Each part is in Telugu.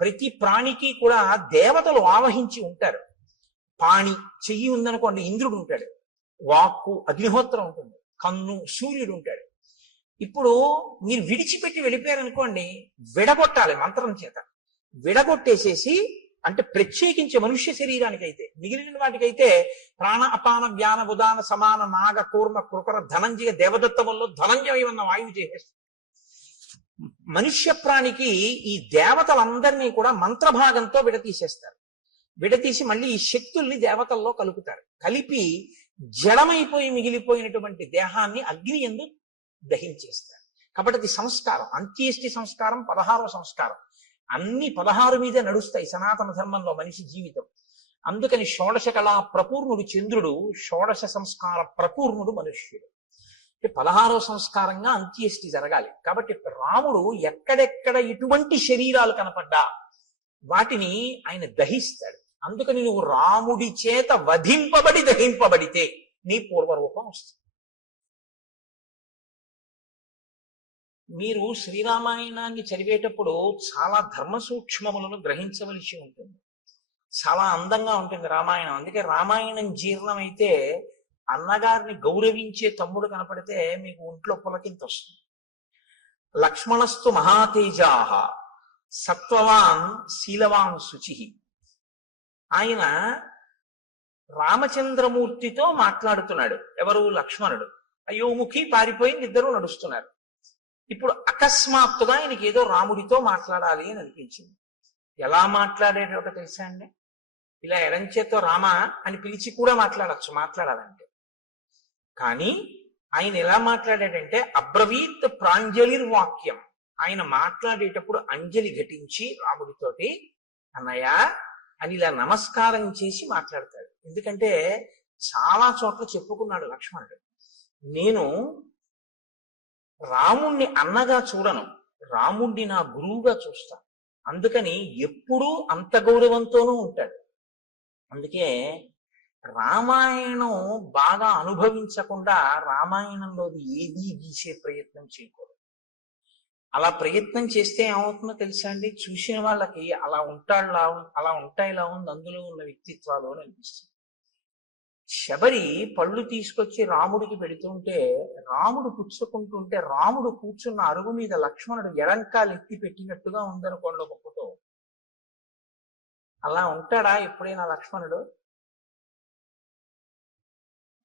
ప్రతి ప్రాణికి కూడా దేవతలు ఆవహించి ఉంటారు. పాణి చెయ్యి ఉందనుకోండి ఇంద్రుడు ఉంటాడు, వాక్కు అగ్నిహోత్రం ఉంటుంది, కన్ను సూర్యుడు ఉంటాడు. ఇప్పుడు మీరు విడిచిపెట్టి వెళ్ళిపోయారనుకోండి, విడగొట్టాలి మంత్రం చేత. విడగొట్టేసేసి, అంటే ప్రత్యేకించే మనుష్య శరీరానికైతే, మిగిలిన వాటికైతే ప్రాణ అపాన వ్యాన ఉదాన సమాన నాగ కూర్మ కృకర ధనంజయ దేవదత్తముల్లో ధనంజయమన్న వాయువు చేసేస్తుంది. మనుష్య ప్రాణికి ఈ దేవతలందరినీ కూడా మంత్రభాగంతో విడతీసేస్తారు. విడతీసి మళ్ళీ ఈ శక్తుల్ని దేవతల్లో కలుపుతారు. కలిపి జడమైపోయి మిగిలిపోయినటువంటి దేహాన్ని అగ్ని యందు దహించేస్తారు. కాబట్టి అది సంస్కారం. అంత్యేష్టి సంస్కారం 16వ సంస్కారం. అన్ని 16 మీదే నడుస్తాయి సనాతన ధర్మంలో మనిషి జీవితం. అందుకని షోడశ కళా ప్రపూర్ణుడు చంద్రుడు, షోడశ సంస్కార ప్రపూర్ణుడు మనుష్యుడు. 16వ సంస్కారంగా అంత్యేష్టి జరగాలి. కాబట్టి రాముడు ఎక్కడెక్కడ ఎటువంటి శరీరాలు కనపడ్డా వాటిని ఆయన దహిస్తాడు. అందుకని నువ్వు రాముడి చేత వధింపబడి దహింపబడితే నీ పూర్వరూపం వస్తుంది. మీరు శ్రీరామాయణాన్ని చదివేటప్పుడు చాలా ధర్మ సూక్ష్మములను గ్రహించవలసి ఉంటుంది. చాలా అందంగా ఉంటుంది రామాయణం. అందుకే రామాయణం జీర్ణమైతే అన్నగారిని గౌరవించే తమ్ముడు కనపడితే మీకు ఒంట్లో పులకింత వస్తుంది. లక్ష్మణస్తు మహాతేజాహ సత్వవాన్ శీలవాన్ శుచి. ఆయన రామచంద్రమూర్తితో మాట్లాడుతున్నాడు. ఎవరు? లక్ష్మణుడు. అయోముఖి పారిపోయింది, ఇద్దరు నడుస్తున్నారు. ఇప్పుడు అకస్మాత్తుగా ఆయనకి ఏదో రాముడితో మాట్లాడాలి అని అనిపించింది. ఎలా మాట్లాడేటో తెలుసా అండి? ఇలా ఎడంచేతో రామ అని పిలిచి కూడా మాట్లాడాలంటే. కానీ ఆయన ఎలా మాట్లాడాడంటే అబ్రవీత్ ప్రాంజలిర్వాక్యం. ఆయన మాట్లాడేటప్పుడు అంజలి ఘటించి రాముడితోటి అన్నయ్య అని ఇలా నమస్కారం చేసి మాట్లాడతాడు. ఎందుకంటే చాలా చోట్ల చెప్పుకున్నాడు లక్ష్మణుడు, నేను రాముణ్ణి అన్నగా చూడను, రాముణ్ణి నా గురువుగా చూస్తాను. అందుకని ఎప్పుడూ అంత గౌరవంతోనూ ఉంటాడు. అందుకే రామాయణం బాగా అనుభవించకుండా రామాయణంలోది ఏదీ గీసే ప్రయత్నం చేయకూడదు. అలా ప్రయత్నం చేస్తే ఏమవుతుందో తెలుసా అండి? చూసిన వాళ్ళకి అలా ఉంటాయిలా ఉంది అందులో ఉన్న వ్యక్తిత్వాలు అని అనిపిస్తుంది. శబరి పళ్ళు తీసుకొచ్చి రాముడికి పెడుతుంటే రాముడు పుచ్చుకుంటుంటే రాముడు కూర్చున్న అరుగు మీద లక్ష్మణుడు ఎడంకాలు ఎత్తి పెట్టినట్టుగా ఉందనుకోండి ఒక ఫోటో. అలా ఉంటాడా ఎప్పుడైనా లక్ష్మణుడు?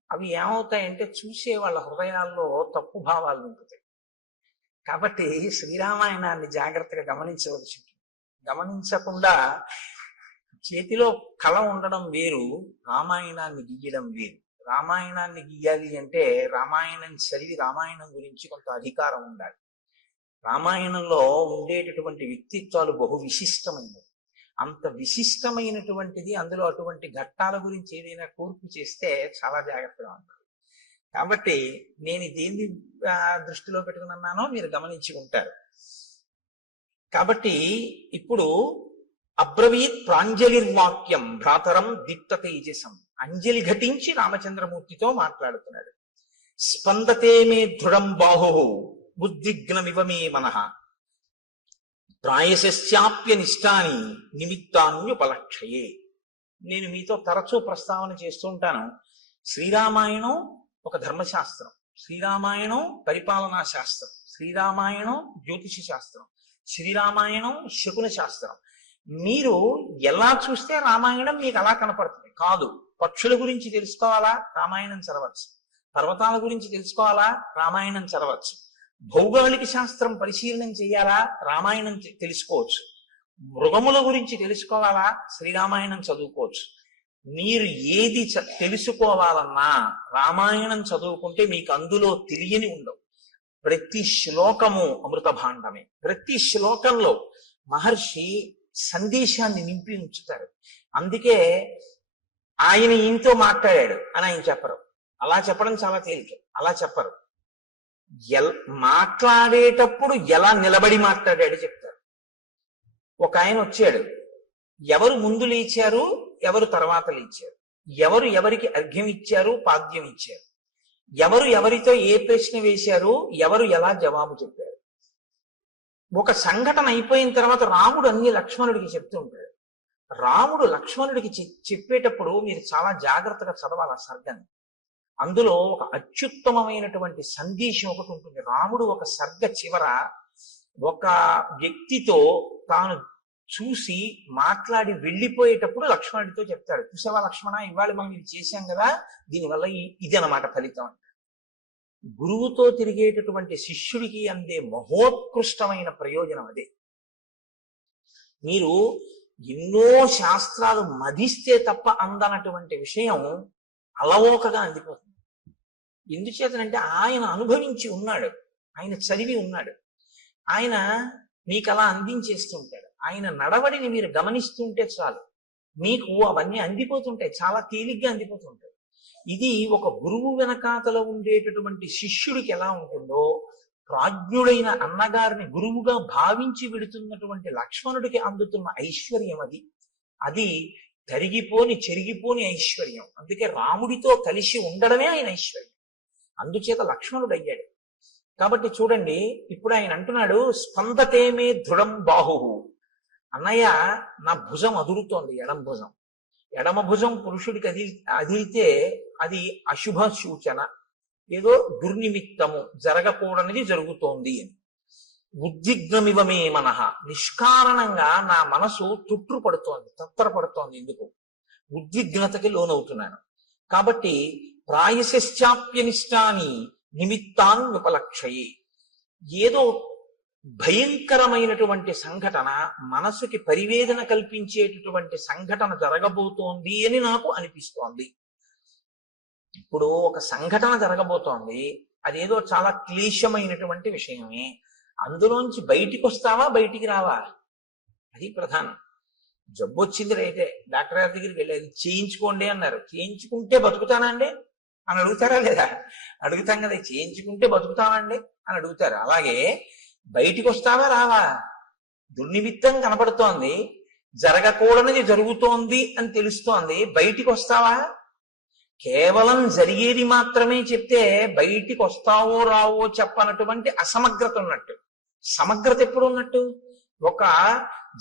అవి ఏమవుతాయంటే చూసే వాళ్ళ హృదయాల్లో తప్పు భావాలు నింపుతాయి. కాబట్టి శ్రీరామాయణాన్ని జాగ్రత్తగా గమనించవలసి ఉంటుంది. గమనించకుండా చేతిలో కళ ఉండడం వేరు, రామాయణాన్ని గీయడం వేరు. రామాయణాన్ని గీయాలి అంటే రామాయణం చదివి రామాయణం గురించి కొంత అధికారం ఉండాలి. రామాయణంలో ఉండేటటువంటి వ్యక్తిత్వాలు బహు విశిష్టమైనవి. అంత విశిష్టమైనటువంటిది అందులో అటువంటి ఘట్టాల గురించి ఏదైనా కూర్పు చేస్తే చాలా జాగ్రత్తగా ఉంటుంది. కాబట్టి నేను దేన్ని దృష్టిలో పెట్టుకున్నానో మీరు గమనించి ఉంటారు. కాబట్టి ఇప్పుడు అబ్రవీత్ ప్రాంజలిర్వాక్యం భ్రాతరం దీప్త తేజసం. అంజలి ఘటించి రామచంద్రమూర్తితో మాట్లాడుతున్నాడు. స్పందతే మే దృఢం బాహు బుద్ధిగ్నమివ మే మనః ప్రాయశ్చాప్య నిష్టాని నిమిత్తాన్యుపలక్షయే. నేను మీతో తరచూ ప్రస్తావన చేస్తూ ఉంటాను. శ్రీరామాయణం ఒక ధర్మశాస్త్రం, శ్రీరామాయణం పరిపాలనా శాస్త్రం, శ్రీరామాయణం జ్యోతిష శాస్త్రం, శ్రీరామాయణం శకున శాస్త్రం. మీరు ఎలా చూస్తే రామాయణం మీకు అలా కనపడుతుంది. కాదు, పక్షుల గురించి తెలుసుకోవాలా? రామాయణం చదవచ్చు. పర్వతాల గురించి తెలుసుకోవాలా? రామాయణం చదవచ్చు. భౌగోళిక శాస్త్రం పరిశీలన చేయాలా? రామాయణం తెలుసుకోవచ్చు. మృగముల గురించి తెలుసుకోవాలా? శ్రీరామాయణం చదువుకోవచ్చు. మీరు ఏది తెలుసుకోవాలన్నా రామాయణం చదువుకుంటే మీకు అందులో తెలియని ఉండవు. ప్రతి శ్లోకము అమృత భాండమే. ప్రతి శ్లోకంలో మహర్షి సందేశాన్ని నింపి ఉంచుతారు. అందుకే ఆయన ఈయనతో మాట్లాడాడు అని ఆయన చెప్పరు. అలా చెప్పడం చాలా తేలిక. అలా చెప్పరు. మాట్లాడేటప్పుడు ఎలా నిలబడి మాట్లాడాడు చెప్తారు. ఒక ఆయన వచ్చాడు, ఎవరు ముందు లేచారు, ఎవరు తర్వాత లేచారు, ఎవరు ఎవరికి అర్ఘ్యం ఇచ్చారు, పాద్యం ఇచ్చారు, ఎవరు ఎవరితో ఏ ప్రశ్న వేశారు, ఎవరు ఎలా జవాబు చెప్పారు. ఒక సంఘటన అయిపోయిన తర్వాత రాముడు అన్ని లక్ష్మణుడికి చెప్తూ ఉంటాడు. రాముడు లక్ష్మణుడికి చెప్పేటప్పుడు మీరు చాలా జాగ్రత్తగా చదవాలి ఆ సర్గని. అందులో ఒక అత్యుత్తమమైనటువంటి సందేశం ఒకటి ఉంటుంది. రాముడు ఒక సర్గ చివర ఒక వ్యక్తితో తాను చూసి మాట్లాడి వెళ్ళిపోయేటప్పుడు లక్ష్మణుడితో చెప్తాడు, చూసావా లక్ష్మణ, ఇవాళ మనం ఇది చేశాం కదా, దీనివల్ల ఇది అన్నమాట ఫలితం. గురువుతో తిరిగేటటువంటి శిష్యుడికి అందే మహోత్కృష్టమైన ప్రయోజనం అదే. మీరు ఎన్నో శాస్త్రాలు మదిస్తే తప్ప అందనటువంటి విషయం అలవోకగా అందిపోతుంది. ఎందుచేతనంటే ఆయన అనుభవించి ఉన్నాడు, ఆయన చదివి ఉన్నాడు, ఆయన మీకు అలా అందించేస్తుంటాడు. ఆయన నడవడిని మీరు గమనిస్తుంటే చాలు, మీకు అవన్నీ అందిపోతుంటాయి, చాలా తేలిగ్గా అందిపోతుంటాయి. ఇది ఒక గురువు వెనకాతలో ఉండేటటువంటి శిష్యుడికి ఎలా ఉంటుందో, ప్రాజ్ఞుడైన అన్నగారిని గురువుగా భావించి విడుతున్నటువంటి లక్ష్మణుడికి అందుతున్న ఐశ్వర్యం అది. అది తరిగిపోని చెరిగిపోని ఐశ్వర్యం. అందుకే రాముడితో కలిసి ఉండడమే ఆయన ఐశ్వర్యం. అందుచేత లక్ష్మణుడు అయ్యాడు. కాబట్టి చూడండి, ఇప్పుడు ఆయన అంటున్నాడు, స్పందతేమే దృఢం బాహు. అన్నయ్య, నా భుజం అదురుతోంది, ఎడం భుజం. ఎడమ భుజం పురుషుడికి అదిరితే అది అశుభ సూచన, ఏదో దుర్నిమిత్తము, జరగకూడనిది జరుగుతోంది అని. ఉద్విగ్నమివమే మనః, నిష్కారణంగా నా మనసు తుట్రుపడుతోంది, తత్తరపడుతోంది. ఎందుకు? ఉద్విగ్నతకి లోనవుతున్నాను. కాబట్టి ప్రాయశ్చాప్యనిష్టాని నిమిత్తాన్ విపలక్షయి, ఏదో భయంకరమైనటువంటి సంఘటన, మనసుకి పరివేదన కల్పించేటటువంటి సంఘటన జరగబోతోంది అని నాకు అనిపిస్తోంది. ఇప్పుడు ఒక సంఘటన జరగబోతోంది, అదేదో చాలా క్లేశమైనటువంటి విషయమే. అందులోంచి బయటికి వస్తావా, బయటికి రావా, అది ప్రధానం. జబ్బు వచ్చింది రైతే, డాక్టర్ గారి దగ్గరికి వెళ్ళేది, చేయించుకోండి అన్నారు. చేయించుకుంటే బతుకుతానా అండి అని అడుగుతారా లేదా? అడుగుతాం కదా, చేయించుకుంటే బతుకుతామండి అని అడుగుతారు. అలాగే బయటికి వస్తావా, రావా? దుర్నిమిత్తం కనపడుతోంది, జరగకూడనిది జరుగుతోంది అని తెలుస్తోంది, బయటికి వస్తావా? కేవలం జరిగేది మాత్రమే చెప్తే బయటికి వస్తావో రావో చెప్పనటువంటి అసమగ్రత ఉన్నట్టు. సమగ్రత ఎప్పుడు ఉన్నట్టు? ఒక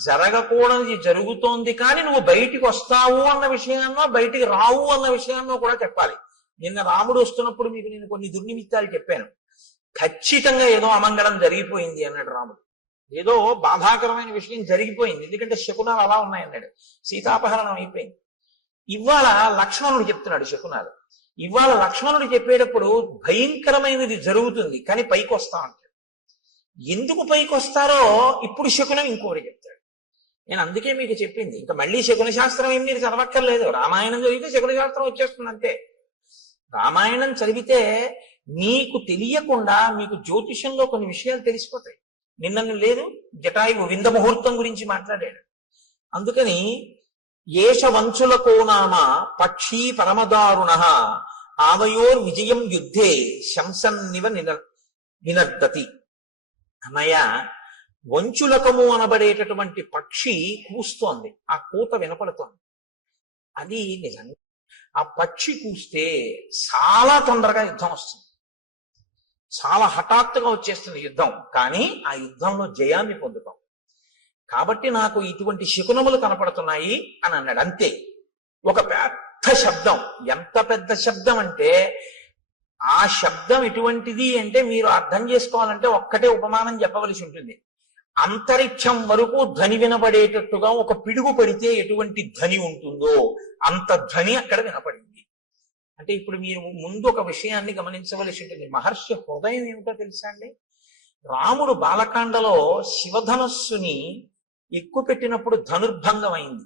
జరగకూడనిది జరుగుతోంది కానీ నువ్వు బయటికి వస్తావు అన్న విషయాన్నో బయటికి రావు అన్న విషయాన్నో కూడా చెప్పాలి. నిన్న రాముడు వస్తున్నప్పుడు మీకు నేను కొన్ని దుర్నిమిత్తాలు చెప్పాను. ఖచ్చితంగా ఏదో అమంగళం జరిగిపోయింది అన్నాడు రాముడు. ఏదో బాధాకరమైన విషయం జరిగిపోయింది, ఎందుకంటే శకునాలు అలా ఉన్నాయన్నాడు. సీతాపహరణం అయిపోయింది. ఇవాళ లక్ష్మణుడు చెప్తున్నాడు శకునాలు. ఇవాళ లక్ష్మణుడు చెప్పేటప్పుడు భయంకరమైనది జరుగుతుంది కానీ పైకి వస్తా అంటాడు. ఎందుకు పైకి వస్తారో ఇప్పుడు శకునం ఇంకోటి చెప్తాడు. నేను అందుకే మీకు చెప్పింది, ఇంకా మళ్ళీ శకున శాస్త్రం ఏం మీరు చదవక్కర్లేదు. రామాయణం చదివితే శకున శాస్త్రం వచ్చేస్తుంది అంతే. రామాయణం చదివితే మీకు తెలియకుండా మీకు జ్యోతిషంలో కొన్ని విషయాలు తెలిసిపోతాయి. నిన్న లేదు జటాయువు వింద ముహూర్తం గురించి మాట్లాడాడు. అందుకని ఏష వంచులకో నామ పక్షీ పరమదారుణ ఆవయోర్ విజయం యుద్ధే శంసన్నివ నినర్దతి. అన్నయ్య, వంచులకము అనబడేటటువంటి పక్షి కూస్తోంది, ఆ కూత వినపడుతోంది. అది నిజంగా ఆ పక్షి కూస్తే చాలా తొందరగా యుద్ధం వస్తుంది, చాలా హఠాత్తుగా వచ్చేస్తుంది యుద్ధం. కానీ ఆ యుద్ధంలో జయాన్ని పొందుతాం. కాబట్టి నాకు ఇటువంటి శకునములు కనపడుతున్నాయి అని అన్నాడు. అంతే. ఒక పెద్ద శబ్దం, ఎంత పెద్ద శబ్దం అంటే, ఆ శబ్దం ఎటువంటిది అంటే మీరు అర్థం చేసుకోవాలంటే ఒక్కటే ఉపమానం చెప్పవలసి ఉంటుంది. అంతరిక్షం వరకు ధ్వని వినపడేటట్టుగా ఒక పిడుగు పడితే ఎటువంటి ధ్వని ఉంటుందో అంత ధ్వని అక్కడ వినపడింది. అంటే ఇప్పుడు మీరు ముందు ఒక విషయాన్ని గమనించవలసి ఉంటుంది. మహర్షి హృదయం ఏమిటో తెలుసా అండి? రాముడు బాలకాండలో శివధనస్సుని ఎక్కుపెట్టినప్పుడు ధనుర్భంగం అయింది.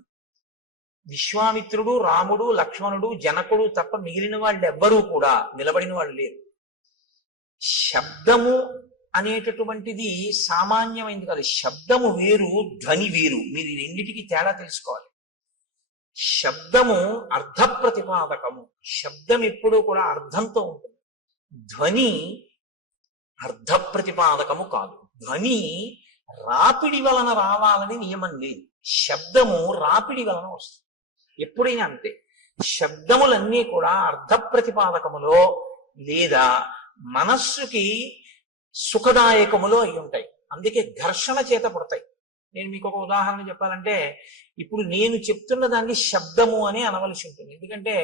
విశ్వామిత్రుడు, రాముడు, లక్ష్మణుడు, జనకుడు తప్ప మిగిలిన వాళ్ళు ఎవ్వరూ కూడా నిలబడిన వాళ్ళు లేరు. శబ్దము అనేటటువంటిది సామాన్యమైంది కాదు. శబ్దము వేరు, ధ్వని వేరు. మీరు ఈ రెండిటికి తేడా తెలుసుకోవాలి. శబ్దము అర్థ ప్రతిపాదకము. శబ్దం ఎప్పుడూ కూడా అర్థంతో ఉంటుంది. ధ్వని అర్థ ప్రతిపాదకము కాదు. ధ్వని రాపిడి వలన రావాలని నియమం లేదు. శబ్దము రాపిడి వలన వస్తుంది. ఎప్పుడైనా అంతే. శబ్దములన్నీ కూడా అర్థ ప్రతిపాదకములో లేదా మనస్సుకి సుఖదాయకములో అయి ఉంటాయి. అందుకే ఘర్షణ చేత పుడతాయి. నేను మీకు ఒక ఉదాహరణ చెప్పాలంటే, ఇప్పుడు నేను చెప్తున్న దాన్ని శబ్దము అని అనవలసి ఉంటుంది. ఎందుకంటే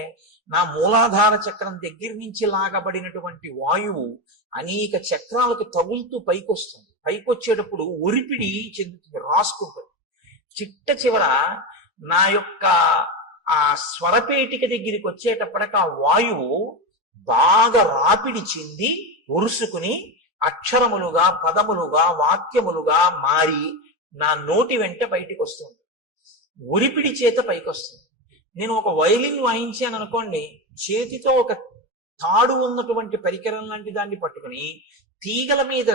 నా మూలాధార చక్రం దగ్గర నుంచి లాగబడినటువంటి వాయువు అనేక చక్రాలకు తగులుతూ పైకొస్తుంది. పైకొచ్చేటప్పుడు ఒరిపిడి చెందుతుంది, రాసుకుంటుంది. చిట్ట చివర నా యొక్క ఆ స్వరపేటిక దగ్గరికి వచ్చేటప్పటికి ఆ వాయువు బాగా రాపిడి చెంది ఒరుసుకుని అక్షరములుగా, పదములుగా, వాక్యములుగా మారి నా నోటి వెంట బయటికి వస్తుంది. ఒరిపిడి చేత పైకి వస్తుంది. నేను ఒక వైలిన్ వాయించాను అనుకోండి, చేతితో ఒక తాడు ఉన్నటువంటి పరికరం లాంటి దాన్ని పట్టుకుని తీగల మీద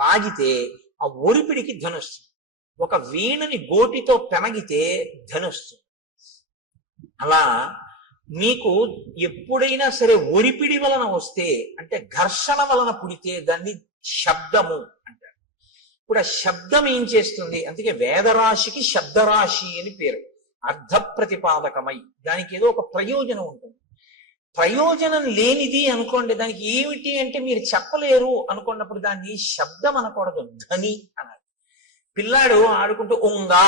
లాగితే ఆ ఒరిపిడికి ధ్వని వస్తుంది. ఒక వీణని గోటితో పెనగితే ధ్వని వస్తుంది. అలా మీకు ఎప్పుడైనా సరే ఒరిపిడి వలన వస్తే, అంటే ఘర్షణ వలన పుడితే దాన్ని శబ్దము అంటారు. ఇప్పుడు ఆ శబ్దం ఏం చేస్తుంది? అందుకే వేదరాశికి శబ్దరాశి అని పేరు. అర్థ ప్రతిపాదకమై దానికి ఏదో ఒక ప్రయోజనం ఉంటుంది. ప్రయోజనం లేనిది అనుకోండి, దానికి ఏమిటి అంటే మీరు చెప్పలేరు అనుకున్నప్పుడు దాన్ని శబ్దం అనకూడదు, ధ్వని అనాలి. పిల్లాడు ఆడుకుంటూ ఉంగా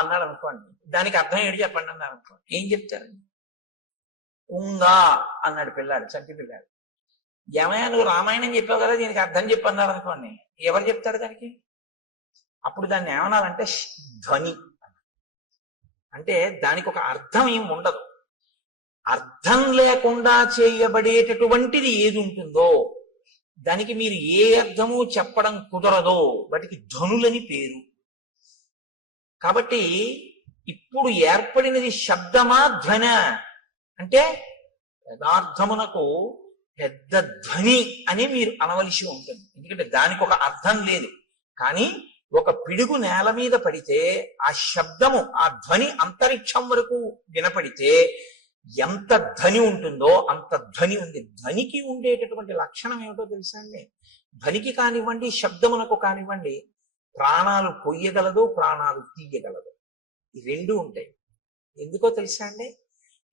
అన్నాడు అనుకోండి, దానికి అర్థం ఏంటి చెప్పండి అన్నారు అనుకోండి, ఏం చెప్తారండి? ఉంగా అన్నాడు పిల్లాడు, చంటి పిల్లాడు. ఏమయ్యా నువ్వు రామాయణం చెప్పావు కదా, దీనికి అర్థం చెప్పన్నారు అనుకోండి, ఎవరు చెప్తారు దానికి? అప్పుడు దాన్ని ఏమనాలంటే ధ్వని. అంటే దానికి ఒక అర్థం ఏం ఉండదు. అర్థం లేకుండా చేయబడేటటువంటిది ఏది ఉంటుందో దానికి మీరు ఏ అర్థము చెప్పడం కుదరదో వాటికి ధ్వనులని పేరు. కాబట్టి ఇప్పుడు ఏర్పడినది శబ్దమా ధ్వన అంటే యథార్థమునకు పెద్ద ధ్వని అని మీరు అనవలసి ఉంటుంది. ఎందుకంటే దానికి ఒక అర్థం లేదు. కానీ ఒక పిడుగు నేల మీద పడితే ఆ శబ్దము, ఆ ధ్వని అంతరిక్షం వరకు వినపడితే ఎంత ధ్వని ఉంటుందో అంత ధ్వని ఉంది. ధ్వనికి ఉండేటటువంటి లక్షణం ఏమిటో తెలుసా అండి? ధ్వనికి కానివ్వండి, శబ్దమునకు కానివ్వండి, ప్రాణాలు పొయ్యగలదు, ప్రాణాలు తీయగలదు. ఈ రెండు ఉంటాయి. ఎందుకో తెలుసా అండి?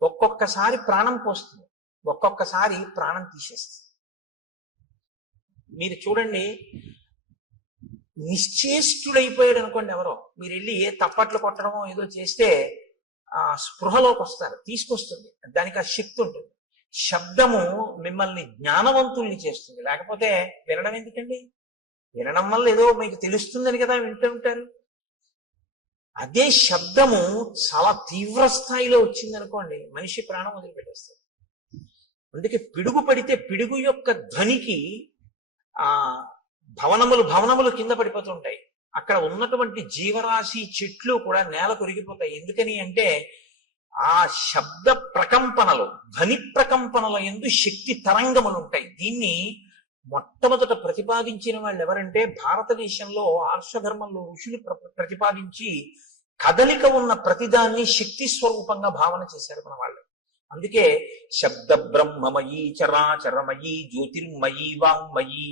ఒక్కొక్కసారి ప్రాణం పోస్తుంది, ఒక్కొక్కసారి ప్రాణం తీసేస్తుంది. మీరు చూడండి, నిశ్చేష్టుడైపోయాడు అనుకోండి ఎవరో, మీరు వెళ్ళి ఏ తప్పట్లు కొట్టడమో ఏదో చేస్తే ఆ స్పృహలోకి వస్తారు, తీసుకొస్తుంది. దానికి ఆ శక్తి ఉంటుంది. శబ్దము మిమ్మల్ని జ్ఞానవంతుల్ని చేస్తుంది. లేకపోతే వినడం ఎందుకండి? వినడం వల్ల ఏదో మీకు తెలుస్తుందని కదా వింటూ ఉంటారు. అదే శబ్దము చాలా తీవ్ర స్థాయిలో వచ్చింది అనుకోండి, మనిషి ప్రాణం వదిలిపెట్టేస్తారు. అందుకే పిడుగు పడితే పిడుగు యొక్క ధ్వనికి ఆ భవనములు కింద పడిపోతుంటాయి. అక్కడ ఉన్నటువంటి జీవరాశి, చెట్లు కూడా నేల కొరిగిపోతాయి. ఎందుకని అంటే ఆ శబ్ద ప్రకంపనలు, ధ్వని ప్రకంపనల యందు శక్తి తరంగములు ఉంటాయి. దీన్ని మొట్టమొదట ప్రతిపాదించిన వాళ్ళు ఎవరంటే, భారతదేశంలో ఆర్షధర్మంలో ఋషులు ప్రతిపాదించి కదలిక ఉన్న ప్రతిదాన్ని శక్తి స్వరూపంగా భావన చేశారు మన వాళ్ళు. అందుకే శబ్ద బ్రహ్మమయీ చరాచరమయీ జ్యోతిర్మయీ వాంగ్మయీ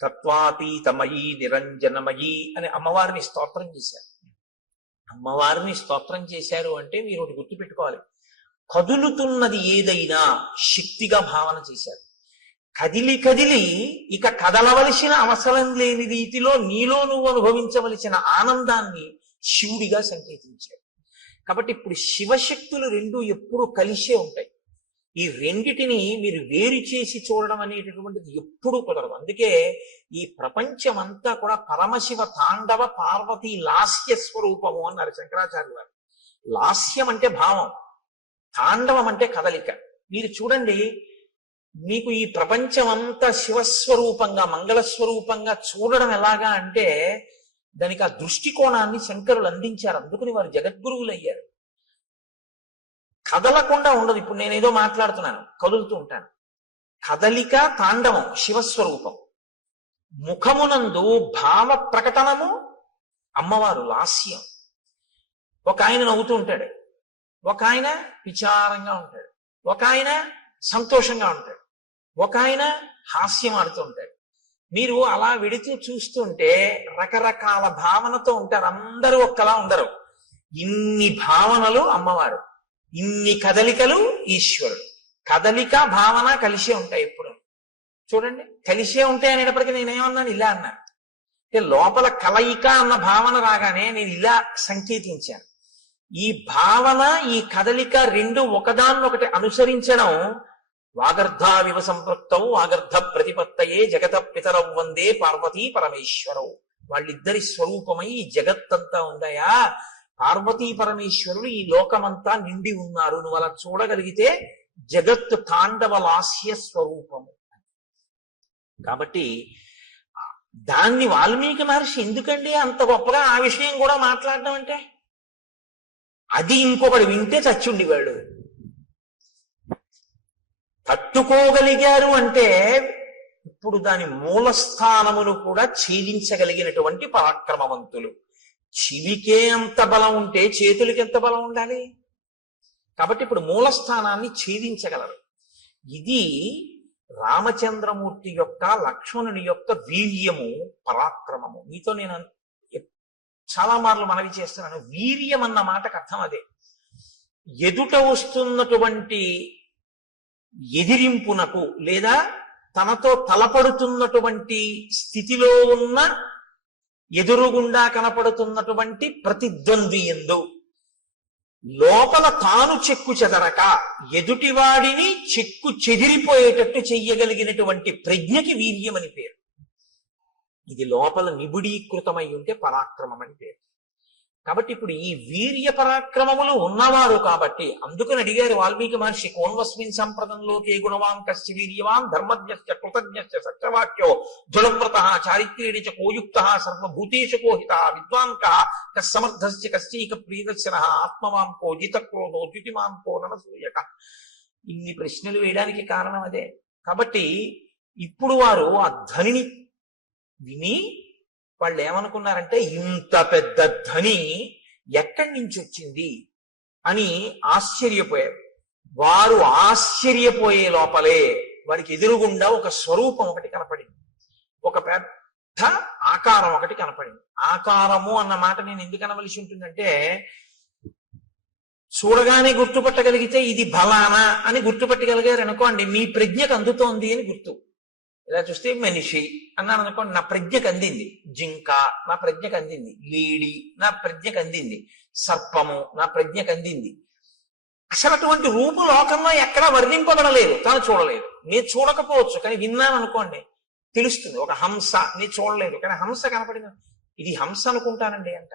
తత్వాతీతమయీ నిరంజనమయీ అని అమ్మవారిని స్తోత్రం చేశారు. అమ్మవారిని స్తోత్రం చేశారు అంటే మీరు ఒకటి గుర్తుపెట్టుకోవాలి, కదులుతున్నది ఏదైనా శక్తిగా భావన చేశారు. కదిలి కదిలి ఇక కదలవలసిన అవసరం లేని రీతిలో నీలో నువ్వు అనుభవించవలసిన ఆనందాన్ని శివుడిగా సంకేతించాడు. కాబట్టి ఇప్పుడు శివశక్తులు రెండు ఎప్పుడు కలిసే ఉంటాయి. ఈ రెండిటిని మీరు వేరు చేసి చూడడం అనేటటువంటిది ఎప్పుడూ కుదరదు. అందుకే ఈ ప్రపంచం అంతా కూడా పరమశివ తాండవ పార్వతీ లాస్య స్వరూపము అన్నారు శంకరాచార్య వారు. లాస్యం అంటే భావం, తాండవం అంటే కదలిక. మీరు చూడండి, మీకు ఈ ప్రపంచం అంతా శివస్వరూపంగా, మంగళస్వరూపంగా చూడడం ఎలాగా అంటే దానికి ఆ దృష్టికోణాన్ని శంకరులు అందించారు. అందుకని వారు జగద్గురువులు అయ్యారు. కదలకుండా ఉండదు. ఇప్పుడు నేనేదో మాట్లాడుతున్నాను, కదులుతూ ఉంటాను. కదలిక తాండవం శివస్వరూపం. ముఖమునందు భావ ప్రకటనము అమ్మవారు లాస్యం. ఒక ఆయన నవ్వుతూ ఉంటాడు, ఒక ఆయన విచారంగా ఉంటాడు, ఒక ఆయన సంతోషంగా ఉంటాడు, ఒక ఆయన హాస్యం ఆడుతూ ఉంటాడు. మీరు అలా వెడితూ చూస్తుంటే రకరకాల భావనతో ఉంటారు. అందరూ ఒక్కలా ఉండరు. ఇన్ని భావనలు అమ్మవారు, ఇన్ని కదలికలు ఈశ్వరుడు. కదలిక భావన కలిసే ఉంటాయి. ఎప్పుడు చూడండి కలిసే ఉంటాయి అనేటప్పటికీ నేనేమన్నాను, ఇలా అన్నాను. అంటే లోపల కలయిక అన్న భావన రాగానే నేను ఇలా సంకేతించాను. ఈ భావన, ఈ కదలిక రెండు ఒకదాన్నొకటి అనుసరించడం. వాగర్ధావివ సంపృక్తౌ వాగర్ధ ప్రతిపత్తయే జగత పితరౌ వందే పార్వతీ పరమేశ్వరౌ. వాళ్ళిద్దరి స్వరూపమై ఈ జగత్తంతా ఉందయా. పార్వతీ పరమేశ్వరులు ఈ లోకమంతా నిండి ఉన్నారు. నువ్వు అలా చూడగలిగితే జగత్తు తాండవ లాస్య స్వరూపము. కాబట్టి దాన్ని వాల్మీకి మహర్షి ఎందుకండి అంత గొప్పగా ఆ విషయం కూడా మాట్లాడడం అంటే, అది ఇంకొకటి వింటే చచ్చుండేవాడు. తట్టుకోగలిగారు అంటే ఇప్పుడు దాని మూలస్థానమును కూడా ఛేదించగలిగినటువంటి పరాక్రమవంతులు. చివికే అంత బలం ఉంటే చేతులకి ఎంత బలం ఉండాలి? కాబట్టి ఇప్పుడు మూలస్థానాన్ని ఛేదించగలరు. ఇది రామచంద్రమూర్తి యొక్క, లక్ష్మణుని యొక్క వీర్యము, పరాక్రమము. మీతో నేను చాలా మార్లు మనవి చేస్తున్నాను, వీర్యం అన్న మాటకు అర్థం అదే. ఎదుట వస్తున్నటువంటి ఎదిరింపునకు లేదా తనతో తలపడుతున్నటువంటి స్థితిలో ఉన్న ఎదురుగుండా కనపడుతున్నటువంటి ప్రతిద్వంద్వి యందు లోపల తాను చెక్కు చెదరక ఎదుటివాడిని చెక్కు చెదిరిపోయేటట్టు చెయ్యగలిగినటువంటి ప్రజ్ఞకి వీర్యం అని పేరు. ఇది లోపల నిబిడీకృతమై ఉంటే పరాక్రమం అని పేరు. కాబట్టి ఇప్పుడు ఈ వీర్య పరాక్రమములు ఉన్నవారు కాబట్టి అందుకని అడిగారు వాల్మీకి మహర్షి, కోన్వస్మిన్ సంప్రదంలోకే గుణవాన్ కశ్చి వీర్యవాన్ ధర్మజ్ఞశ్చ కృతజ్ఞశ్చ సత్యవాక్యో దృఢవ్రతః చారిత్ర్యేణ చ కోయుక్తః సర్వభూతేషు కోహితః విద్వాన్ కః కస్సమర్థశ్చ కశ్చైక ప్రియదర్శనః ఆత్మవాన్ కో జితక్రోధో ద్యుతిమాన్ కో రణసూయక. ఇన్ని ప్రశ్నలు వేయడానికి కారణం అదే. కాబట్టి ఇప్పుడు వారు ఆ ధ్వనిని విని వాళ్ళు ఏమనుకున్నారంటే, ఇంత పెద్ద ధ్వని ఎక్కడి నుంచి వచ్చింది అని ఆశ్చర్యపోయారు. వారు ఆశ్చర్యపోయే లోపలే వారికి ఎదురుగుండా ఒక స్వరూపం ఒకటి కనపడింది, ఒక పెద్ద ఆకారం ఒకటి కనపడింది. ఆకారము అన్న మాట నేను ఎందుకు అనవలసి ఉంటుందంటే, చూడగానే గుర్తుపట్టగలిగితే ఇది బలానా అని గుర్తుపట్టగలిగారు అనుకోండి, మీ ప్రజ్ఞకు అందుతోంది అని గుర్తు. ఇలా చూస్తే మనిషి అన్నాను అనుకోండి, నా ప్రజ్ఞకు అందింది. జింక నా ప్రజ్ఞకు అందింది. లేడి నా ప్రజ్ఞకు అందింది. సర్పము నా ప్రజ్ఞకు అందింది. అసలు అటువంటి రూపు లోకంలో ఎక్కడా వర్ణింపబడలేదు, తాను చూడలేదు. నేను చూడకపోవచ్చు కానీ విన్నాను అనుకోండి తెలుస్తుంది. ఒక హంస నేను చూడలేదు కానీ హంస కనపడింది, ఇది హంస అనుకుంటానండి అంట.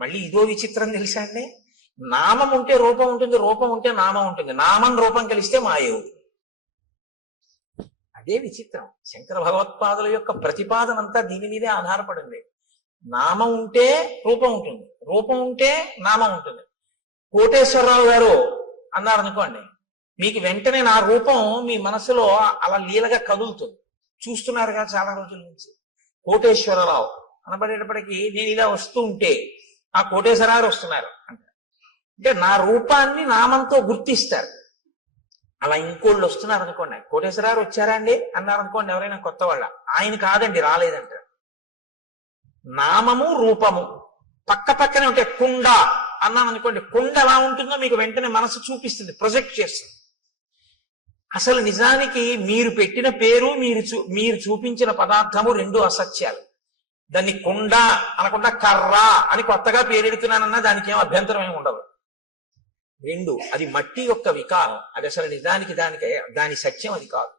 మళ్ళీ ఇదో విచిత్రం తెలుసా అండి, నామం ఉంటే రూపం ఉంటుంది, రూపం ఉంటే నామం ఉంటుంది. నామం రూపం కలిస్తే మాయ అవుతుంది. అదే విచిత్రం. శంకర భగవత్పాదుల యొక్క ప్రతిపాదన అంతా దీని మీదే ఆధారపడింది. నామం ఉంటే రూపం ఉంటుంది, రూపం ఉంటే నామం ఉంటుంది. కోటేశ్వరరావు గారు అన్నారనుకోండి, మీకు వెంటనే నా రూపం మీ మనసులో అలా లీలగా కదులుతుంది. చూస్తున్నారుగా చాలా రోజుల నుంచి. కోటేశ్వరరావు అనబడేటప్పటికీ నేను ఇలా వస్తూ ఉంటే ఆ కోటేశ్వరరావు వస్తున్నారు అంటే నా రూపాన్ని నామంతో గుర్తిస్తారు. అలా ఇంకోళ్ళు వస్తున్నారు అనుకోండి, కోటేశ్వరరావు వచ్చారా అండి అన్నారనుకోండి ఎవరైనా కొత్త వాళ్ళ, ఆయన కాదండి రాలేదంటారు. నామము రూపము పక్క పక్కనే ఉంటే కుండ అన్నాను అనుకోండి, కుండ ఎలా ఉంటుందో మీకు వెంటనే మనసు చూపిస్తుంది, ప్రొజెక్ట్ చేస్తుంది. అసలు నిజానికి మీరు పెట్టిన పేరు, మీరు చూపించిన పదార్థము రెండు అసత్యాలు. దాన్ని కుండ అనకుండా కర్ర అని కొత్తగా పేరెడుతున్నానన్నా దానికి ఏం అభ్యంతరం ఏమి ఉండదు. రెండు, అది మట్టి యొక్క వికారం, అది అసలు నిజానికి దాని సత్యం అది కాదు.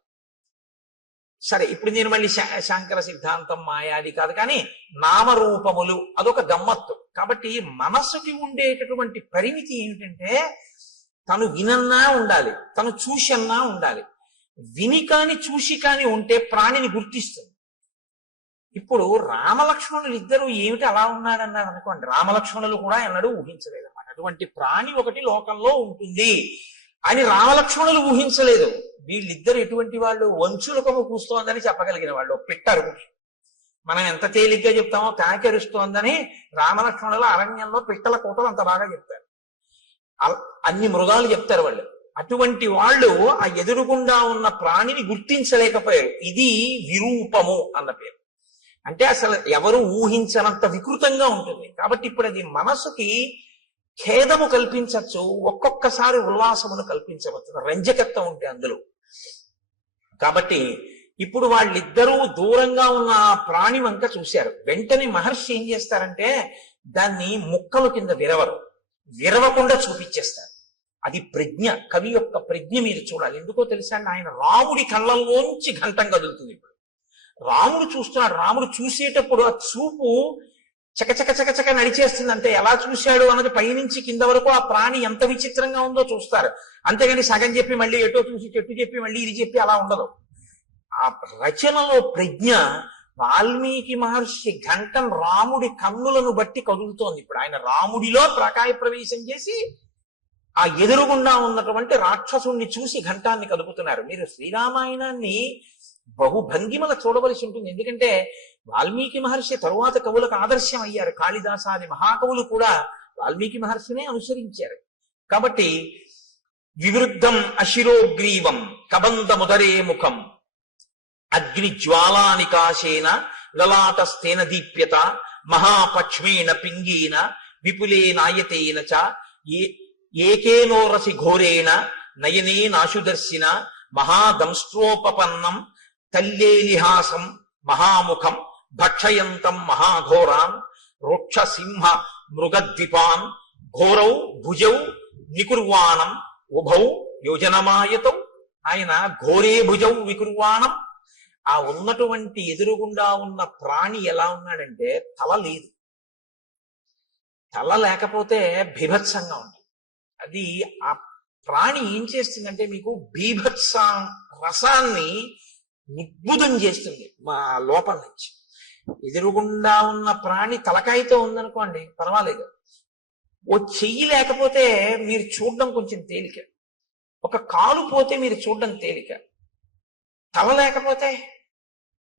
సరే, ఇప్పుడు నేను మళ్ళీ శాంకర సిద్ధాంతం మాయాది కాదు కానీ నామరూపములు అదొక గమ్మత్తు. కాబట్టి మనసుకి ఉండేటటువంటి పరిమితి ఏమిటంటే, తను వినన్నా ఉండాలి, తను చూసన్నా ఉండాలి. విని కాని చూసి కాని ఉంటే ప్రాణిని గుర్తిస్తుంది. ఇప్పుడు రామలక్ష్మణులు ఇద్దరు ఏమిటి అలా ఉన్నాడన్నారు అనుకోండి, రామలక్ష్మణులు కూడా ఎన్నడూ ఊహించలేదు అన్నమాట. అటువంటి ప్రాణి ఒకటి లోకంలో ఉంటుంది అని రామలక్ష్మణులు ఊహించలేదు. వీళ్ళిద్దరు ఎటువంటి వాళ్ళు, వంచులకము కూస్తోందని చెప్పగలిగిన వాళ్ళు. పిట్టరు మనం ఎంత తేలిగ్గా చెప్తామో కాకెరుస్తోందని రామలక్ష్మణులు అరణ్యంలో పిట్టల కూటలు అంత బాగా చెప్తారు. అన్ని మృగాలు చెప్తారు వాళ్ళు. అటువంటి వాళ్ళు ఆ ఎదురుగుండా ఉన్న ప్రాణిని గుర్తించలేకపోయారు. ఇది విరూపము అన్న పేరు. అంటే అసలు ఎవరు ఊహించనంత వికృతంగా ఉంటుంది. కాబట్టి ఇప్పుడు అది మనసుకి ఖేదము కల్పించవచ్చు, ఒక్కొక్కసారి ఉల్లాసమును కల్పించవచ్చు, రంజకత్వం ఉంటే అందులో. కాబట్టి ఇప్పుడు వాళ్ళిద్దరూ దూరంగా ఉన్న ఆ ప్రాణి వంక చూశారు. వెంటనే మహర్షి ఏం చేస్తారంటే దాన్ని ముక్కలు కింద విరవకుండా చూపించేస్తారు. అది ప్రజ్ఞ, కవి యొక్క ప్రజ్ఞ మీరు చూడాలి. ఎందుకో తెలుసా అండి, ఆయన రాముడి కళ్ళల్లోంచి ఘంటం కదులుతుంది. ఇప్పుడు రాముడు చూస్తున్నాడు. రాముడు చూసేటప్పుడు ఆ చూపు చకచక చకచక నడిచేస్తుంది. అంతే. ఎలా చూశాడు అన్నది పైనుంచి కింద వరకు ఆ ప్రాణి ఎంత విచిత్రంగా ఉందో చూస్తారు. అంతేగాని సగం చెప్పి మళ్ళీ ఎటో చూసి చెట్టు చెప్పి మళ్ళీ ఇది చెప్పి అలా ఉండదు. ఆ రచనలో ప్రజ్ఞ. వాల్మీకి మహర్షి ఘంటం రాముడి కన్నులను బట్టి కదులుతోంది. ఇప్పుడు ఆయన రాముడిలో ప్రకాయ ప్రవేశం చేసి ఆ ఎదురుగుండా ఉన్నటువంటి రాక్షసుణ్ణి చూసి ఘంటాన్ని కదుపుతున్నారు. మీరు శ్రీరామాయణాన్ని బహుభంగిమల చూడవలసి ఉంటుంది. ఎందుకంటే వాల్మీకి మహర్షి తరువాత కవులకు ఆదర్శం అయ్యారు. కాళిదాసాది మహాకవులు కూడా వాల్మీకి మహర్షినే అనుసరించారు. కాబట్టి వివృద్ధం అశిరోగ్రీవం కబంధముదరే ముఖం అగ్ని జ్వాలానికాశేన లలాటస్థేన దీప్యత మహాపక్ష్మేణ పింగేన విపులేనాయతేన చ ఏకేనోరసి ఘోరేణ నయనే నాశుదర్శిన మహాదంష్ట్రోపపన్నం తల్లేలిహాసం మహాముఖం భక్షయంతం మహాఘోరాన్ రోక్ష సింహ మృగద్విపాన్ ఘోరౌ భుజౌ నికుర్వాణం ఉభౌ యోజనమాయతౌ. ఆయన ఘోరే భుజౌ వికుర్వాణం. ఆ ఉన్నటువంటి ఎదురుగుండా ఉన్న ప్రాణి ఎలా ఉన్నాడంటే తల లేదు. తల లేకపోతే బీభత్సంగా ఉంటుంది. అది ఆ ప్రాణి ఏం చేస్తుందంటే మీకు బీభత్స రసాన్ని ఉద్భుతం చేస్తుంది మా లోపల నుంచి. ఎదురుగుండా ఉన్న ప్రాణి తలకాయతో ఉందనుకోండి పర్వాలేదు. ఓ చెయ్యి లేకపోతే మీరు చూడడం కొంచెం తేలిక, ఒక కాలు పోతే మీరు చూడడం తేలిక. తల లేకపోతే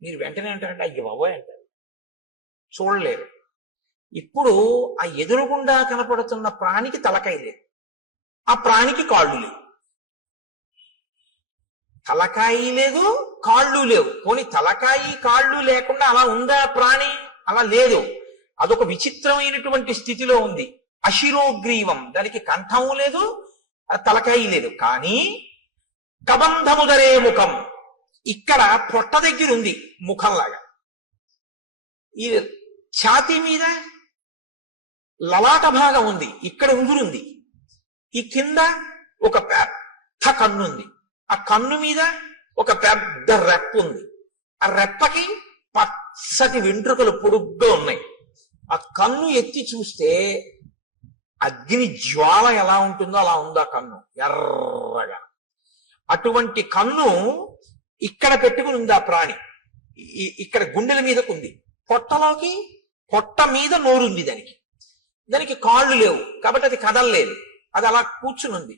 మీరు వెంటనే అంటారంటే అయ్యో బాబోయ్ అంటారు, చూడలేరు. ఇప్పుడు ఆ ఎదురుగుండా కనపడుతున్న ప్రాణికి తలకాయ లేదు, ఆ ప్రాణికి కాళ్ళు లేవు. తలకాయి లేదు, కాళ్ళు లేవు. పోనీ తలకాయి కాళ్ళు లేకుండా అలా ఉందా ప్రాణి? అలా లేదు. అదొక విచిత్రమైనటువంటి స్థితిలో ఉంది. అశిరోగ్రీవం, దానికి కంఠము లేదు, తలకాయి లేదు. కానీ కబంధముదరే ముఖం, ఇక్కడ పొట్ట దగ్గర ఉంది ముఖంలాగా. ఈ ఛాతీ మీద లలాట భాగం ఉంది, ఇక్కడ ఉంగురుంది. ఈ కింద ఒక పెద్ద కన్ను ఉంది, ఆ కన్ను మీద ఒక పెద్ద రెప్ప ఉంది. ఆ రెప్పకి పచ్చటి వెంట్రుకలు పొడుగ్గా ఉన్నాయి. ఆ కన్ను ఎత్తి చూస్తే అగ్ని జ్వాల ఎలా ఉంటుందో అలా ఉంది ఆ కన్ను, ఎర్రగా. అటువంటి కన్ను ఇక్కడ పెట్టుకుని ఉంది ఆ ప్రాణి. ఇక్కడ గుండెల మీదకు ఉంది. పొట్టలోకి, పొట్ట మీద నోరుంది దానికి. దానికి కాళ్ళు లేవు కాబట్టి అది కదలలేదు, అది అలా కూర్చుని ఉంది.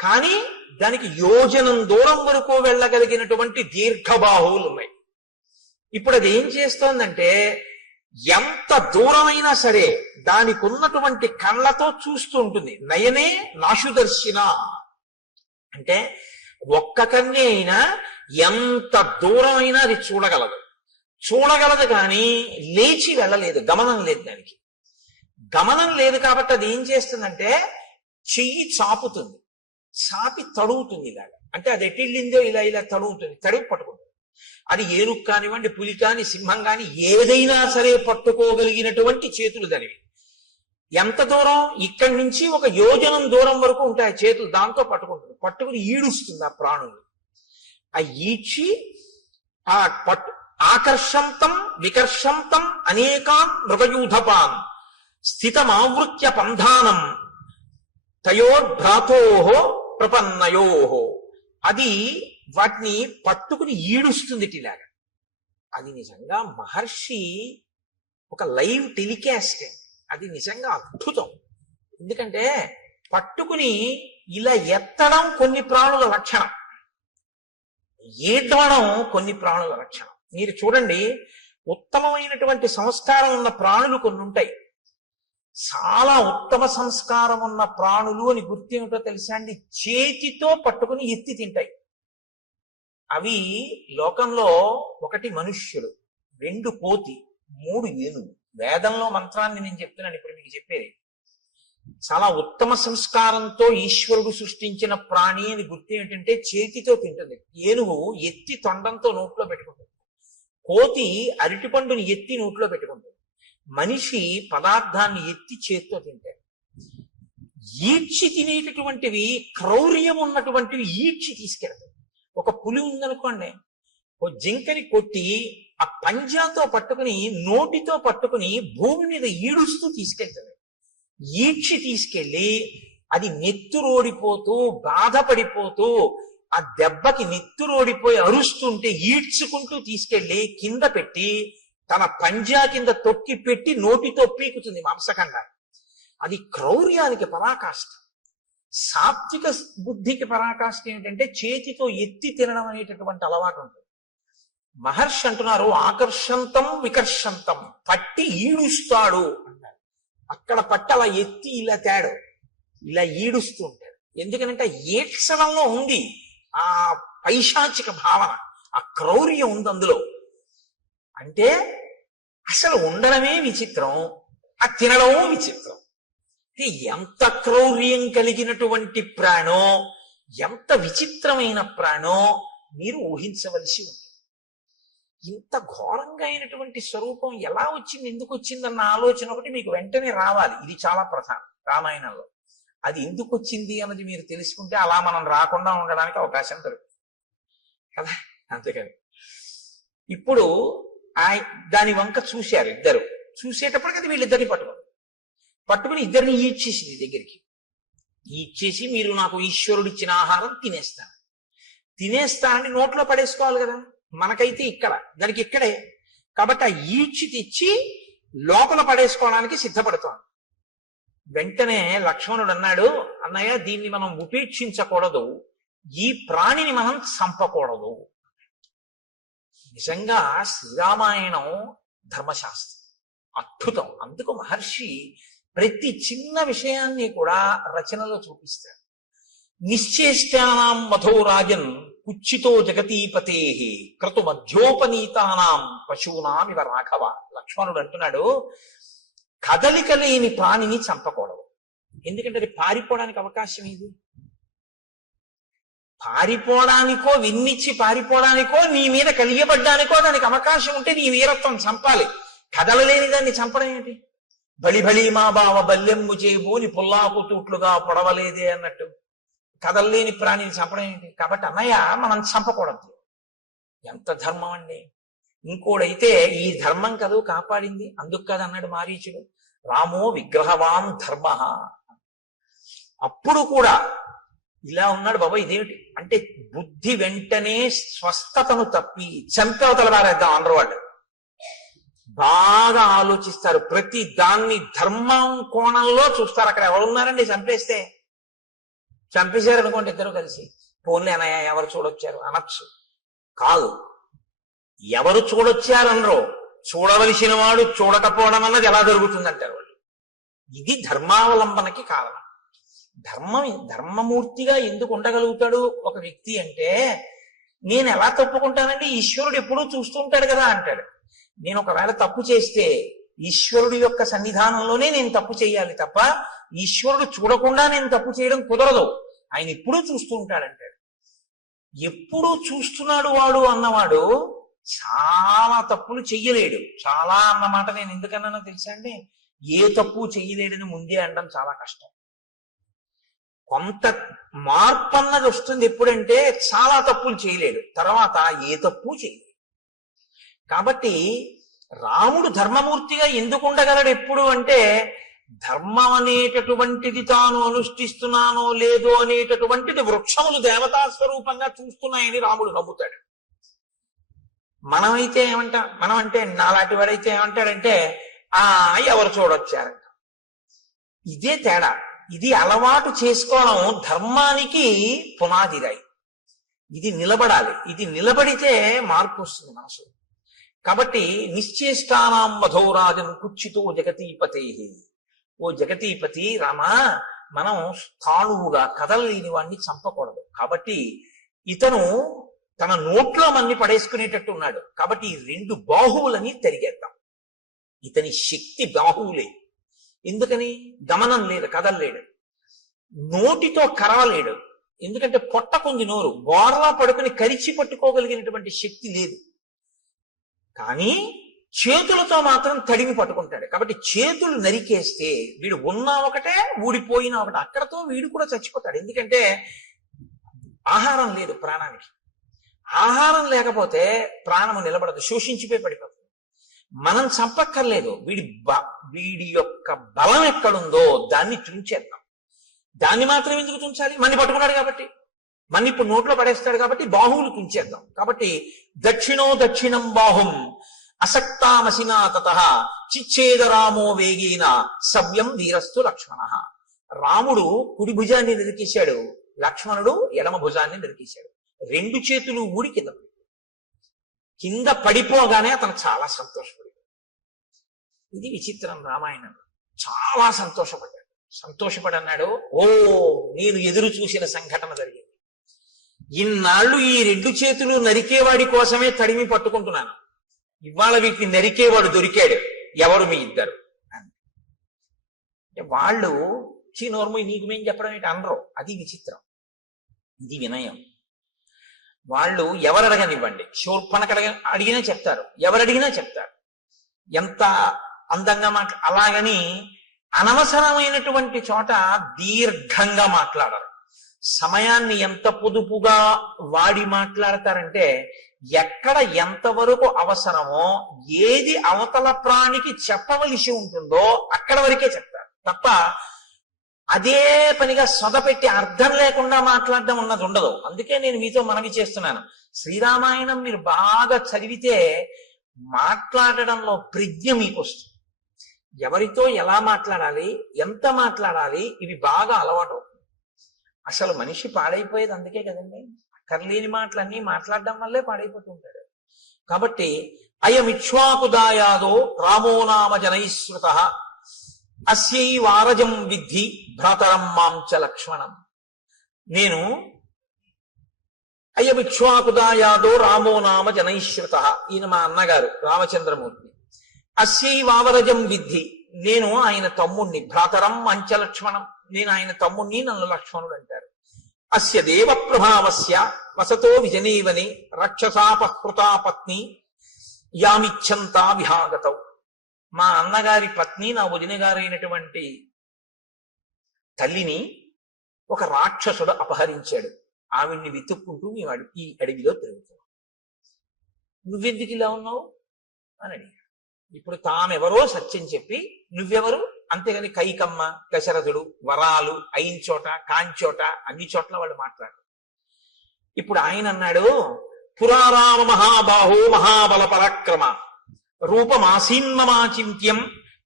కానీ దానికి యోజనం దూరం వరకు వెళ్ళగలిగినటువంటి దీర్ఘబాహువులు ఉన్నాయి. ఇప్పుడు అది ఏం చేస్తోందంటే ఎంత దూరమైనా సరే దానికి ఉన్నటువంటి కళ్ళతో చూస్తూ ఉంటుంది. నయనే నాశుదర్శిన అంటే ఒక్క కన్నే అయినా ఎంత దూరమైనా అది చూడగలదు కానీ లేచి వెళ్ళలేదు, గమనం లేదు. దానికి గమనం లేదు కాబట్టి అది ఏం చేస్తుందంటే చెయ్యి చాపుతుంది, చాపి తడుగుతుంది ఇలాగా. అంటే అది ఎటిళ్ళిందో ఇలా ఇలా తడుగుతుంది, తడివి పట్టుకుంటుంది. అది ఏనుగు కానివ్వండి, పులి కాని, సింహం కాని ఏదైనా సరే పట్టుకోగలిగినటువంటి చేతులు దానివి. ఎంత దూరం? ఇక్కడి నుంచి ఒక యోజనం దూరం వరకు ఉంటాయి చేతులు. దాంతో పట్టుకుంటుంది, పట్టుకుని ఈడుస్తుంది ఆ ప్రాణులు. ఆ ఈడ్చి ఆ పట్టు ఆకర్షంతం వికర్షంతం అనేకాన్ మృగయూధపాన్ స్థితమావృత్య పంధానం తయోర్భ్రాతోహో ప్రపన్నయోహో. అది వాటిని పట్టుకుని ఈడుస్తుంది ఇలాగా. అది నిజంగా మహర్షి ఒక లైవ్ టెలికాస్ట్, అది నిజంగా అద్భుతం. ఎందుకంటే పట్టుకుని ఇలా ఎత్తడం కొన్ని ప్రాణుల లక్షణం, ఈడ్వడం కొన్ని ప్రాణుల లక్షణం. మీరు చూడండి, ఉత్తమమైనటువంటి సంస్కారం ఉన్న ప్రాణులు కొన్ని ఉంటాయి. చాలా ఉత్తమ సంస్కారం ఉన్న ప్రాణులు అని గుర్తేమిటో తెలుసా అండి? చేతితో పట్టుకుని ఎత్తి తింటాయి. అవి లోకంలో ఒకటి మనుష్యులు, 2 కోతి, 3 ఏనుగు. వేదంలో మంత్రాన్ని నేను చెప్తున్నాను ఇప్పుడు మీకు చెప్పేది. చాలా ఉత్తమ సంస్కారంతో ఈశ్వరుడు సృష్టించిన ప్రాణి అని గుర్తు ఏంటంటే చేతితో తింటుంది. ఏనుగు ఎత్తి తొండంతో నోట్లో పెట్టుకుంటుంది. కోతి అరటిపండుని ఎత్తి నోట్లో పెట్టుకుంటుంది. మనిషి పదార్థాన్ని ఎత్తి చేతితో తింటాడు. ఈడ్చి తినేటటువంటివి, క్రౌర్యం ఉన్నటువంటివి ఈడ్చి తీసుకెళ్తాయి. ఒక పులి ఉందనుకోండి, ఓ జింకని కొట్టి ఆ పంజాతో పట్టుకుని నోటితో పట్టుకుని భూమి మీద ఈడుస్తూ తీసుకెళ్తాడు. ఈడ్చి తీసుకెళ్ళి అది నెత్తురోడిపోతూ బాధపడిపోతూ ఆ దెబ్బకి నెత్తురోడిపోయి అరుస్తుంటే ఈడ్చుకుంటూ తీసుకెళ్లి కింద పెట్టి తన పంజా కింద తొక్కి పెట్టి నోటితో పీకుతుంది మాంసఖండాన్ని. అది క్రౌర్యానికి పరాకాష్ట. సాత్విక బుద్ధికి పరాకాష్ట ఏంటంటే చేతితో ఎత్తి తినడం అనేటటువంటి అలవాటు ఉంటుంది. మహర్షి అంటున్నారు ఆకర్షంతం వికర్షంతం, పట్టి ఈడుస్తాడు అన్నారు. అక్కడ పట్టి అలా ఎత్తి ఇలా తేడు, ఇలా ఈడుస్తూ ఉంటాడు. ఎందుకంటే ఈడ్చడంలో ఉంది ఆ పైశాచిక భావన, ఆ క్రౌర్యం ఉంది అందులో. అంటే అసలు ఉండడమే విచిత్రం, ఆ తినడమూ విచిత్రం. ఎంత క్రౌర్యం కలిగినటువంటి ప్రాణో, ఎంత విచిత్రమైన ప్రాణో మీరు ఊహించవలసి ఉంటుంది. ఇంత ఘోరంగా అయినటువంటి స్వరూపం ఎలా వచ్చింది, ఎందుకు వచ్చిందన్న ఆలోచన ఒకటి మీకు వెంటనే రావాలి. ఇది చాలా ప్రధానం రామాయణంలో. అది ఎందుకు వచ్చింది అన్నది మీరు తెలుసుకుంటే అలా మనం రాకుండా ఉండడానికి అవకాశం దొరుకుతుంది కదా. అంతేకాదు ఇప్పుడు దాని వంక చూశారు ఇద్దరు. చూసేటప్పటికి అది వీళ్ళిద్దరిని పట్టుకుని ఇద్దరిని ఈడ్చేసింది దగ్గరికి. ఈడ్చేసి మీరు నాకు ఈశ్వరుడు ఇచ్చిన ఆహారం తినేస్తానని నోట్లో పడేసుకోవాలి కదా. మనకైతే ఇక్కడ, దానికి ఇక్కడే. కాబట్టి ఆ ఈడ్చి తెచ్చి లోపల పడేసుకోవడానికి సిద్ధపడుతోంది. వెంటనే లక్ష్మణుడు అన్నాడు, అన్నయ్య దీన్ని మనం ఉపేక్షించకూడదు, ఈ ప్రాణిని మనం చంపకూడదు. నిజంగా శ్రీరామాయణం ధర్మశాస్త్రం అద్భుతం. అందుకు మహర్షి ప్రతి చిన్న విషయాన్ని కూడా రచనలో చూపిస్తాడు. నిశ్చేష్టానాం మధో రాజన్ కుచ్చితో జగతీపతే క్రతు మధ్యోపనీతానాం పశూనాం ఇవ రాఘవ. లక్ష్మణుడు అంటున్నాడు కదలిక లేని ప్రాణిని చంపకూడదు. ఎందుకంటే అది పారిపోవడానికి అవకాశం ఇది. పారిపోవడానికో, విన్నిచ్చి పారిపోవడానికో, నీ మీద కలియబడ్డానికో దానికి అవకాశం ఉంటే నీ వీరత్వం చంపాలి. కదలలేని దాన్ని చంపడం ఏంటి? బలి మా బావ బల్లెమ్ము చేయబోని పుల్లాకు తూట్లుగా పొడవలేదే అన్నట్టు కదలలేని ప్రాణిని చంపడం ఏంటి? కాబట్టి అన్నయ్య మనం చంపకూడదు. ఎంత ధర్మం అండి. ఇంకోడైతే ఈ ధర్మం కదూ కాపాడింది, అందుకు కదా అన్నాడు మారీచుడు, రామో విగ్రహవాన్ ధర్మ. అప్పుడు కూడా ఇలా ఉన్నాడు. బాబా ఇదేమిటి అంటే బుద్ధి వెంటనే స్వస్థతను తప్పి చంపవతల వారేద్దాం అందరూ. వాళ్ళు బాగా ఆలోచిస్తారు, ప్రతి దాన్ని ధర్మం కోణంలో చూస్తారు. అక్కడ ఎవరున్నారండి చంపేస్తే? చంపేశారు అనుకోండి ఇద్దరు కలిసి, పోన్లే అన్నయ్య ఎవరు చూడొచ్చారు అనొచ్చు. కాదు, ఎవరు చూడొచ్చారనరో, చూడవలసిన వాడు చూడకపోవడం అన్నది ఎలా జరుగుతుందంటారు వాళ్ళు. ఇది ధర్మావలంబనకి కారణం. ధర్మమూర్తిగా ఎందుకు ఉండగలుగుతాడు ఒక వ్యక్తి అంటే, నేను ఎలా తప్పుకుంటానండి, ఈశ్వరుడు ఎప్పుడూ చూస్తూ ఉంటాడు కదా అంటాడు. నేను ఒకవేళ తప్పు చేస్తే ఈశ్వరుడు యొక్క సన్నిధానంలోనే నేను తప్పు చేయాలి తప్ప ఈశ్వరుడు చూడకుండా నేను తప్పు చేయడం కుదరదు. ఆయన ఎప్పుడూ చూస్తూ ఉంటాడంటాడు. ఎప్పుడూ చూస్తున్నాడు వాడు అన్నవాడు చాలా తప్పులు చెయ్యలేడు. చాలా అన్నమాట నేను ఎందుకన్నానో తెలుసా అండి, ఏ తప్పు చెయ్యలేడని ముందే అనడం చాలా కష్టం. కొంత మార్పు అన్నది వస్తుంది ఎప్పుడంటే చాలా తప్పులు చేయలేడు, తర్వాత ఏ తప్పు చేయలేడు. కాబట్టి రాముడు ధర్మమూర్తిగా ఎందుకు ఉండగలడు ఎప్పుడు అంటే, ధర్మం అనేటటువంటిది తాను అనుష్ఠిస్తున్నానో లేదో అనేటటువంటిది వృక్షములు దేవతా స్వరూపంగా చూస్తున్నాయని రాముడు నమ్ముతాడు. మనం అంటే నాలాంటి వాడైతే ఏమంటాడంటే ఎవరు చూడొచ్చారంట. ఇదే తేడా. ఇది అలవాటు చేసుకోవడం ధర్మానికి పునాదిరాయి. ఇది నిలబడాలి. ఇది నిలబడితే మార్పు వస్తుంది మనసు. కాబట్టి నిశ్చేష్టానాం మధోరాజన్ కుచ్చితో జగతీపతే. ఓ జగతీపతి రామా, మనం స్థాణువుగా కదలలేని వాడిని చంపకూడదు. కాబట్టి ఇతను తన నోట్లో మన్ని పడేసుకునేటట్టు ఉన్నాడు. కాబట్టి ఈ రెండు బాహువులని తరిగేద్దాం. ఇతని శక్తి బాహువులే. ఎందుకని? గమనం లేదు, కదలలేడు. నోటితో కరవలేడు, ఎందుకంటే పొట్టకుంది నోరు. బోర్లా పడుకుని కరిచి పట్టుకోగలిగినటువంటి శక్తి లేదు. కానీ చేతులతో మాత్రం తడిమి పట్టుకుంటాడు. కాబట్టి చేతులు నరికేస్తే వీడు ఉన్నా ఒకటే, ఊడిపోయినా ఒకటే. అక్కడతో వీడు కూడా చచ్చిపోతాడు. ఎందుకంటే ఆహారం లేదు ప్రాణానికి. ఆహారం లేకపోతే ప్రాణము నిలబడదు, శోషించిపోయి పడిపోతుంది. మనం చంపక్కర్లేదు, వీడి యొక్క బలం ఎక్కడుందో దాన్ని తుంచేద్దాం. దాన్ని మాత్రం ఎందుకు తుంచాలి? మన్ని పట్టుకున్నాడు కాబట్టి, మన్ని ఇప్పుడు నోట్లో పడేస్తాడు కాబట్టి బాహువులు తుంచేద్దాం. కాబట్టి దక్షిణం బాహుం అసక్తామసినా తతః చిచ్ఛేద రామో వేగేన సవ్యం వీరస్తు లక్ష్మణ. రాముడు కుడి భుజాన్ని నిరికేశాడు, లక్ష్మణుడు ఎడమ భుజాన్ని నిరికేశాడు. రెండు చేతులు ఊడి కింద పడిపోగానే అతను చాలా సంతోషపడ్డాడు. ఇది విచిత్రం రామాయణం. చాలా సంతోషపడన్నాడు. ఓ, నేను ఎదురు చూసిన సంఘటన జరిగింది. ఇన్నాళ్ళు ఈ రెండు చేతులు నరికేవాడి కోసమే తడిమి పట్టుకుంటున్నాను, ఇవాళ వీటిని నరికేవాడు దొరికాడు. ఎవరు? మీ ఇద్దరు. వాళ్ళు చీనోర్ము నీకు మేం చెప్పడం ఏంటి అనరు. అది విచిత్రం, ఇది వినయం. వాళ్ళు ఎవరు అడగనివ్వండి, శూర్పణఖ అడిగినా చెప్తారు, ఎవరు అడిగినా చెప్తారు. ఎంత అందంగా అలాగని అనవసరమైనటువంటి చోట దీర్ఘంగా మాట్లాడరు. సమయాన్ని ఎంత పొదుపుగా వాడి మాట్లాడతారంటే, ఎక్కడ ఎంతవరకు అవసరమో, ఏది అవతల ప్రాణికి చెప్పవలసి ఉంటుందో అక్కడ వరకే చెప్తారు తప్ప అదే పనిగా సొదపెట్టి అర్థం లేకుండా మాట్లాడడం ఉన్నది ఉండదు. అందుకే నేను మీతో మనవి చేస్తున్నాను, శ్రీరామాయణం మీరు బాగా చదివితే మాట్లాడడంలో ప్రజ్ఞ మీకు వస్తుంది. ఎవరితో ఎలా మాట్లాడాలి, ఎంత మాట్లాడాలి, ఇవి బాగా అలవాటు అవుతుంది. అసలు మనిషి పాడైపోయేది అందుకే కదండి. అక్కర్లేని మాటలన్నీ మాట్లాడడం వల్లే పాడైపోతుంటాడు. కాబట్టి అయమిక్ష్వాకుదాయాదో రామో నామ జనైశ్రుత అస్యై వారజం విద్ధి భ్రాతరం మాంచ లక్ష్మణం. నేను అయమిక్ష్వాకుదాయాదో రామో నామ జనైశ్రుత, ఈయన మా అన్నగారు రామచంద్రమూర్తి. అస్యై వావరజం విద్ధి, నేను ఆయన తమ్ముణ్ణి. భ్రాతరం మంచ లక్ష్మణం, నేను ఆయన తమ్ముణ్ణి, నన్ను లక్ష్మణుడు అంటారు. అస్య దేవ ప్రభావస్య వసతో విజనీవని రక్షసాపహృతా పత్ని యామిచ్చంతా విహాగతౌ. మా అన్నగారి పత్ని, నా వదిన గారైనటువంటి తల్లిని ఒక రాక్షసుడు అపహరించాడు. ఆవిడ్ని వెతుక్కుంటూ ఈ అడవిలో తిరుగుతావు. నువ్వెందుకు ఇలా ఉన్నావు అని అడిగాడు. ఇప్పుడు తామెవరో సత్యం చెప్పి నువ్వెవరు, అంతేగాని కైకమ్మ, దశరథుడు, వరాలు అయిన చోట కాంచోట అన్ని చోట్ల వాళ్ళు మాట్లాడారు. ఇప్పుడు ఆయన అన్నాడు, పురారామ మహాబాహో మహాబల పరాక్రమ రూపమాసీన్మమాచింత్యం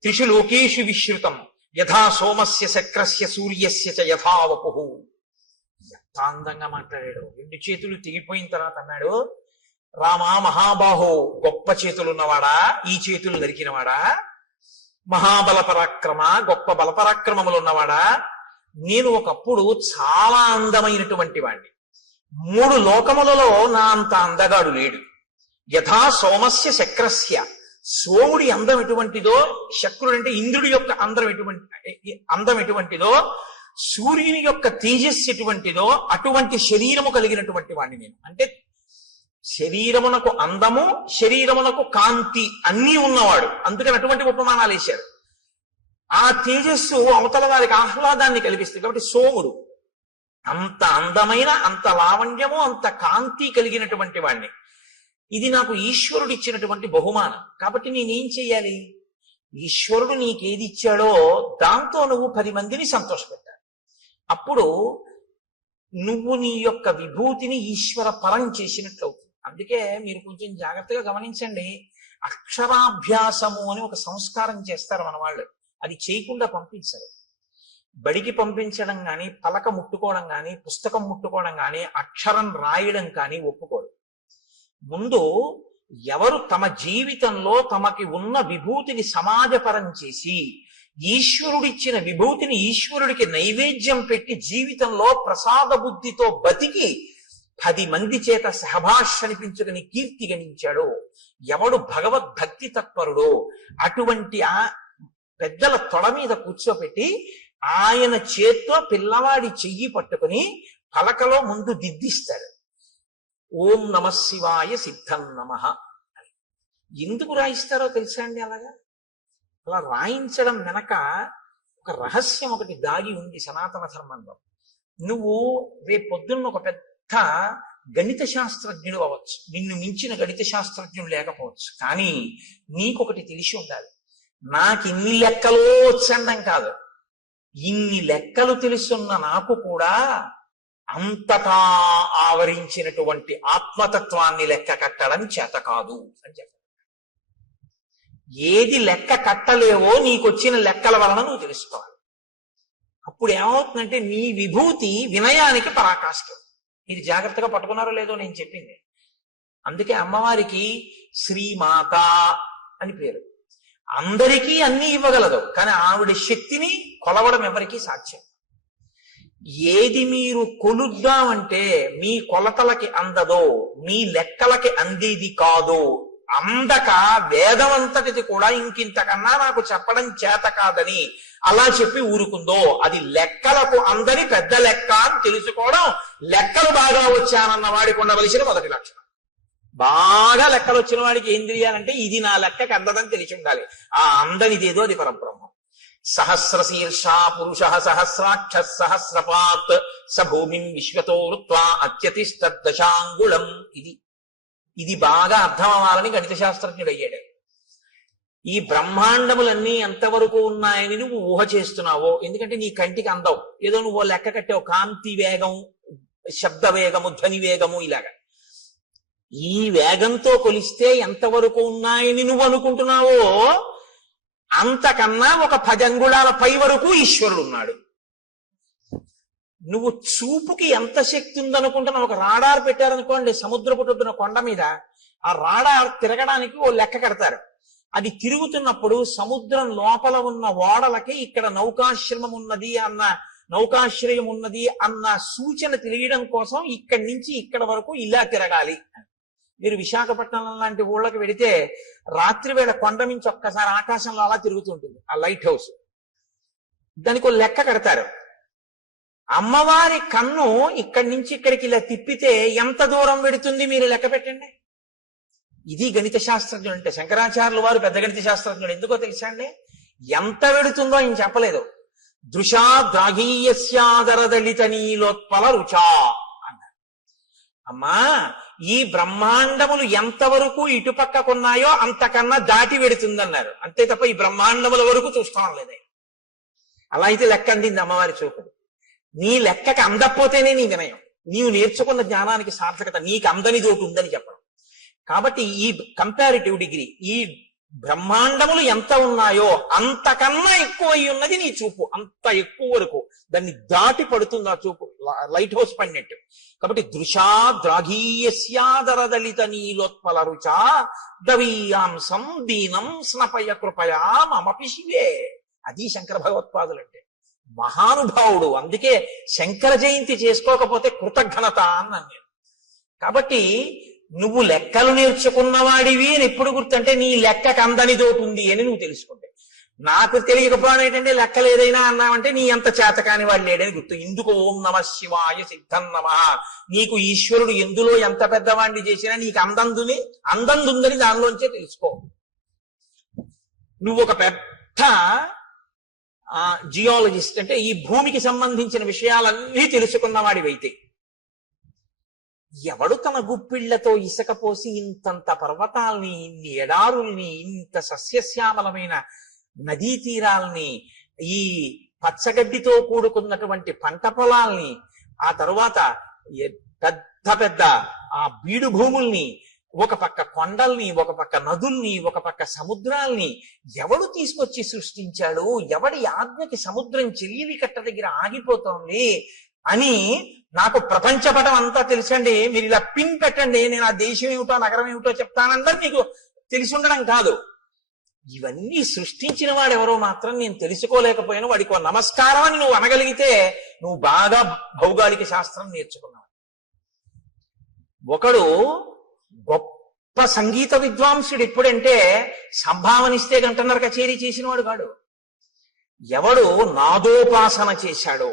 త్రిషు లోకేషు విశ్రుతం యథా సోమస్య శక్రస్య సూర్యస్య చ యథా వపుః. ఎంత అందంగా మాట్లాడాడు. రెండు చేతులు తెగిపోయిన తర్వాత అన్నాడు, రామా మహాబాహో, గొప్ప చేతులున్నవాడా, ఈ చేతులు నరికినవాడా, మహాబల పరాక్రమ, గొప్ప బలపరాక్రమములు ఉన్నవాడా, నేను ఒకప్పుడు చాలా అందమైనటువంటి వాణ్ణి. 3 లోకములలో నా అంత అందగాడు లేడు. యథా సోమస్య శక్రస్య, సోముడి అందం ఎటువంటిదో, శక్రుడు అంటే ఇంద్రుడి యొక్క అందం ఎటువంటిదో, సూర్యుని యొక్క తేజస్సు ఎటువంటిదో అటువంటి శరీరము కలిగినటువంటి వాణ్ణి నేను. అంటే శరీరమునకు అందము, శరీరమునకు కాంతి అన్నీ ఉన్నవాడు. అందుకని అటువంటి ఉపమానాలు వేశారు. ఆ తేజస్సు అవతల వారికి ఆహ్లాదాన్ని కలిగిస్తుంది. కాబట్టి సోముడు అంత అందమైన, అంత లావణ్యము, అంత కాంతి కలిగినటువంటి వాణ్ణి. ఇది నాకు ఈశ్వరుడు ఇచ్చినటువంటి బహుమానం. కాబట్టి నేనేం చెయ్యాలి? ఈశ్వరుడు నీకేది ఇచ్చాడో దాంతో నువ్వు 10 మందిని సంతోషపెట్టాలి. అప్పుడు నువ్వు నీ యొక్క విభూతిని ఈశ్వర పరం చేసినట్లు అవుతుంది. అందుకే మీరు కొంచెం జాగ్రత్తగా గమనించండి. అక్షరాభ్యాసము అని ఒక సంస్కారం చేస్తారు మన వాళ్ళు, అది చేయకుండా పంపించరు. బడికి పంపించడం కానీ, పలక ముట్టుకోవడం కానీ, పుస్తకం ముట్టుకోవడం కానీ, అక్షరం రాయడం కానీ ఒప్పుకోరు. ముందు ఎవరు తమ జీవితంలో తమకి ఉన్న విభూతిని సమాజపరం చేసి ఈశ్వరుడిచ్చిన విభూతిని ఈశ్వరుడికి నైవేద్యం పెట్టి జీవితంలో ప్రసాద బుద్ధితో బతికి 10 మంది చేత సహభాష్ అనిపించుకుని కీర్తి గణించాడో, ఎవడు భగవద్భక్తి తత్పరుడో, అటువంటి పెద్దల తొడ మీద కూర్చోపెట్టి ఆయన చేత్తో పిల్లవాడి చెయ్యి పట్టుకుని పలకలో ముందు దిద్దిస్తాడు. ఓం నమ శివాయ సిద్ధం నమః అని. ఎందుకు రాయిస్తారో తెలుసా అండి? అలాగా అలా రాయించడం వెనక ఒక రహస్యం ఒకటి దాగి ఉంది సనాతన ధర్మంలో. నువ్వు రేపు పొద్దున్న ఒక పెద్ద గణిత శాస్త్రజ్ఞుడు అవ్వచ్చు, నిన్ను మించిన గణిత శాస్త్రజ్ఞుడు లేకపోవచ్చు, కానీ నీకొకటి తెలిసి ఉండాలి. నాకు ఇన్ని లెక్కలు వచ్చండం కాదు, ఇన్ని లెక్కలు తెలుసున్న నాకు కూడా అంతటా ఆవరించినటువంటి ఆత్మతత్వాన్ని లెక్క కట్టడం చేత కాదు అని చెప్పారు. ఏది లెక్క కట్టలేవో నీకొచ్చిన లెక్కల వలన నువ్వు తెలుసుకోవాలి. అప్పుడు ఏమవుతుందంటే నీ విభూతి వినయానికి పరాకాష్ఠం. ఇది జాగ్రత్తగా పట్టుకున్నారో లేదో నేను చెప్పింది. అందుకే అమ్మవారికి శ్రీమాత అని పేరు. అందరికీ అన్ని ఇవ్వగలదు, కానీ ఆవిడ శక్తిని కొలవడం ఎవరికీ సాధ్యం. ఏది మీరు కొలుద్దామంటే మీ కొలతలకి అందదో, మీ లెక్కలకి అందేది కాదో, అందక వేదమంతటిది కూడా ఇంకింతకన్నా నాకు చెప్పడం చేత కాదని అలా చెప్పి ఊరుకుందో, అది లెక్కలకు అందని పెద్ద లెక్క అని తెలుసుకోవడం లెక్కలు బాగా వచ్చానన్న వాడికి ఉండవలసిన మొదటి లక్షణం. బాగా లెక్కలు వచ్చిన వాడికి ఏం తెలియాలంటే ఇది నా లెక్కకి అందదని తెలిసి ఉండాలి. ఆ అందనిదేదో అది పరబ్రహ్మం. సహస్రశీర్ష పురుష సహస్రాక్ష సహస్రపాత్ స భూమిం విశ్వతో వృత్వా అత్యతిష్టదశాంగుళం. ఇది బాగా అర్థం అవ్వాలని గణిత శాస్త్రజ్ఞుడు అయ్యాడు. ఈ బ్రహ్మాండములన్నీ ఎంతవరకు ఉన్నాయని నువ్వు ఊహ చేస్తున్నావో, ఎందుకంటే నీ కంటికి అందవు, ఏదో నువ్వు లెక్క కట్టావు, కాంతి వేగం, శబ్ద వేగము, ధ్వని వేగము, ఇలాగా ఈ వేగంతో కొలిస్తే ఎంతవరకు ఉన్నాయని నువ్వు అనుకుంటున్నావో అంతకన్నా ఒక 10 అంగుళాల పై వరకు ఈశ్వరుడు ఉన్నాడు. నువ్వు చూపుకి ఎంత శక్తి ఉందనుకుంటున్నావు? ఒక రాడార్ పెట్టారనుకోండి సముద్రపు ఒడ్డున కొండ మీద, ఆ రాడార్ తిరగడానికి ఓ లెక్క కడతారు. అది తిరుగుతున్నప్పుడు సముద్రం లోపల ఉన్న ఓడలకి ఇక్కడ నౌకాశ్రమం ఉన్నది అన్న, నౌకాశ్రయం ఉన్నది అన్న సూచన తెలియడం కోసం ఇక్కడి నుంచి ఇక్కడ వరకు ఇలా తిరగాలి. మీరు విశాఖపట్నం లాంటి ఊళ్ళకి వెడితే రాత్రి వేళ కొండ నుంచి ఒక్కసారి ఆకాశంలో అలా తిరుగుతుంటుంది ఆ లైట్ హౌస్. దానికి ఒక లెక్క కడతారు. అమ్మవారి కన్ను ఇక్కడి నుంచి ఇక్కడికి ఇలా తిప్పితే ఎంత దూరం వెడుతుంది మీరు లెక్క పెట్టండి. ఇది గణిత శాస్త్రజ్ఞుడు అంటే. శంకరాచార్యులు వారు పెద్ద గణిత శాస్త్రజ్ఞుడు. ఎందుకో తెలుసా అండి? ఎంత వెడుతుందో ఆయన చెప్పలేదు. దృశా ద్రాఘీయస్యాదరదళిత నీలోత్పల రుచా అన్నారు. అమ్మా, ఈ బ్రహ్మాండములు ఎంతవరకు ఇటుపక్కకున్నాయో అంతకన్నా దాటి వెడుతుందన్నారు. అంతే తప్ప ఈ బ్రహ్మాండముల వరకు చూస్తాం లేదు. అలా అయితే లెక్క అందింది అమ్మవారి చూపుడు. నీ లెక్కకి అందకపోతేనే నీ వినయం, నీవు నేర్చుకున్న జ్ఞానానికి సార్థకత. నీకు అందని తోటి ఉందని చెప్పడం. కాబట్టి ఈ కంపారిటివ్ డిగ్రీ, ఈ బ్రహ్మాండములు ఎంత ఉన్నాయో అంతకన్నా ఎక్కువ అయి ఉన్నది నీ చూపు. అంత ఎక్కువ వరకు దాన్ని దాటి పడుతుంది ఆ చూపు, లైట్ హౌస్ పడినట్టు. కాబట్టి దృశా ద్రాఘీయస్యాదరదళిత నీలోత్పల రుచా దవీయాంసం దీనం స్నపయ కృపయా మమపి శివే. అది శంకర భగవత్పాదులు అంటే. మహానుభావుడు. అందుకే శంకర జయంతి చేసుకోకపోతే కృతజ్ఞత అన్నాను నేను. కాబట్టి నువ్వు లెక్కలు నేర్చుకున్నవాడివి అని ఎప్పుడు గుర్తంటే నీ లెక్కకు అందనిదోటి ఉంది అని నువ్వు తెలుసుకుంటే. నాకు తెలియకపోవడం ఏంటంటే లెక్కలు ఏదైనా అన్నావంటే నీ అంత చేతకాని వాడు లేడని గుర్తు. ఇందుకు ఓం నమ శివాయ సిద్ధం నమః. నీకు ఈశ్వరుడు ఎందులో ఎంత పెద్దవాడిని చేసినా నీకు అందందుందని దానిలోంచే తెలుసుకో. నువ్వు ఒక పెద్ద జియాలజిస్ట్ అంటే ఈ భూమికి సంబంధించిన విషయాలన్నీ తెలుసుకున్నవాడివైతే, ఎవడు తన గుప్పిళ్లతో ఇసుక పోసి ఇంతంత పర్వతాల్ని, ఇన్ని ఎడారుల్ని, ఇంత సస్యశ్యామలమైన నదీ తీరాల్ని, ఈ పచ్చగడ్డితో కూడుకున్నటువంటి పంట పొలాల్ని, ఆ తరువాత పెద్ద పెద్ద ఆ బీడు భూముల్ని, ఒక పక్క కొండల్ని, ఒక పక్క నదుల్ని, ఒక పక్క సముద్రాల్ని ఎవడు తీసుకొచ్చి సృష్టించాడు? ఎవడి ఆజ్ఞకి సముద్రం చెలియవి కట్ట దగ్గర ఆగిపోతోంది అని నాకు ప్రపంచపటం అంతా తెలుసండి. మీరు ఇలా పిన్ పెట్టండి, నేను ఆ దేశం ఏమిటో నగరం ఏమిటో చెప్తానందరూ మీకు తెలిసి ఉండడం కాదు. ఇవన్నీ సృష్టించిన వాడు ఎవరో మాత్రం నేను తెలుసుకోలేకపోయాను, వాడికి ఒక నమస్కారం అని నువ్వు అనగలిగితే నువ్వు బాగా భౌగోళిక శాస్త్రం నేర్చుకున్నావు. ఒకడు గొప్ప సంగీత విద్వాంసుడు ఎప్పుడంటే సంభావనిస్తే గంటన్నర కచేరీ చేసినవాడు కాడు. ఎవడు నాదోపాసన చేశాడో,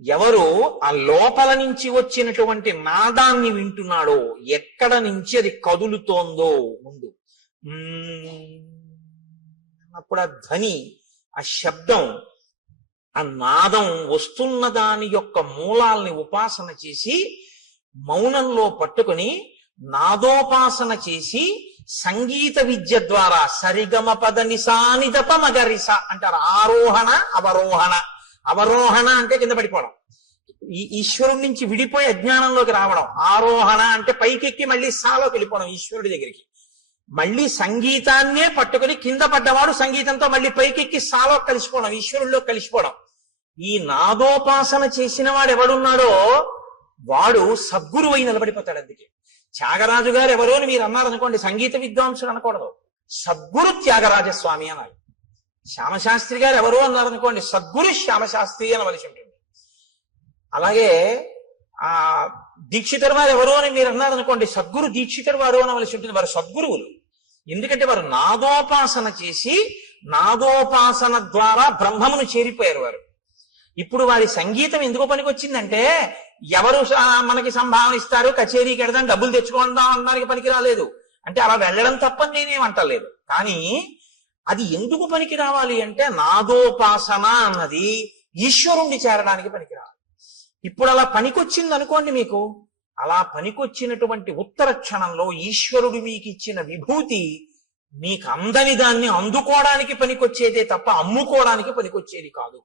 ఎవరు ఆ లోపల నుంచి వచ్చినటువంటి నాదాన్ని వింటున్నాడో, ఎక్కడ నుంచి అది కదులుతోందో ముందు అప్పుడు ఆ ధ్వని, ఆ శబ్దం, ఆ నాదం వస్తున్న దాని యొక్క మూలాల్ని ఉపాసన చేసి మౌనంలో పట్టుకుని నాదోపాసన చేసి సంగీత విద్య ద్వారా సరిగమ పద నిసానిదప మగరిస అంటారు. ఆరోహణ అవరోహణ. అవరోహణ అంటే కింద పడిపోవడం, ఈ ఈశ్వరుడి నుంచి విడిపోయి అజ్ఞానంలోకి రావడం. ఆరోహణ అంటే పైకెక్కి మళ్ళీ సాలోకి వెళ్ళిపోవడం ఈశ్వరుడి దగ్గరికి. మళ్ళీ సంగీతాన్నే పట్టుకుని కింద పడ్డవాడు సంగీతంతో మళ్ళీ పైకెక్కి సాలో కలిసిపోవడం, ఈశ్వరుల్లో కలిసిపోవడం. ఈ నాదోపాసన చేసిన వాడు ఎవడున్నాడో వాడు సద్గురు అయి నిలబడిపోతాడు. అందుకే త్యాగరాజు గారు ఎవరో అని మీరు అన్నారనుకోండి, సంగీత విద్వాంసుడు అనకూడదు, సద్గురు త్యాగరాజస్వామి అనాలి. శ్యామశాస్త్రి గారు ఎవరో అన్నారనుకోండి, సద్గురు శ్యామశాస్త్రి అనవలసి ఉంటుంది. అలాగే ఆ దీక్షితర్ వారు ఎవరో అని మీరు అన్నారనుకోండి, సద్గురు దీక్షితర్ వారు అనవలసి ఉంటుంది. వారు సద్గురువులు. ఎందుకంటే వారు నాదోపాసన చేసి నాదోపాసన ద్వారా బ్రహ్మమును చేరిపోయారు వారు. ఇప్పుడు వారి సంగీతం ఎందుకు పనికొచ్చిందంటే, ఎవరు మనకి సంభావన ఇస్తారు, కచేరీకి వెడదాం, డబ్బులు తెచ్చుకుందాం అనడానికి పనికి రాలేదు. అంటే అలా వెళ్ళడం తప్పని నేనేమంటలేదు. కానీ అది ఎందుకు పనికి రావాలి అంటే, నాదోపాసన అన్నది ఈశ్వరుణ్ణి చేరడానికి పనికి రావాలి. ఇప్పుడు అలా పనికొచ్చింది అనుకోండి, మీకు అలా పనికొచ్చినటువంటి ఉత్తర క్షణంలో ఈశ్వరుడు మీకు ఇచ్చిన విభూతి మీకు అందని దాన్ని అందుకోవడానికి పనికొచ్చేదే తప్ప అమ్ముకోవడానికి పనికొచ్చేది కాదు.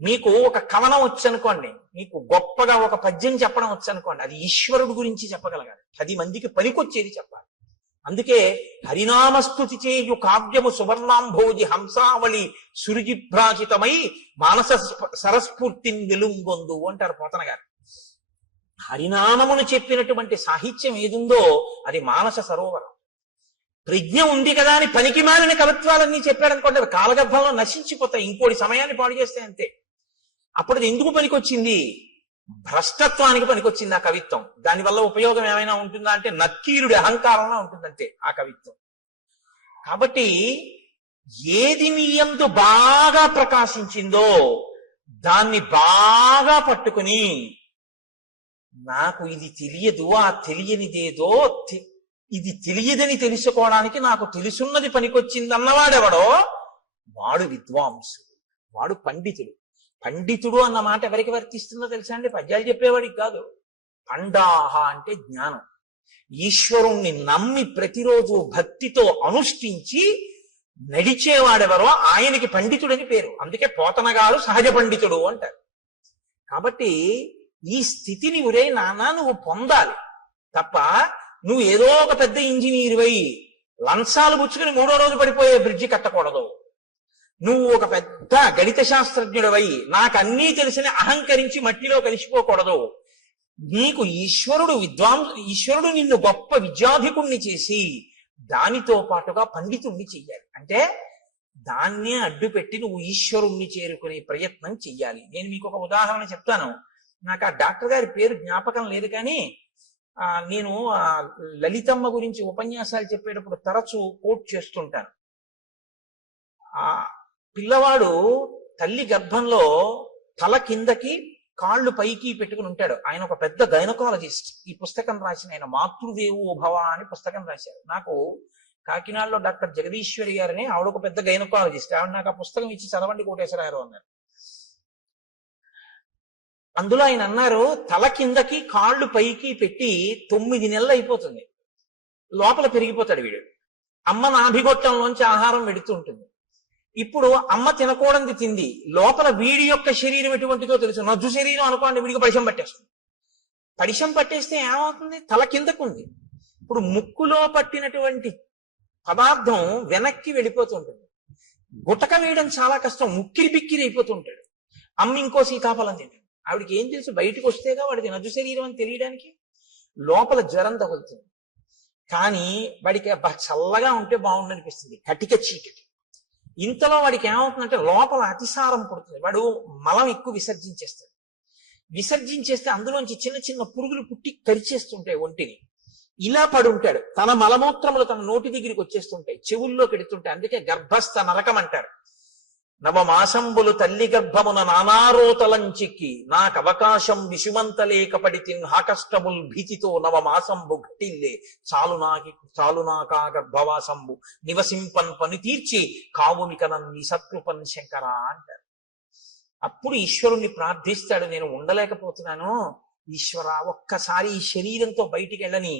మీకు ఒక కవనం వచ్చనుకోండి, మీకు గొప్పగా ఒక పద్యం చెప్పడం వచ్చనుకోండి, అది ఈశ్వరుడు గురించి చెప్పగలగాలి, 10 మందికి పనికొచ్చేది చెప్పాలి. అందుకే హరినామస్తుతి చేయు కావ్యము సువర్ణాంభోజి హంసావళి సురుజిభ్రాజితమై మానస సరస్ఫూర్తిని వెలుంగొందు అంటారు పోతన గారు. హరినామమును చెప్పినటువంటి సాహిత్యం ఏదుందో అది మానస సరోవరం. ప్రజ్ఞ ఉంది కదా అని పనికి మాలిన కవిత్వాలన్నీ చెప్పాడనుకోండి, అవి కాలగర్భంలో నశించిపోతాయి, ఇంకోటి సమయాన్ని పాడు చేస్తే అంతే. అప్పుడు అది ఎందుకు పనికొచ్చింది? భ్రష్టత్వానికి పనికొచ్చింది ఆ కవిత్వం. దానివల్ల ఉపయోగం ఏమైనా ఉంటుందా అంటే నక్కీరుడి అహంకారంలో ఉంటుందంతే ఆ కవిత్వం. కాబట్టి ఏది నీ యందు బాగా ప్రకాశించిందో దాన్ని బాగా పట్టుకుని, నాకు ఇది తెలియదు, ఆ తెలియనిదేదో ఇది తెలియదని తెలుసుకోవడానికి నాకు తెలుసున్నది పనికొచ్చిందన్నవాడెవడో వాడు విద్వాంసుడు, వాడు పండితుడు. పండితుడు అన్న మాట ఎవరికి వర్తిస్తుందో తెలుసా అండి? పద్యాలు చెప్పేవాడికి కాదు. పండాహ అంటే జ్ఞానం. ఈశ్వరుణ్ణి నమ్మి ప్రతిరోజు భక్తితో అనుష్ఠించి నడిచేవాడెవరో ఆయనకి పండితుడని పేరు. అందుకే పోతన గారు సహజ పండితుడు అంటారు. కాబట్టి ఈ స్థితిని ఒరే నాన్న నువ్వు పొందాలి తప్ప, నువ్వు ఏదో ఒక పెద్ద ఇంజనీర్ వై లంచాలు పుచ్చుకుని 3వ రోజు పడిపోయే బ్రిడ్జి కట్టకూడదు. నువ్వు ఒక పెద్ద గణిత శాస్త్రజ్ఞుడవై నాకు అన్నీ తెలిసిన అహంకరించి మట్టిలో కలిసిపోకూడదు. నీకు ఈశ్వరుడు నిన్ను గొప్ప విద్యాధికుణ్ణి చేసి దానితో పాటుగా పండితుణ్ణి చెయ్యాలి. అంటే దాన్నే అడ్డు పెట్టి నువ్వు ఈశ్వరుణ్ణి చేరుకునే ప్రయత్నం చెయ్యాలి. నేను మీకు ఒక ఉదాహరణ చెప్తాను. నాకు ఆ డాక్టర్ గారి పేరు జ్ఞాపకం లేదు, కానీ నేను లలితమ్మ గురించి ఉపన్యాసాలు చెప్పేటప్పుడు తరచూ కోట్ చేస్తుంటాను. ఆ పిల్లవాడు తల్లి గర్భంలో తల కిందకి కాళ్ళు పైకి పెట్టుకుని ఉంటాడు. ఆయన ఒక పెద్ద గైనకాలజిస్ట్. ఈ పుస్తకం రాసిన ఆయన మాతృదేవో భవ అని పుస్తకం రాశారు. నాకు కాకినాడలో డాక్టర్ జగదీశ్వరి గారిని, ఆవిడ ఒక పెద్ద గైనకాలజిస్ట్. ఆవిడ నాకు ఆ పుస్తకం ఇచ్చి చదవండి కోటేశ్వరరావు అన్నారు. అందులో ఆయన అన్నారు, తల కిందకి కాళ్ళు పైకి పెట్టి 9 నెలలు అయిపోతుంది, లోపల పెరిగిపోతాడు వీడు. అమ్మ నాభిగొట్టంలోంచి ఆహారం వెడుతూ ఉంటుంది. ఇప్పుడు అమ్మ తినకూడదు తింది, లోపల వీడి యొక్క శరీరం ఎటువంటిదో తెలుసు. నజ్జు శరీరం అనుకోండి, వీడికి పడిశం పట్టేస్తుంది. పడిశం పట్టేస్తే ఏమవుతుంది? తల కిందకుంది. ఇప్పుడు ముక్కులో పట్టినటువంటి పదార్థం వెనక్కి వెళ్ళిపోతుంటుంది. గుటక వేయడం చాలా కష్టం, ముక్కిరి బిక్కిరి అయిపోతుంటాడు. అమ్మ ఇంకో సీతాఫలం తింటుంది. ఆవిడికి ఏం తెలుసు? బయటకు వస్తేగా వాడికి నజ్జు శరీరం అని తెలియడానికి. లోపల జ్వరం తగులుతుంది. కానీ వాడికి చల్లగా ఉంటే బాగుండనిపిస్తుంది, కటిక చీకటి. ఇంతలో వాడికి ఏమవుతుందంటే లోపల అతిసారం పుడుతుంది. వాడు మలం ఎక్కువ విసర్జించేస్తాడు. విసర్జించేస్తే అందులోంచి చిన్న చిన్న పురుగులు పుట్టి కరిచేస్తుంటాయి ఒంటిని. ఇలా పడుంటాడు. తన మలమూత్రములు తన నోటి దగ్గరికి వచ్చేస్తుంటాయి, చెవుల్లో పెడుతుంటాయి. అందుకే గర్భస్థ నరకం అంటారు. నవమాసంబులు తల్లి గర్భమున నానారోతలంచిక్కి నాకవకాశం విషుమంతలేకపడి హాకష్టముల్ భీతితో నవమాసంబు ఘటిల్లే చాలునాకా గర్భవాసంబు నివసింపన్ పని తీర్చి కావుమికనన్ నిసత్కృపన్ శంకర అంటారు. అప్పుడు ఈశ్వరుణ్ణి ప్రార్థిస్తాడు, నేను ఉండలేకపోతున్నాను ఈశ్వర, ఒక్కసారి ఈ శరీరంతో బయటికి వెళ్ళని,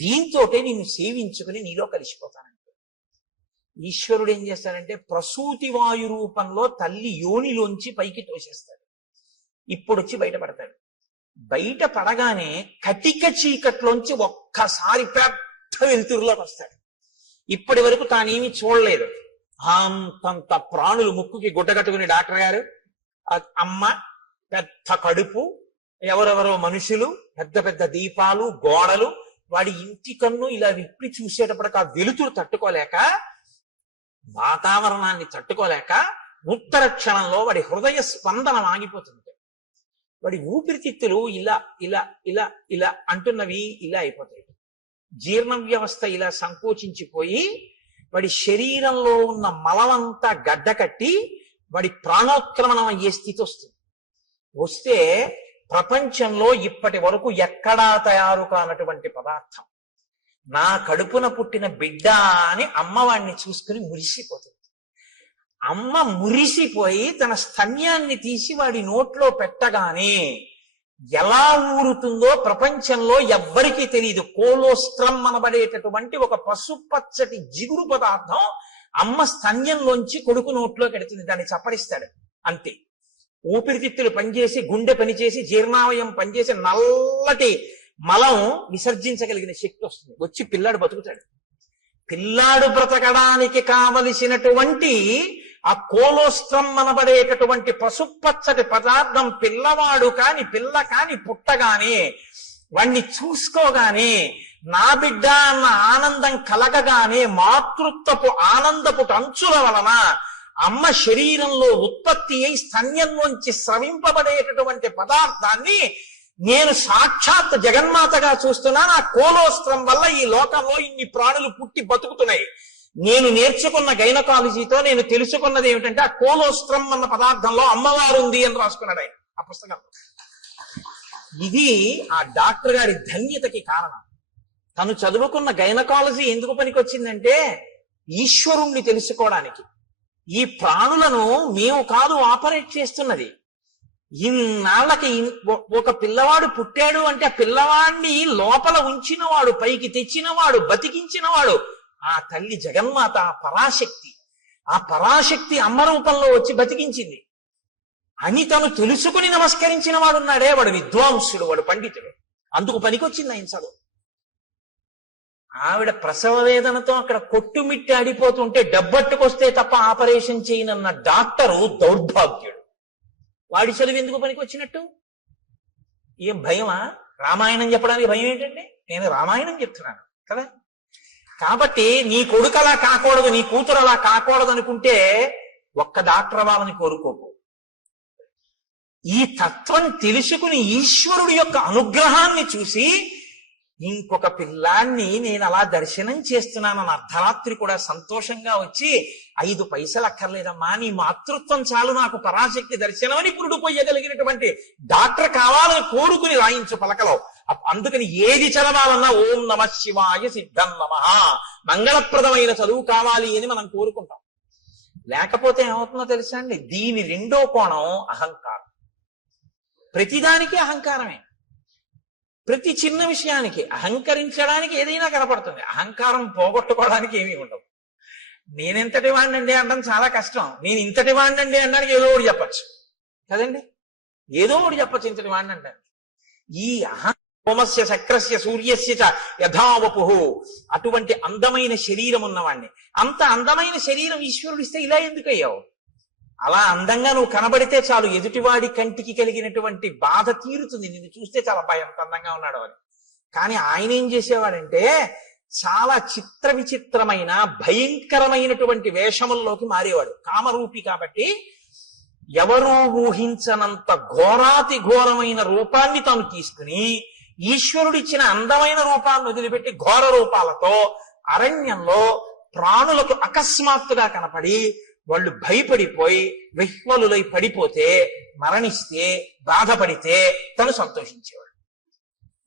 దీంతోటే నిన్ను సేవించుకుని నీలో కలిసిపోతాను. ఈశ్వరుడు ఏం చేస్తాడంటే ప్రసూతి వాయు రూపంలో తల్లి యోనిలోంచి పైకి తోసేస్తాడు. ఇప్పుడు వచ్చి బయటపడతాడు. బయట పడగానే కటిక చీకట్లోంచి ఒక్కసారి పెద్ద వెలుతురులోకి వస్తాడు. ఇప్పటి వరకు తానేమి చూడలేదు. అంతంత ప్రాణులు ముక్కుకి గుడ్డగట్టుకుని డాక్టర్ గారు, అమ్మ, పెద్ద కడుపు, ఎవరెవరో మనుషులు, పెద్ద పెద్ద దీపాలు, గోడలు. వాడి ఇంటి కన్ను ఇలా విప్పి చూసేటప్పటికి ఆ వెలుతురు తట్టుకోలేక, వాతావరణాన్ని తట్టుకోలేక ఉత్తర క్షణంలో వాడి హృదయ స్పందన ఆగిపోతుంది. వాడి ఊపిరితిత్తులు ఇలా ఇలా ఇలా ఇలా అంటున్నవి ఇలా అయిపోతాయి. జీర్ణ వ్యవస్థ ఇలా సంకోచించిపోయి వాడి శరీరంలో ఉన్న మలమంతా గడ్డ కట్టి వాడి ప్రాణోత్క్రమణం అయ్యే స్థితి వస్తుంది. వస్తే ప్రపంచంలో ఇప్పటి వరకు ఎక్కడా తయారు కానటువంటి పదార్థం, నా కడుపున పుట్టిన బిడ్డ అని అమ్మవాడిని చూసుకుని మురిసిపోతుంది. అమ్మ మురిసిపోయి తన స్తన్యాన్ని తీసి వాడి నోట్లో పెట్టగానే ఎలా ఊరుతుందో ప్రపంచంలో ఎవ్వరికీ తెలియదు. కోలోస్ట్రం అనబడేటటువంటి ఒక పసుపచ్చటి జిగురు పదార్థం అమ్మ స్తన్యంలోంచి కొడుకు నోట్లోకి ఎడుతుంది. దాన్ని చప్పరిస్తాడు అంతే. ఊపిరితిత్తులు పనిచేసి, గుండె పనిచేసి, జీర్ణావయం పనిచేసి నల్లటి మలం విసర్జించగలిగిన శక్తి వస్తుంది. వచ్చి పిల్లాడు బతుకుతాడు. పిల్లాడు బ్రతకడానికి కావలసినటువంటి ఆ కోలోస్ట్రం అనబడేటటువంటి పసుపచ్చటి పదార్థం పిల్లవాడు కాని పిల్ల కాని పుట్టగానే వాణ్ణి చూసుకోగానే నా బిడ్డ అన్న ఆనందం కలగగానే మాతృత్వపు ఆనందపు అంచుల వలన అమ్మ శరీరంలో ఉత్పత్తి అయి స్తన్యంలోంచి స్రవింపబడేటటువంటి పదార్థాన్ని నేను సాక్షాత్ జగన్మాతగా చూస్తున్నాను. ఆ కోలోస్త్రం వల్ల ఈ లోకంలో ఇన్ని ప్రాణులు పుట్టి బతుకుతున్నాయి. నేను నేర్చుకున్న గైనకాలజీతో నేను తెలుసుకున్నది ఏమిటంటే ఆ కోలోస్త్రం అన్న పదార్థంలో అమ్మవారు ఉంది అని రాసుకున్నాడు ఆయన ఆ పుస్తకం. ఇది ఆ డాక్టర్ గారి ధన్యతకి కారణం. తను చదువుకున్న గైనకాలజీ ఎందుకు పనికొచ్చిందంటే ఈశ్వరుణ్ణి తెలుసుకోవడానికి. ఈ ప్రాణులను మేము కాదు ఆపరేట్ చేస్తున్నది. ఇన్నాళ్ళకి ఒక పిల్లవాడు పుట్టాడు అంటే ఆ పిల్లవాడిని లోపల ఉంచినవాడు, పైకి తెచ్చినవాడు, బతికించినవాడు ఆ తల్లి జగన్మాత, ఆ పరాశక్తి. ఆ పరాశక్తి అమ్మ రూపంలో వచ్చి బతికించింది అని తను తెలుసుకుని నమస్కరించిన వాడు ఉన్నాడే, వాడు విద్వాంసుడు, వాడు పండితుడు. అందుకు పనికొచ్చింది ఆయన చదువు. ఆవిడ ప్రసవ వేదనతో అక్కడ కొట్టుమిట్టి ఆడిపోతుంటే డబ్బట్టుకొస్తే తప్ప ఆపరేషన్ చేయనన్న డాక్టరు దౌర్భాగ్యుడు. వాడి చదువు ఎందుకు పనికొచ్చినట్టు? ఏం భయమా? రామాయణం చెప్పడానికి భయం ఏంటండి? నేను రామాయణం చెప్తున్నాను కదా. కాబట్టి నీ కొడుకు అలా కాకూడదు, నీ కూతురు అలా కాకూడదు అనుకుంటే ఒక్క డాక్టర్ అవ్వాలని కోరుకోకు. ఈ తత్వం తెలుసుకుని ఈశ్వరుడి యొక్క అనుగ్రహాన్ని చూసి ఇంకొక పిల్లాన్ని నేను అలా దర్శనం చేస్తున్నానని అర్ధరాత్రి కూడా సంతోషంగా వచ్చి 5 పైసలు అక్కర్లేదమ్మా, నీ మాతృత్వం చాలు నాకు పరాశక్తి దర్శనం అని పురుడు పోయగలిగినటువంటి డాక్టర్ కావాలని కోరుకుని రాయించు పలకలో. అందుకని ఏది చదవాలన్నా ఓం నమ శివాయ సిద్ధం నమః, మంగళప్రదమైన చదువు కావాలి అని మనం కోరుకుంటాం. లేకపోతే ఏమవుతుందో తెలుసా అండి? దీని రెండో కోణం అహంకారం. ప్రతిదానికి అహంకారమే. ప్రతి చిన్న విషయానికి అహంకరించడానికి ఏదైనా కనపడుతుంది. అహంకారం పోగొట్టుకోవడానికి ఏమీ ఉండవు. నేనెంతటి వాడినండి అనడం చాలా కష్టం. నేను ఇంతటి వాడినండి అనడానికి ఏదో ఒకటి చెప్పచ్చు కదండి. ఏదో ఒకటి చెప్పచ్చు ఇంతటి వాడిని అంటాను. ఈ హోమస్య చక్రస్య సూర్యస్య చ యథావపుః, అటువంటి అందమైన శరీరం ఉన్నవాడిని, అంత అందమైన శరీరం ఈశ్వరుడు ఇస్తే ఇలా ఎందుకు అయ్యావు? అలా అందంగా నువ్వు కనబడితే చాలు ఎదుటివాడి కంటికి కలిగినటువంటి బాధ తీరుతుంది. నిన్ను చూస్తే చాలా ఎంత అందంగా ఉన్నాడు అని. కానీ ఆయన ఏం చేసేవాడంటే చాలా చిత్ర విచిత్రమైన భయంకరమైనటువంటి వేషముల్లోకి మారేవాడు. కామరూపి కాబట్టి ఎవరూ ఊహించనంత ఘోరాతి ఘోరమైన రూపాన్ని తాను తీసుకుని ఈశ్వరుడిచ్చిన అందమైన రూపాన్ని వదిలిపెట్టి ఘోర రూపాలతో అరణ్యంలో ప్రాణులకు అకస్మాత్తుగా కనపడి వాళ్ళు భయపడిపోయి విహ్వలులై పడిపోతే, మరణిస్తే, బాధపడితే తను సంతోషించేవాడు.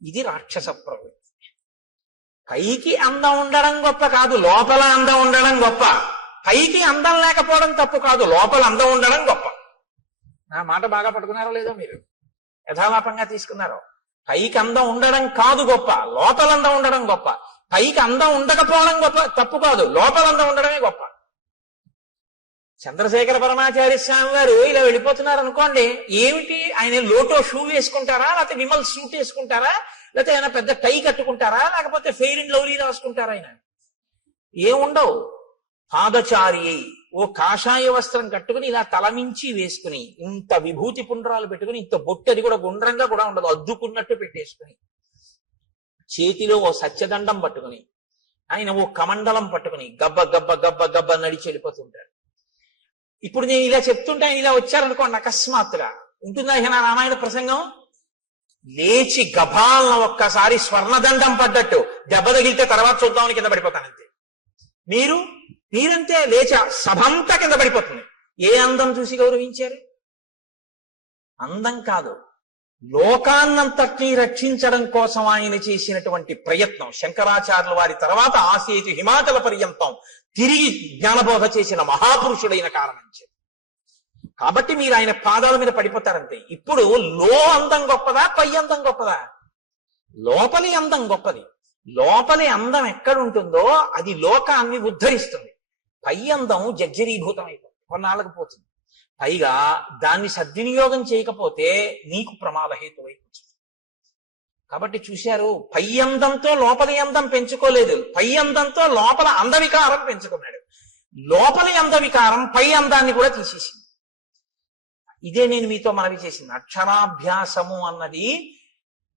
ఇది రాక్షస ప్రవృత్తి. పైకి అందం ఉండడం గొప్ప కాదు, లోపల అందం ఉండడం గొప్ప. పైకి అందం లేకపోవడం తప్పు కాదు, లోపల అందం ఉండడం గొప్ప. నా మాట బాగా పట్టుకున్నారో లేదో మీరు, యథాలాపంగా తీసుకున్నారో. పైకి అందం ఉండడం కాదు గొప్ప, లోపల అందం ఉండడం గొప్ప. పైకి అందం ఉండకపోవడం గొప్ప తప్పు కాదు, లోపల అందం ఉండడమే గొప్ప. చంద్రశేఖర పరమాచార్య స్వామి వారు ఇలా వెళ్ళిపోతున్నారు అనుకోండి, ఏమిటి ఆయన లోటో షూ వేసుకుంటారా, లేకపోతే విమల్ సూట్ వేసుకుంటారా, లేకపోతే ఆయన పెద్ద టై కట్టుకుంటారా, లేకపోతే ఫెయిర్ అండ్ లవ్లీ రాసుకుంటారా? ఆయన ఏముండవు. పాదచారి ఓ కాషాయ వస్త్రం కట్టుకుని ఇలా తలమించి వేసుకుని, ఇంత విభూతి పుండ్రాలు పెట్టుకుని, ఇంత బొట్టు, అది కూడా గుండ్రంగా కూడా ఉండదు, అద్దుకున్నట్టు పెట్టేసుకుని, చేతిలో ఓ సత్యదండం పట్టుకుని, ఆయన ఓ కమండలం పట్టుకుని గబ్బ గబ్బ గబ్బ గబ్బ నడిచి వెళ్ళిపోతుంటాడు. ఇప్పుడు నేను ఇలా చెప్తుంటే ఆయన ఇలా వచ్చారనుకోండి, అకస్మాత్తుగా ఉంటుందా ఇక నా రామాయణ ప్రసంగం? లేచి గభాలన ఒక్కసారి స్వర్ణదండం పడ్డట్టు దెబ్బ తగిలితే తర్వాత చూద్దామని కింద పడిపోతానంతే. మీరంతే లేచి సభంతా కింద పడిపోతుంది. ఏ అందం చూసి గౌరవించారు? అందం కాదు, లోకాన్నంతటినీ రక్షించడం కోసం ఆయన చేసినటువంటి ప్రయత్నం. శంకరాచార్యుల వారి తర్వాత ఆసేతు హిమాచల పర్యంతం తిరిగి జ్ఞానబోధ చేసిన మహాపురుషుడైన కారణం చేత. కాబట్టి మీరు ఆయన పాదాల మీద పడిపోతారంతే. ఇప్పుడు అందం గొప్పదా, పై అందం గొప్పదా? లోపలి అందం గొప్పది. లోపలి అందం ఎక్కడుంటుందో అది లోకాన్ని ఉద్ధరిస్తుంది. పై అందం జర్జరీభూతం అయిపోతుంది, కొన్నాళ్ళకు పోతుంది. పైగా దాన్ని సద్వినియోగం చేయకపోతే నీకు ప్రమాదహేతువైపోతుంది. కాబట్టి చూశారు, పై అందంతో లోపలి అందం పెంచుకోలేదు, పై అందంతో లోపల అందవికారం పెంచుకున్నాడు. లోపలి అందవికారం పై అందాన్ని కూడా తీసేసింది. ఇదే నేను మీతో మనవి చేసింది. అక్షరాభ్యాసము అన్నది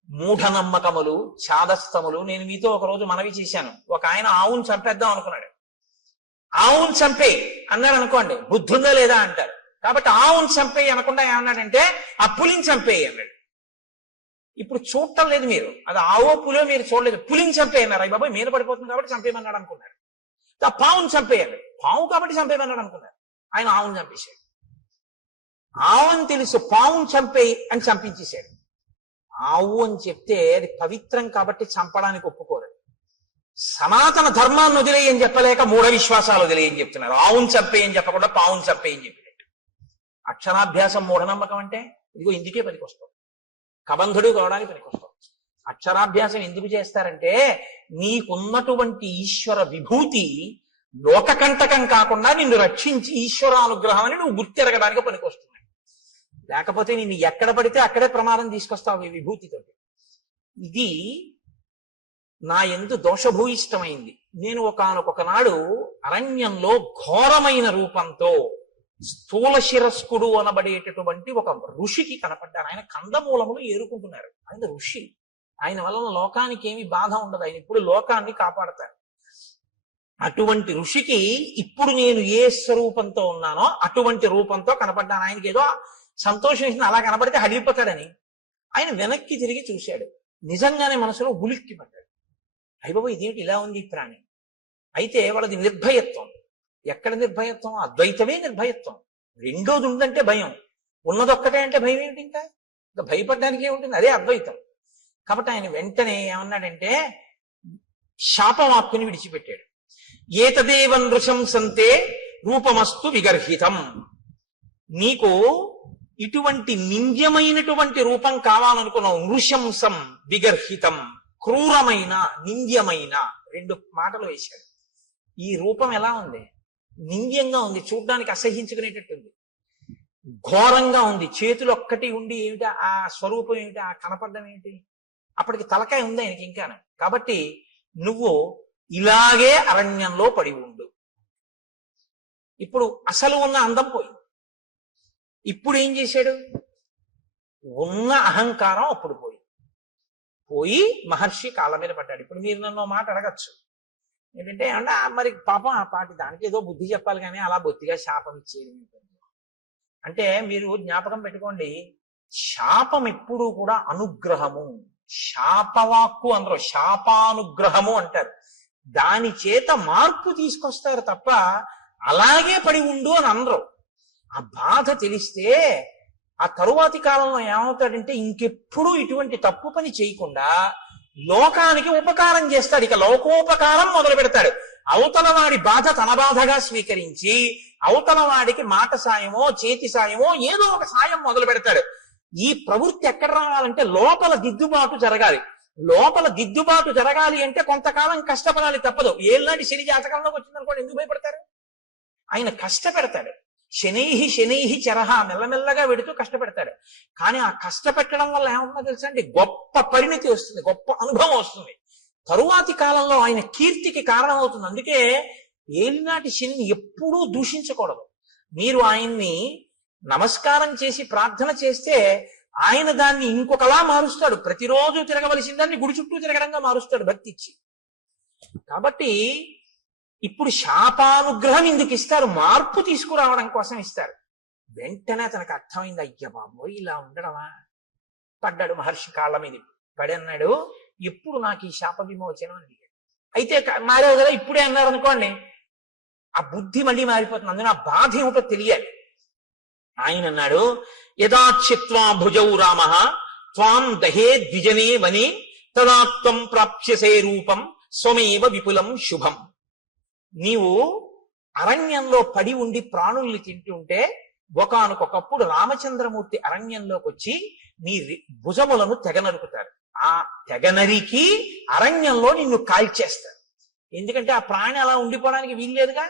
మూఢనమ్మకములు, చాదస్తములు. నేను మీతో ఒకరోజు మనవి చేశాను. ఒక ఆయన ఆవును చంపేద్దాం అనుకున్నాడు. ఆవును చంపేయి అన్నాడు అనుకోండి, బుద్ధి ఉందా లేదా అంటారు. కాబట్టి ఆవును చంపేయి అనకుండా ఏమన్నాడంటే ఆ పులిని చంపేయి అన్నాడు. ఇప్పుడు చూడటం లేదు మీరు, అది ఆవో పులో మీరు చూడలేదు. పులిని చంపేయన్నారు. అయ్యి బాబాయ్ మీద పడిపోతుంది కాబట్టి చంపేయమన్నాడు అనుకున్నారు. ఆ పావును చంపేయాలి, పావు కాబట్టి చంపేయమన్నాడు అనుకున్నారు. ఆయన ఆవును చంపేశాడు. ఆవుని తెలుసు, పావును చంపేయి అని చంపించేశాడు. ఆవు అని చెప్తే అది పవిత్రం కాబట్టి చంపడానికి ఒప్పుకోరు. సనాతన ధర్మాన్ని వదిలేయని చెప్పలేక మూఢ విశ్వాసాలు వదిలేయని చెప్తున్నారు. ఆవును చంపేయని చెప్పకుండా పావును చంపేయని చెప్పినట్టు. అక్షరాభ్యాసం మూఢనమ్మకం అంటే ఇదిగో ఇందుకే పనికొస్తాం, కబంధుడు కావడానికి పనికొస్తాం. అక్షరాభ్యాసం ఎందుకు చేస్తారంటే నీకున్నటువంటి ఈశ్వర విభూతి లోకకంటకం కాకుండా నిన్ను రక్షించి ఈశ్వరానుగ్రహం అని నువ్వు గుర్తెరగడానికి పనికొస్తుంది. లేకపోతే నిన్ను ఎక్కడ పడితే అక్కడే ప్రమాదం తీసుకొస్తావు ఈ విభూతితో. ఇది నా యందు దోషభూయిష్టమైంది. నేను ఒకనొకనాడు అరణ్యంలో ఘోరమైన రూపంతో స్థూల శిరస్కుడు అనబడేటటువంటి ఒక ఋషికి కనపడ్డాను. ఆయన కందమూలములు ఏరుకుంటున్నారు. ఆయన ఋషి, ఆయన వలన లోకానికి ఏమి బాధ ఉండదు, ఆయన ఇప్పుడు లోకాన్ని కాపాడతారు. అటువంటి ఋషికి ఇప్పుడు నేను ఏ స్వరూపంతో ఉన్నానో అటువంటి రూపంతో కనపడ్డాను. ఆయనకి ఏదో సంతోషం వేసింది, అలా కనపడితే హడిలిపోతాడని. ఆయన వెనక్కి తిరిగి చూశాడు. నిజంగానే మనసులో ఉలిక్కి పడ్డాడు. అయ్యబాబు ఇదేమిటి ఇలా ఉంది ఈ ప్రాణి? అయితే వాళ్ళది నిర్భయత్వం. ఎక్కడ నిర్భయత్వం? అద్వైతమే నిర్భయత్వం. రెండోది ఉందంటే భయం, ఉన్నదొక్కటే అంటే భయం ఏమిటి? ఇంకా భయపడడానికి ఏముంటుంది? అదే అద్వైతం. కాబట్టి ఆయన వెంటనే ఏమన్నాడంటే శాపవాక్కుని విడిచిపెట్టాడు. ఏతదేవ నృశంసంతే రూపమస్తు విగర్హితం. నీకు ఇటువంటి నింద్యమైనటువంటి రూపం కావాలనుకున్నావు. నృశంసం విగర్హితం, క్రూరమైన నింద్యమైన, రెండు మాటలు వేశాడు. ఈ రూపం ఎలా ఉంది? నింద్యంగా ఉంది, చూడ్డానికి అసహించుకునేటట్టుంది, ఘోరంగా ఉంది. చేతులు ఒక్కటి ఉండి ఏమిటి ఆ స్వరూపం ఏమిటి, ఆ కనపడడం ఏమిటి? అప్పటికి తలకాయ ఉంది ఆయనకి ఇంకా. కాబట్టి నువ్వు ఇలాగే అరణ్యంలో పడి ఉండు. ఇప్పుడు అసలు ఉన్న అందం పోయింది. ఇప్పుడు ఏం చేశాడు? ఉన్న అహంకారం అప్పుడు పోయి మహర్షి కాళ్ళ మీద పడ్డాడు. ఇప్పుడు మీరు నన్ను మాట అడగచ్చు ఏంటంటే, అంటే మరి పాపం ఆ పాటి దానికి ఏదో బుద్ధి చెప్పాలి కానీ అలా బొత్తిగా శాపం ఇచ్చేది అంటే, మీరు జ్ఞాపకం పెట్టుకోండి, శాపం ఎప్పుడూ కూడా అనుగ్రహము. శాపవాక్కు అందరూ శాపానుగ్రహము అంటారు. దాని చేత మార్పు తీసుకొస్తారు తప్ప అలాగే పడి ఉండు అని అనరు. ఆ బాధ తెలిస్తే ఆ తరువాతి కాలంలో ఏమవుతాడంటే ఇంకెప్పుడు ఇటువంటి తప్పు పని చేయకుండా లోకానికి ఉపకారం చేస్తాడు. ఇక లోకోపకారం మొదలు పెడతాడు. అవతల వాడి బాధ తన బాధగా స్వీకరించి అవతల వాడికి మాట సాయమో చేతి సాయమో ఏదో ఒక సాయం మొదలు పెడతాడు. ఈ ప్రవృత్తి ఎక్కడ రావాలంటే లోపల దిద్దుబాటు జరగాలి. లోపల దిద్దుబాటు జరగాలి అంటే కొంతకాలం కష్టపడాలి, తప్పదు. ఏళ్ళనాటి శని జాతకంలోకి వచ్చిందనుకోండి, ఎందుకు భయపడతారు? ఆయన కష్టపెడతాడు. శనైహి శనైహి చరహ, మెల్లమెల్లగా వెడుతూ కష్టపెడతాడు. కానీ ఆ కష్టపెట్టడం వల్ల ఏమన్నా తెలుసా అండి, గొప్ప పరిణతి వస్తుంది, గొప్ప అనుభవం వస్తుంది. తరువాతి కాలంలో ఆయన కీర్తికి కారణం అవుతుంది. అందుకే ఏలినాటి శనిని ఎప్పుడూ దూషించకూడదు. మీరు ఆయన్ని నమస్కారం చేసి ప్రార్థన చేస్తే ఆయన దాన్ని ఇంకొకలా మారుస్తాడు. ప్రతిరోజు తిరగవలసిన దాన్ని గుడి చుట్టూ తిరగడంగా మారుస్తాడు భక్తి ఇచ్చి. కాబట్టి ఇప్పుడు శాపానుగ్రహం ఎందుకు ఇస్తారు? మార్పు తీసుకురావడం కోసం ఇస్తారు. వెంటనే తనకు అర్థమైంది, అయ్య బాబోయ్ ఇలా ఉండడమా. పడ్డాడు మహర్షి కాళ్ళ మీద పడి అన్నాడు, ఎప్పుడు నాకు ఈ శాప విమోచనం అని అడిగాడు. అయితే మారేవు కదా, ఇప్పుడే అన్నారు అనుకోండి, ఆ బుద్ధి మళ్ళీ మారిపోతుంది. అందులో ఆ బాధ ఏమిటో తెలియాలి. ఆయన అన్నాడు, యదాచిత్వా భుజౌ రామ త్వాం దహే ద్విజనే వనే తదాత్వం ప్రాప్స్యసే రూపం స్వమేవ విపులం శుభం. నీవు అరణ్యంలో పడి ఉండి ప్రాణుల్ని తింటుంటే ఒకానొకప్పుడు రామచంద్రమూర్తి అరణ్యంలోకి వచ్చి నీ భుజములను తెగనరుకుతారు. ఆ తెగనరికి అరణ్యంలో నిన్ను కాల్చేస్తారు. ఎందుకంటే ఆ ప్రాణి అలా ఉండిపోవడానికి వీల్లేదుగా,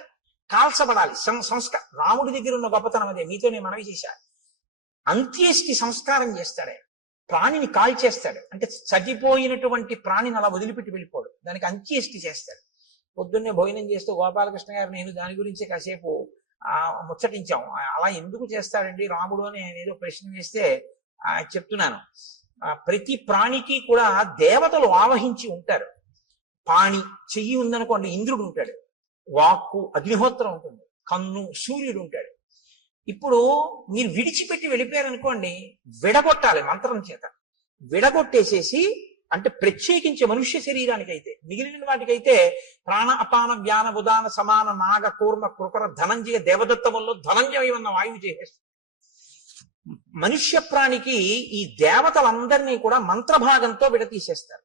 కాల్చబడాలి. సంస్కారం రాముడి దగ్గర ఉన్న గొప్పతనం అదే. మీతో నేను మనవి చేశా. అంత్యేష్టి సంస్కారం చేస్తాడే, ప్రాణిని కాల్చేస్తాడు. అంటే చచ్చిపోయినటువంటి ప్రాణిని అలా వదిలిపెట్టి వెళ్ళిపోడు, దానికి అంత్యేష్టి చేస్తాడు. పొద్దున్నే భోజనం చేస్తూ గోపాలకృష్ణ గారు నేను దాని గురించి కాసేపు ముచ్చటించాం. అలా ఎందుకు చేస్తాడండి రాముడు అని ఆయన ఏదో ప్రశ్న వేస్తే చెప్తున్నాను. ప్రతి ప్రాణికి కూడా దేవతలు ఆవహించి ఉంటారు. పాణి చెయ్యి ఉందనుకోండి, ఇంద్రుడు ఉంటాడు. వాక్కు అగ్నిహోత్రం ఉంటుంది. కన్ను సూర్యుడు ఉంటాడు. ఇప్పుడు మీరు విడిచిపెట్టి వెళ్ళిపోయారనుకోండి, విడగొట్టాలి మంత్రం చేత. విడగొట్టేసేసి, అంటే ప్రత్యేకించే మనుష్య శరీరానికైతే, మిగిలిన వాటికైతే ప్రాణ అపాన వ్యాన ఉదాన సమాన నాగ కూర్మ కృకర ధనంజయ దేవదత్తముల్లో ధనంజయం అన్న వాయువు చేసేస్తుంది. మనుష్య ప్రాణికి ఈ దేవతలందరినీ కూడా మంత్రభాగంతో విడతీసేస్తారు.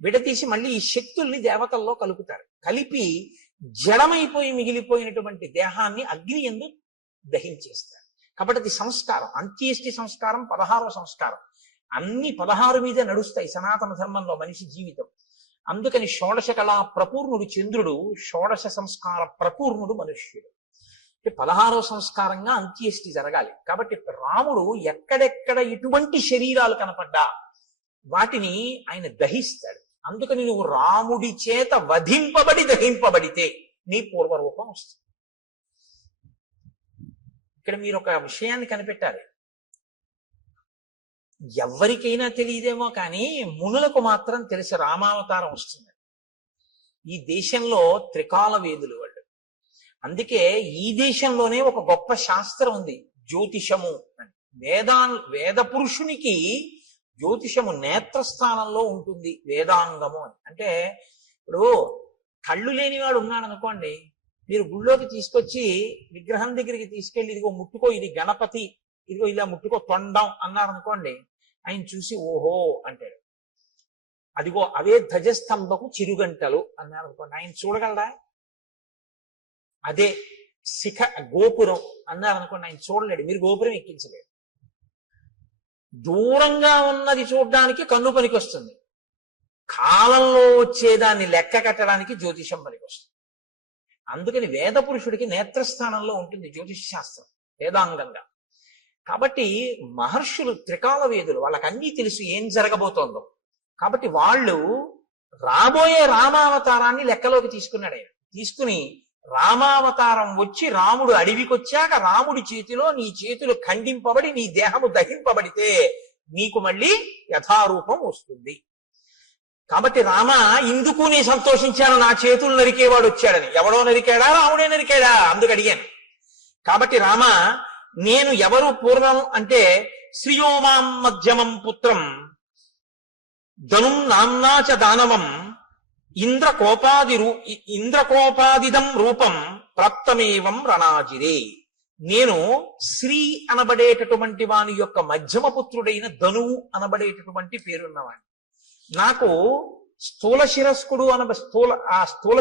విడతీసి మళ్ళీ ఈ శక్తుల్ని దేవతల్లో కలుపుతారు. కలిపి జడమైపోయి మిగిలిపోయినటువంటి దేహాన్ని అగ్ని యందు దహించేస్తారు. కాబట్టి అది సంస్కారం. అంత్యేష్టి సంస్కారం 16వ సంస్కారం. అన్ని 16 మీదే నడుస్తాయి సనాతన ధర్మంలో మనిషి జీవితం. అందుకని షోడశ కళా ప్రపూర్ణుడు చంద్రుడు, షోడశ సంస్కార ప్రపూర్ణుడు మనుష్యుడు. 16వ సంస్కారంగా అంత్యేష్టి జరగాలి. కాబట్టి రాముడు ఎక్కడెక్కడ ఎటువంటి శరీరాలు కనపడ్డా వాటిని ఆయన దహిస్తాడు. అందుకని నువ్వు రాముడి చేత వధింపబడి దహింపబడితే నీ పూర్వరూపం వస్తుంది. ఇక్కడ మీరు ఒక విషయాన్ని కనిపెట్టాలి. ఎవరికైనా తెలియదేమో కానీ మునులకు మాత్రం తెలిసి రామావతారం వస్తుంది. ఈ దేశంలో త్రికాల వేదులు వాళ్ళు. అందుకే ఈ దేశంలోనే ఒక గొప్ప శాస్త్రం ఉంది, జ్యోతిషము అని. వేద పురుషునికి జ్యోతిషము నేత్రస్థానంలో ఉంటుంది, వేదాంగము అని. అంటే ఇప్పుడు కళ్ళు లేనివాడు ఉన్నాడు అనుకోండి, మీరు గుళ్ళోకి తీసుకొచ్చి విగ్రహం దగ్గరికి తీసుకెళ్లి ఇదిగో ముట్టుకో, ఇది గణపతి, ఇదిగో ఇలా ముట్టుకో తొండం అన్నారు అనుకోండి, ఆయన చూసి ఓహో అంటాడు. అదిగో అవే ధ్వజస్తంభకు చిరుగంటలు అన్నారు అనుకోండి, ఆయన చూడగలడా? అదే శిఖ గోపురం అన్నారు అనుకోండి, ఆయన చూడలేడు, మీరు గోపురం ఎక్కించలేడు. దూరంగా ఉన్నది చూడడానికి కన్ను పనికి వస్తుంది, కాలంలో వచ్చేదాన్ని లెక్క కట్టడానికి జ్యోతిషం పనికి వస్తుంది. అందుకని వేద పురుషుడికి నేత్రస్థానంలో ఉంటుంది జ్యోతిష శాస్త్రం వేదాంగంగా. కాబట్టి మహర్షులు త్రికాల వేదులు, వాళ్ళకి అన్నీ తెలుసు ఏం జరగబోతోందో. కాబట్టి వాళ్ళు రాబోయే రామావతారాన్ని లెక్కలోకి తీసుకున్నాడు ఆయన. తీసుకుని రామావతారం వచ్చి రాముడు అడవికి వచ్చాక రాముడి చేతిలో నీ చేతులు ఖండింపబడి నీ దేహము దహింపబడితే నీకు మళ్ళీ యథారూపం వస్తుంది. కాబట్టి రామ ఇందుకు నీ సంతోషించాను, నా చేతులు నరికేవాడు వచ్చాడని. ఎవడో నరికాడా? రాముడే నరికాడా? అందుకు అడిగాను. కాబట్టి రామ నేను ఎవరు పూర్వం అంటే శ్రియోమాం మధ్యమం పుత్రం ధనుం నామ్నాచ దానవం ఇంద్రకోపాదిదం రూపం ప్రాప్తమేవం రణాజిరే. నేను శ్రీ అనబడేటటువంటి వాని యొక్క మధ్యమ పుత్రుడైన ధనువు అనబడేటటువంటి పేరున్నవాడిని. నాకు స్థూల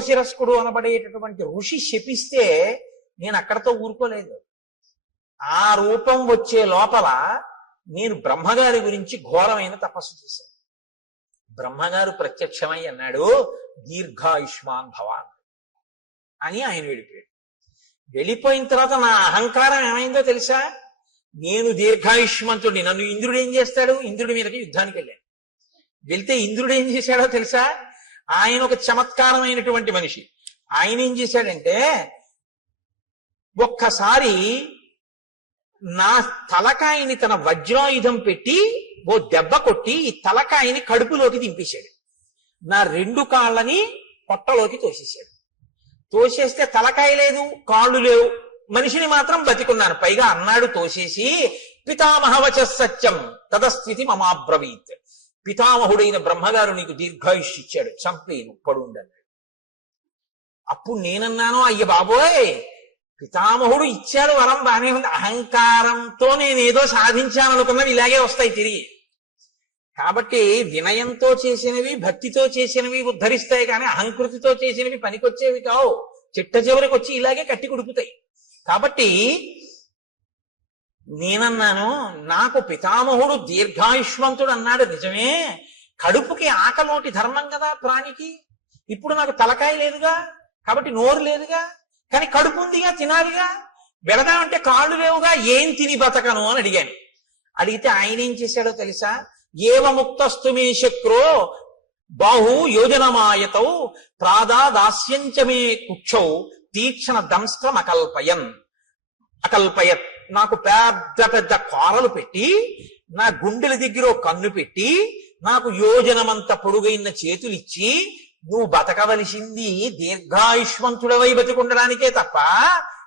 శిరస్కుడు అనబడేటటువంటి ఋషి శపిస్తే నేను అక్కడతో ఊరుకోలేదు. ఆ రూపం వచ్చే లోపల నేను బ్రహ్మగారి గురించి ఘోరమైన తపస్సు చేశాను. బ్రహ్మగారు ప్రత్యక్షమై అన్నాడు, దీర్ఘాయుష్మాన్ భవాన్ అని ఆయన వెళ్ళిపోయాడు. వెళ్ళిపోయిన తర్వాత నా అహంకారం ఏమైందో తెలుసా? నేను దీర్ఘాయుష్మంతుడిని, నన్ను ఇంద్రుడు ఏం చేస్తాడు? ఇంద్రుడి మీదకి యుద్ధానికి వెళ్ళాను. వెళ్తే ఇంద్రుడు ఏం చేశాడో తెలుసా? ఆయన ఒక చమత్కారమైనటువంటి మనిషి. ఆయన ఏం చేశాడంటే, ఒక్కసారి నా తలకాయని తన వజ్రాయుధం పెట్టి ఓ దెబ్బ కొట్టి ఈ తలకాయని కడుపులోకి దింపేశాడు. నా 2 కాళ్ళని పొట్టలోకి తోసేశాడు. తోసేస్తే తలకాయ లేదు, కాళ్ళు లేవు, మనిషిని మాత్రం బతికున్నాను. పైగా అన్నాడు తోసేసి, పితామహవచ సత్యం తదస్థితి మమాబ్రవీత్. పితామహుడైన బ్రహ్మగారు నీకు దీర్ఘాయుష్ ఇచ్చాడు, చంపేను పడుండన్నాడు. అప్పుడు నేనన్నాను, అయ్య బాబోయ్, పితామహుడు ఇచ్చాడు వరం బానే ఉంది, అహంకారంతో నేనేదో సాధించాననుకున్నవి ఇలాగే వస్తాయి తిరిగి. కాబట్టి వినయంతో చేసినవి, భక్తితో చేసినవి ఉద్ధరిస్తాయి, కానీ అహంకృతితో చేసినవి పనికొచ్చేవి కావు. చిట్ట చివరికి వచ్చి ఇలాగే కట్టి కుడుకుతాయి. కాబట్టి నేనన్నాను, నాకు పితామహుడు దీర్ఘాయుష్మంతుడు అన్నాడు నిజమే, కడుపుకి ఆకలోటి ధర్మం కదా ప్రాణికి. ఇప్పుడు నాకు తలకాయ లేదుగా, కాబట్టి నోరు లేదుగా, కానీ కడుపు ఉందిగా, తినాలిగా. వెళదామంటే కాళ్ళు లేవుగా, ఏం తిని బతకను అని అడిగాను. అడిగితే ఆయన ఏం చేశాడో తెలుసా? ఏవముక్తస్తు మే శక్రో బాహు యోజనమాయతౌ ప్రాదాదాస్యంచమే కుక్షౌ తీక్షణ దంస్త్రం అకల్పయత్. నాకు పెద్ద పెద్ద కోరలు పెట్టి, నా గుండెల దగ్గర కన్ను పెట్టి, నాకు యోజనమంత పొడుగైన చేతులు ఇచ్చి, నువ్వు బతకవలసింది దీర్ఘాయుష్మంతుడవై బతికుండడానికే తప్ప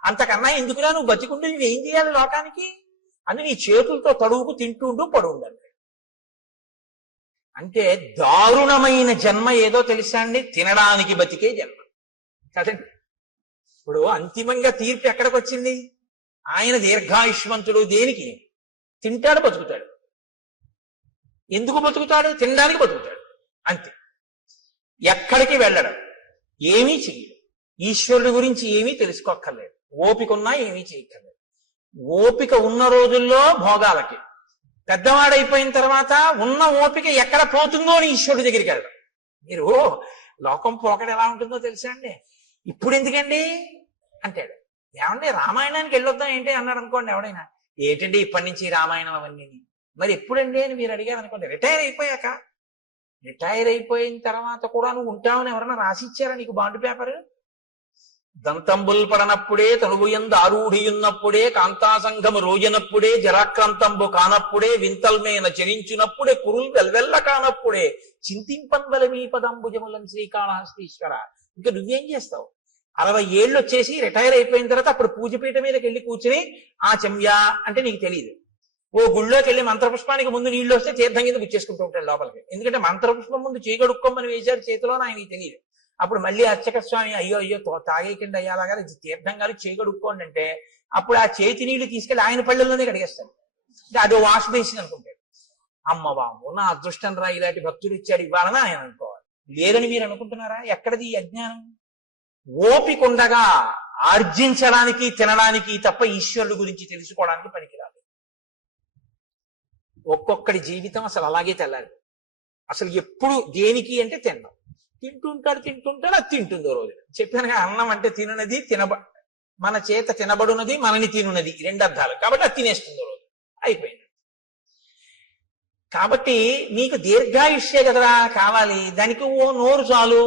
అంతకన్నా ఎందుకురా నువ్వు బతికుండి నువ్వేం చేయాలి లోకానికి అని నీ చేతులతో తడువుకు తింటుండు పడుండండి. అంటే దారుణమైన జన్మ ఏదో తెలుసా అండి? తినడానికి బతికే జన్మ కదండి. ఇప్పుడు అంతిమంగా తీర్పు ఎక్కడికి వచ్చింది? ఆయన దీర్ఘాయుష్మంతుడు దేనికి? తింటాడు, బతుకుతాడు. ఎందుకు బతుకుతాడు? తినడానికి బతుకుతాడు, అంతే. ఎక్కడికి వెళ్ళడం, ఏమీ చెయ్యడు. ఈశ్వరుడి గురించి ఏమీ తెలుసుకోక్కర్లేదు. ఓపిక ఉన్నా ఏమీ చేయక్కర్లేదు. ఓపిక ఉన్న రోజుల్లో భోగాలకి, పెద్దవాడైపోయిన తర్వాత ఉన్న ఓపిక ఎక్కడ పోతుందో అని ఈశ్వరుడి దగ్గరికి వెళ్ళడం. మీరు లోకం పోకడ ఎలా ఉంటుందో తెలుసా అండి? ఇప్పుడు ఎందుకండి అంటాడు. ఏమండి రామాయణానికి వెళ్ళొద్దాం ఏంటి అన్నాడు అనుకోండి ఎవడైనా. ఏంటండి ఇప్పటి నుంచి రామాయణం అవన్నీ? మరి ఎప్పుడండి అని మీరు అడిగారు అనుకోండి, రిటైర్ అయిపోయాక. రిటైర్ అయిపోయిన తర్వాత కూడా నువ్వు ఉంటావని ఎవరైనా రాసిచ్చారా నీకు బాండ్ పేపర్? దంతంబుల్ పడనప్పుడే తనుగుయందు ఆరూఢియున్నప్పుడే కాంతాసంఘము రోజనప్పుడే జరాక్రాంతంబు కానప్పుడే వింతల్మేన చరించునప్పుడే కురుల్ వెల్వెల్ల కానప్పుడే చింతింపన్వలమీ పదంబుజములం శ్రీకాళహస్తీశ్వర. ఇంకా నువ్వేం చేస్తావు? 60 ఏళ్ళు వచ్చేసి రిటైర్ అయిపోయిన తర్వాత అప్పుడు పూజపీఠ మీదకి వెళ్ళి కూర్చుని ఆ చెమ్యా అంటే నీకు తెలియదు. ఓ గుళ్ళోకి వెళ్ళి మంత్రపుష్పానికి ముందు నీళ్లు వస్తే తీర్థం కింద గుచ్చేసుకుంటూ ఉంటాడు లోపలికి. ఎందుకంటే మంత్రపుష్పం ముందు చేయగడుక్కోమని వేశారు చేతిలో, ఆయనకి తెలియదు. అప్పుడు మళ్ళీ అర్చక స్వామి అయ్యో తాగేకండి అయ్యాలాగా తీర్థం కాదు చేయగడుక్కోండి అంటే అప్పుడు ఆ చేతి నీళ్లు తీసుకెళ్లి ఆయన పళ్ళల్లోనే కడిగేస్తాడు. అంటే అదో వాష్ బేసిన్ అనుకుంటాడు. అమ్మ బాబు నా అదృష్టం రా, ఇలాంటి భక్తుడు ఇచ్చాడు ఇవ్వాలని ఆయన అనుకోవాలి. లేదని మీరు అనుకుంటున్నారా? ఎక్కడది ఈ అజ్ఞానం? ఓపిక ఉండగా ఆర్జించడానికి తినడానికి తప్ప ఈశ్వరుడు గురించి తెలుసుకోవడానికి పనికిరాదు. ఒక్కొక్కడి జీవితం అసలు అలాగే తెల్లాలి. అసలు ఎప్పుడు దేనికి అంటే తినడం. తింటుంటాడు అది తింటుందో రోజు. చెప్పాను అన్నం అంటే తిననది, మన చేత తినబడున్నది, మనని తినున్నది, 2 అర్థాలు. కాబట్టి అది తినేస్తుందో రోజు, అయిపోయింది. కాబట్టి నీకు దీర్ఘాయుష్యే కదరా కావాలి. దానికి ఓ నోరు చాలు,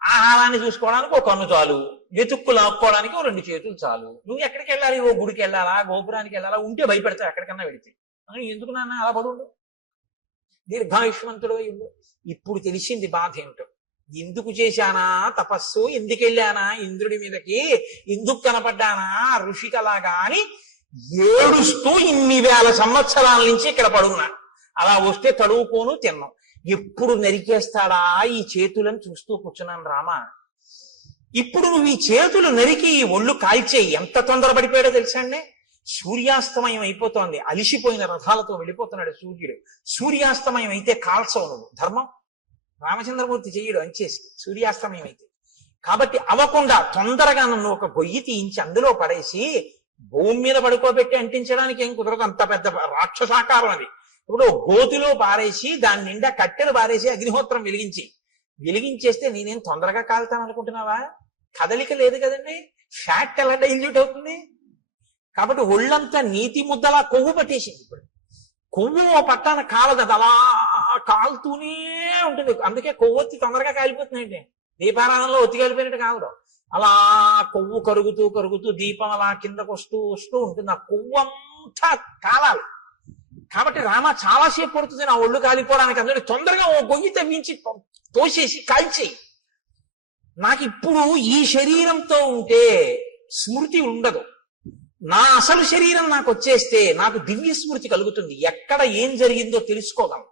ఆహారాన్ని చూసుకోవడానికి ఓ కన్ను చాలు, వెతుక్కు లాక్కోవడానికి ఓ 2 చేతులు చాలు. నువ్వు ఎక్కడికి వెళ్ళాలి? ఓ గుడికి వెళ్ళాలా, గోపురానికి వెళ్ళాలా? ఉంటే భయపెడతావు ఎక్కడికన్నా వెళితే. ఎందుకు నాన్న అలా పడుండు, దీర్ఘాయుష్మంతుడు అయ్యిండు. ఇప్పుడు తెలిసింది బాధ ఏమిటో. ఎందుకు చేశానా తపస్సు, ఎందుకు వెళ్ళానా ఇంద్రుడి మీదకి, ఎందుకు కనపడ్డానా ఋషికలాగా అని ఏడుస్తూ ఇన్ని వేల సంవత్సరాల నుంచి ఇక్కడ పడున్నా. అలా వస్తే తడువుకోను తిన్నాం. ఎప్పుడు నరికేస్తాడా ఈ చేతులను చూస్తూ కూర్చున్నాను రామ. ఇప్పుడు నువ్వు ఈ చేతులు నరికి ఈ ఒళ్ళు కాల్చేయి. ఎంత తొందరపడిపోయాడో తెలుసా అండి? సూర్యాస్తమయం అయిపోతోంది, అలిసిపోయిన రథాలతో వెళ్ళిపోతున్నాడు సూర్యుడు. సూర్యాస్తమయం అయితే కాల్చవు నువ్వు, ధర్మం. రామచంద్రమూర్తి చెయ్యడు అంచేసి సూర్యాస్తమయం అయితే. కాబట్టి అవ్వకుండా తొందరగా నన్ను ఒక గొయ్యి తీయించి అందులో పడేసి భూమి మీద పడుకోబెట్టి అంటించడానికి ఏం కుదరదు, అంత పెద్ద రాక్షసాకారం అది. ఇప్పుడు గోతిలో పారేసి దాని నిండా కట్టెలు పారేసి అగ్నిహోత్రం వెలిగించేస్తే నేనేం తొందరగా కాలుతాను అనుకుంటున్నావా? కదలిక లేదు కదండి, ఫ్యాట్ ఎలా డైల్యూట్ అవుతుంది? కాబట్టి ఒళ్ళంతా నీతి ముద్దలా కొవ్వు పట్టేసింది. ఇప్పుడు కొవ్వు పట్టాన కాలదు, అది అలా కాలుతూనే ఉంటుంది. అందుకే కొవ్వొత్తి తొందరగా కాలిపోతుందండి. దీపారాధనలో ఒత్తి కాలిపోయినట్టు కాదు, అలా కొవ్వు కరుగుతూ కరుగుతూ దీపం అలా కిందకు వస్తూ వస్తూ ఉంటుంది. ఆ కొవ్వు అంతా కాలాలి. కాబట్టి రామ చాలాసేపు పడుతుంది నా ఒళ్ళు కాలిపోవడానికి. అందులో తొందరగా ఓ గొయ్యి తవ్వించి తోసేసి కాల్చేయి. నాకు ఇప్పుడు ఈ శరీరంతో ఉంటే స్మృతి ఉండదు. నా అసలు శరీరం నాకు వచ్చేస్తే నాకు దివ్య స్మృతి కలుగుతుంది, ఎక్కడ ఏం జరిగిందో తెలుసుకోగలను.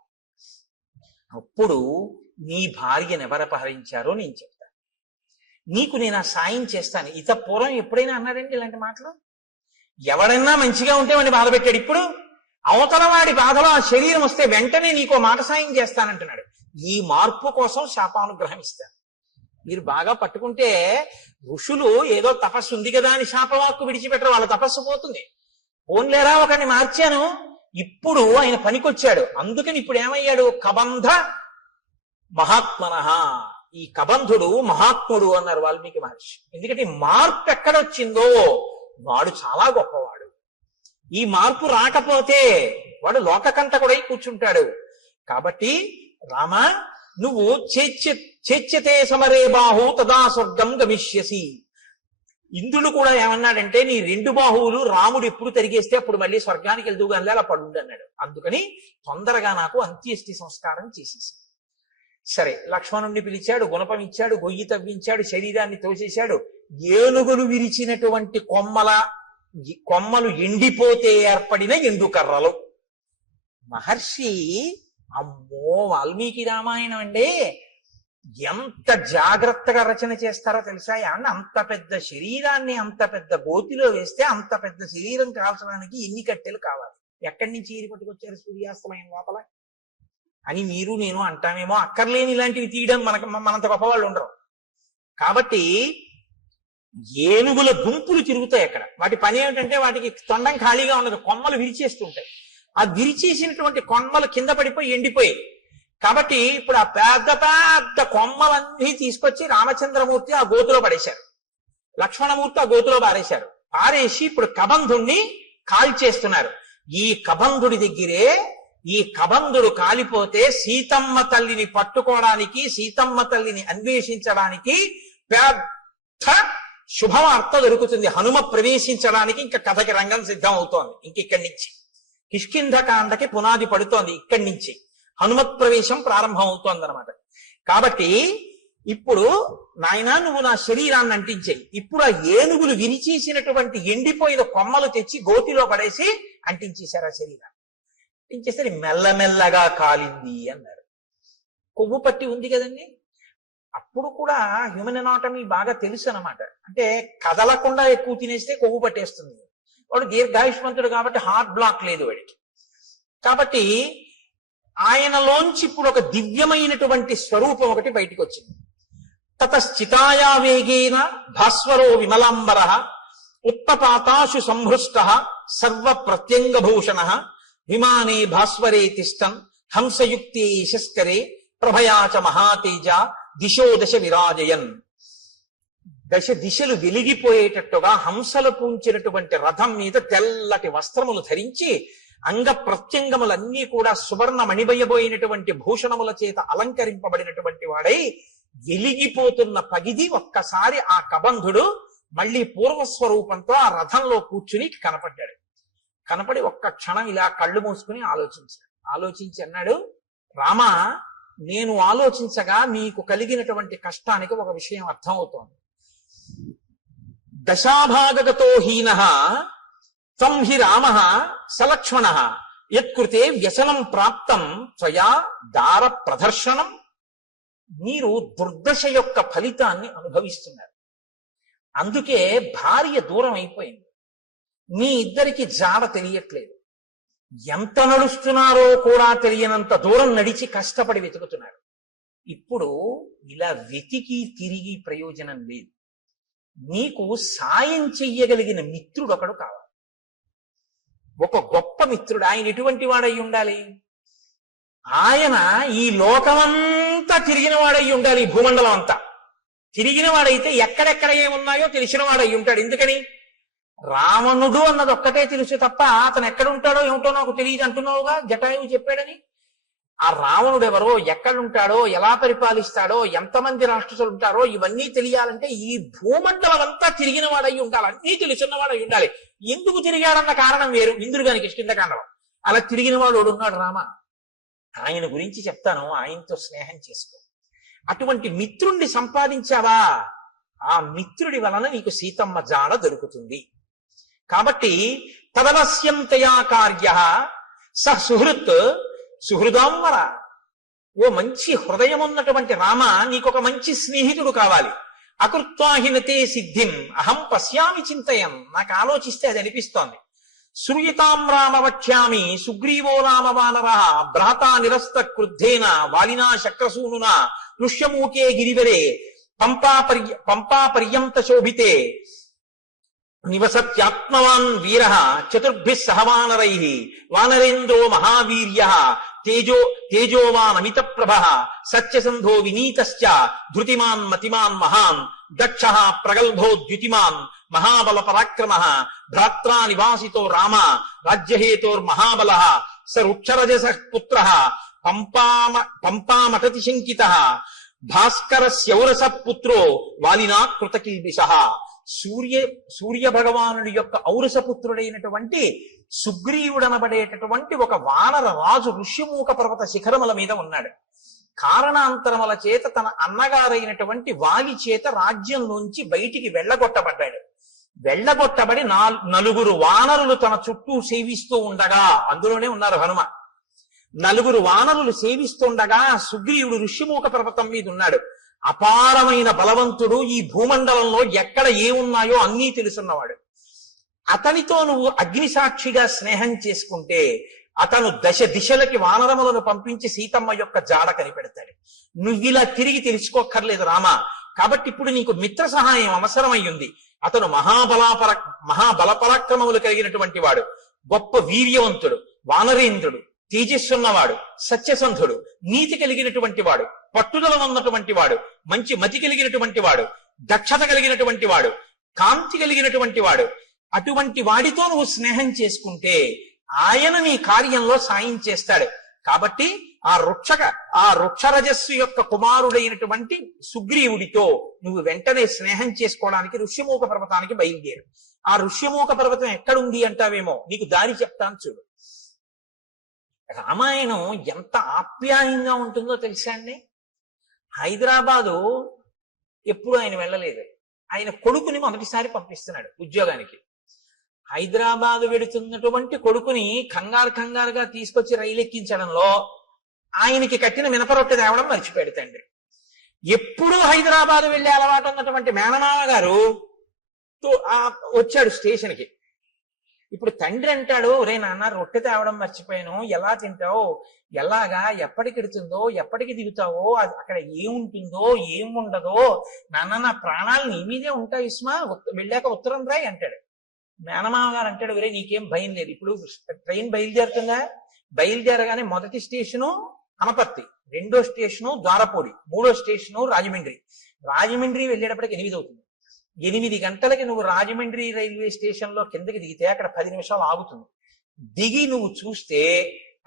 అప్పుడు నీ భార్యను ఎవరపహరించారో నేను చెప్తాను, నీకు నేను ఆ సాయం చేస్తాను. ఇత పూర్వం ఎప్పుడైనా అన్నాడండి ఇలాంటి మాటలు? ఎవడన్నా మంచిగా ఉంటే వాడిని బాధ పెట్టాడు. ఇప్పుడు అవతల వాడి బాధలో ఆ శరీరం వస్తే వెంటనే నీకో మాట సాయం చేస్తానంటున్నాడు. ఈ మార్పు కోసం శాపానుగ్రహం ఇస్తాను. మీరు బాగా పట్టుకుంటే ఋషులు ఏదో తపస్సు ఉంది కదా అని శాపవాక్కు విడిచిపెట్టరు, వాళ్ళ తపస్సు పోతుంది. ఓన్లేరా ఒకరిని మార్చాను, ఇప్పుడు ఆయన పనికొచ్చాడు. అందుకని ఇప్పుడు ఏమయ్యాడు? కబంధ మహాత్మనః. ఈ కబంధుడు మహాత్ముడు అన్నారు వాల్మీకి మహర్షి. ఎందుకంటే మార్పు ఎక్కడొచ్చిందో వాడు చాలా గొప్పవాడు. ఈ మార్పు రాకపోతే వాడు లోకకంటకుడై కూర్చుంటాడు. కాబట్టి రామ, నువ్వు చేచ్యతే సమరే బాహు తదా స్వర్గం గమిష్యసి. ఇంద్రుడు కూడా ఏమన్నాడంటే, నీ రెండు బాహువులు రాముడు ఎప్పుడు తరిగేస్తే అప్పుడు మళ్ళీ స్వర్గానికి వెళ్దుగానే అలా పడుండి అన్నాడు. అందుకని తొందరగా నాకు అంత్యేష్టి సంస్కారం చేసేసి. సరే, లక్ష్మణుణ్ణి పిలిచాడు, గుణపం ఇచ్చాడు, గొయ్యి తవ్వించాడు, శరీరాన్ని తోసేశాడు. ఏనుగులు విరిచినటువంటి కొమ్మలు ఎండిపోతే ఏర్పడిన ఎండుకర్రలు. మహర్షి, అమ్మో, వాల్మీకి రామాయణం అండి ఎంత జాగ్రత్తగా రచన చేస్తారో తెలుసా? అంత పెద్ద శరీరాన్ని అంత పెద్ద గోతిలో వేస్తే అంత పెద్ద శరీరం కాల్చడానికి ఎన్ని కట్టెలు కావాలి? ఎక్కడి నుంచి ఏరి పట్టుకొచ్చారు సూర్యాస్తమయం లోపల అని మీరు నేను అంటామేమో. అక్కర్లేని ఇలాంటివి తీయడం మనంత గొప్పవాళ్ళు ఉండరు. కాబట్టి ఏనుగుల గుంపులు తిరుగుతాయి అక్కడ. వాటి పని ఏమిటంటే వాటికి తొండం ఖాళీగా ఉండదు, కొమ్మలు విరిచేస్తుంటాయి. ఆ విరిచేసినటువంటి కొమ్మలు కింద పడిపోయి ఎండిపోయాయి. కాబట్టి ఇప్పుడు ఆ పెద్ద పెద్ద కొమ్మలన్నీ తీసుకొచ్చి రామచంద్రమూర్తి ఆ గోతులో పడేశారు, లక్ష్మణమూర్తి ఆ గోతులో పారేశారు. పారేసి ఇప్పుడు కబంధుణ్ణి కాల్చేస్తున్నారు. ఈ కబంధుడి దగ్గరే ఈ కబంధుడు కాలిపోతే సీతమ్మ తల్లిని పట్టుకోవడానికి, సీతమ్మ తల్లిని అన్వేషించడానికి పెద్ద శుభవార్త దొరుకుతుంది. హనుమ ప్రవేశించడానికి ఇంకా కథకి రంగం సిద్ధం అవుతోంది. ఇంకిక్కడి నుంచి కిష్కింధకాండకి పునాది పడుతోంది. ఇక్కడి నుంచి హనుమత్ ప్రవేశం ప్రారంభం అవుతోంది అనమాట. కాబట్టి ఇప్పుడు నాయనా నువ్వు నా శరీరాన్ని అంటించేయి. ఇప్పుడు ఆ ఏనుగులు విరిచేసినటువంటి ఎండిపోయిన కొమ్మలు తెచ్చి గోతిలో పడేసి అంటించేశారు ఆ శరీరాన్ని. అంటించేసరి మెల్లమెల్లగా కాలింది అన్నారు. కొవ్వు పట్టి ఉంది కదండి. అప్పుడు కూడా హ్యూమన్ ఎనాటమీ బాగా తెలుసు అనమాట. అంటే కదలకుండా ఎక్కువ తినేస్తే కొవ్వు పట్టేస్తుంది. వాడు దీర్ఘాయుష్మంతుడు కాబట్టి హార్ట్ బ్లాక్ లేదు వాడికి. కాబట్టి ఆయనలోంచి ఇప్పుడు ఒక దివ్యమైనటువంటి స్వరూపం ఒకటి బయటికి వచ్చింది. తతశ్చితాయా వేగేన భాస్వరో విమలాంబర ఉత్పపాతాశు సంహృష్ట సర్వ ప్రత్యంగభూషణ విమానే భాస్వరే తిష్టన్ హంసయుక్తే యశస్కరే ప్రభయాచ మహాతేజ దిశో దశ విరాజయన్. దశ దిశలు వెలిగిపోయేటట్టుగా హంసలు పూంచినటువంటి రథం మీద తెల్లటి వస్త్రములు ధరించి అంగ ప్రత్యంగములన్నీ కూడా సువర్ణ మణిబయబోయినటువంటి భూషణముల చేత అలంకరింపబడినటువంటి వాడై వెలిగిపోతున్న పగిది ఒక్కసారి ఆ కబంధుడు మళ్ళీ పూర్వస్వరూపంతో ఆ రథంలో కూర్చుని కనపడ్డాడు. కనపడి ఒక్క క్షణం ఇలా కళ్ళు మూసుకుని ఆలోచించి అన్నాడు, రామ, నేను ఆలోచించగా మీకు కలిగినటువంటి కష్టానికి ఒక విషయం అర్థమవుతోంది. దశాభాగగతో హీనః త్వం హి రామః సలక్ష్మణః యత్కృతే వ్యసనం ప్రాప్తం త్వయా దార ప్రదర్శనం. మీరు దుర్దశ యొక్క ఫలితాన్ని అనుభవిస్తున్నారు. అందుకే భార్య దూరం అయిపోయింది. మీ ఇద్దరికి జాడ తెలియట్లేదు. ఎంత నడుస్తున్నారో కూడా తెలియనంత దూరం నడిచి కష్టపడి వెతుకుతున్నారు. ఇప్పుడు ఇలా వెతికి తిరిగి ప్రయోజనం లేదు. నీకు సాయం చెయ్యగలిగిన మిత్రుడు ఒకడు కావాలి. ఒక గొప్ప మిత్రుడు. ఆయన ఎటువంటి వాడై ఉండాలి? ఆయన ఈ లోకమంతా తిరిగిన వాడై ఉండాలి. ఈ భూమండలం అంతా తిరిగిన వాడైతే ఎక్కడెక్కడ ఏమున్నాయో తెలిసిన వాడై ఉంటాడు. ఎందుకని? రావణుడు అన్నది ఒక్కటే తెలుసు తప్ప అతను ఎక్కడుంటాడో ఏమిటో నాకు తెలియదు అంటున్నావుగా, జటాయువు చెప్పాడని. ఆ రావణుడు ఎవరో, ఎక్కడుంటాడో, ఎలా పరిపాలిస్తాడో, ఎంతమంది రాక్షసులు ఉంటారో ఇవన్నీ తెలియాలంటే ఈ భూమండలం అంతా తిరిగిన వాడై ఉండాలి. అన్నీ తెలుసున్న వాడై ఉండాలి. ఎందుకు తిరిగాడన్న కారణం వేరు. ఇంద్రుడిగానికి కిష్కింధకాండలో అలా తిరిగిన వాడు ఉన్నాడు రామ. ఆయన గురించి చెప్తాను. ఆయనతో స్నేహం చేసుకో. అటువంటి మిత్రుణ్ణి సంపాదించావా, ఆ మిత్రుడి వలన నీకు సీతమ్మ జాడ దొరుకుతుంది. కాబట్టి తదవశ్యంతయా కార్య స సుహృత్ సుహృదాంవర. ఓ మంచి హృదయం ఉన్నటువంటి రామ, నీకొక మంచి స్నేహితుడు కావాలి. అకృత్వాహినతే సిద్ధిం అహం పశ్యామి చింతయం. నాకు ఆలోచిస్తే అది అనిపిస్తోంది. శ్రూయతాం రామ వక్ష్యామి సుగ్రీవో రామవానర భ్రాతా నిరస్త క్రుద్ధేన వాలినా శక్రసూనునా ఋష్యమూకే గిరివరే పంపా పర్యంత శోభితే నివసత్యాత్మవాన్ వీర చతుర్భిః సహవానరై వానరేంద్రో మహావీర్య తేజోవాన్ అమిత ప్రభ సత్యసంధో వినీతశ్చ ధృతిమాన్ మతిమాన్ మహాన్ దక్ష ప్రగల్భో ద్యుతిమాన్ మహాబల పరాక్రమ భ్రాత్రా నివాసితో రామ రాజ్యహేతోర్మహాబల స వృక్షరజస పుత్ర పంపామటతి శంకిత భాస్కర శౌరస పుత్రో వాలినా కృతకిల్బిష. సూర్య భగవానుడి యొక్క ఔరసపుత్రుడైనటువంటి సుగ్రీవుడనబడేటటువంటి ఒక వానర రాజు ఋష్యమూక పర్వత శిఖరముల మీద ఉన్నాడు. కారణాంతరముల చేత తన అన్నగారైనటువంటి వాలి చేత రాజ్యంలోంచి బయటికి వెళ్ళగొట్టబడ్డాడు. వెళ్ళగొట్టబడి నలుగురు వానరులు తన చుట్టూ సేవిస్తూ ఉండగా, అందులోనే ఉన్నారు హనుమ. నలుగురు వానరులు సేవిస్తుండగా సుగ్రీవుడు ఋష్యమూక పర్వతం మీద ఉన్నాడు. అపారమైన బలవంతుడు. ఈ భూమండలంలో ఎక్కడ ఏమున్నాయో అన్నీ తెలుసున్నవాడు. అతనితో నువ్వు అగ్నిసాక్షిగా స్నేహం చేసుకుంటే అతను దశ దిశలకి వానరములను పంపించి సీతమ్మ యొక్క జాడ కనిపెడతాడు. నువ్విలా తిరిగి తెలుసుకోక్కర్లేదు రామ. కాబట్టి ఇప్పుడు నీకు మిత్ర సహాయం అవసరమయ్యింది. అతను మహాబల పరాక్రమములు కలిగినటువంటి వాడు, గొప్ప వీర్యవంతుడు, వానరేంద్రుడు, తేజస్సున్నవాడు, సత్యసంధుడు, నీతి కలిగినటువంటి వాడు, పట్టుదల ఉన్నటువంటి వాడు, మంచి మతి కలిగినటువంటి వాడు, దక్షత కలిగినటువంటి వాడు, కాంతి కలిగినటువంటి వాడు. అటువంటి వాడితో నువ్వు స్నేహం చేసుకుంటే ఆయన నీ కార్యంలో సాయం చేస్తాడు. కాబట్టి ఆ వృక్షరజస్సు యొక్క కుమారుడైనటువంటి సుగ్రీవుడితో నువ్వు వెంటనే స్నేహం చేసుకోవడానికి ఋష్యమూక పర్వతానికి బయలుదేరు. ఆ ఋష్యమూక పర్వతం ఎక్కడుంది అంటావేమో, నీకు దారి చెప్తాను చూడు. రామాయణం ఎంత ఆప్యాయంగా ఉంటుందో తెలుసా అండి. హైదరాబాదు ఎప్పుడు ఆయన వెళ్ళలేదు. ఆయన కొడుకుని మొదటిసారి పంపిస్తున్నాడు ఉద్యోగానికి. హైదరాబాదు వెడుతున్నటువంటి కొడుకుని కంగారుగా తీసుకొచ్చి రైలు ఎక్కించడంలో ఆయనకి కట్టిన మినపరొట్టె తేవడం మర్చిపోయాడు తండ్రి. ఎప్పుడూ హైదరాబాదు వెళ్లే అలవాటు ఉన్నటువంటి మేనమామ గారు వచ్చాడు స్టేషన్కి. ఇప్పుడు తండ్రి అంటాడు, రే నాన్న రొట్టె తేవడం మర్చిపోయాను, ఎలా తింటావు, ఎలాగా, ఎప్పటికెడుతుందో, ఎప్పటికి దిగుతావో, అక్కడ ఏముంటుందో ఏముండదో, నాన్న నా ప్రాణాలు నీ మీదే ఉంటాయి ఇస్మా, వెళ్ళాక ఉత్తరం రాయి అంటాడు. మేనమామ గారు అంటాడు, రే నీకేం భయం లేదు, ఇప్పుడు ట్రైన్ బయలుదేరుతుందా, బయలుదేరగానే మొదటి స్టేషను అనపర్తి, రెండో స్టేషను ద్వారపూడి, మూడో స్టేషను రాజమండ్రి వెళ్ళేటప్పటికి 8 అవుతుంది. 8 గంటలకి నువ్వు రాజమండ్రి రైల్వే స్టేషన్ లో కిందకి దిగితే అక్కడ 10 నిమిషాలు ఆగుతుంది. దిగి నువ్వు చూస్తే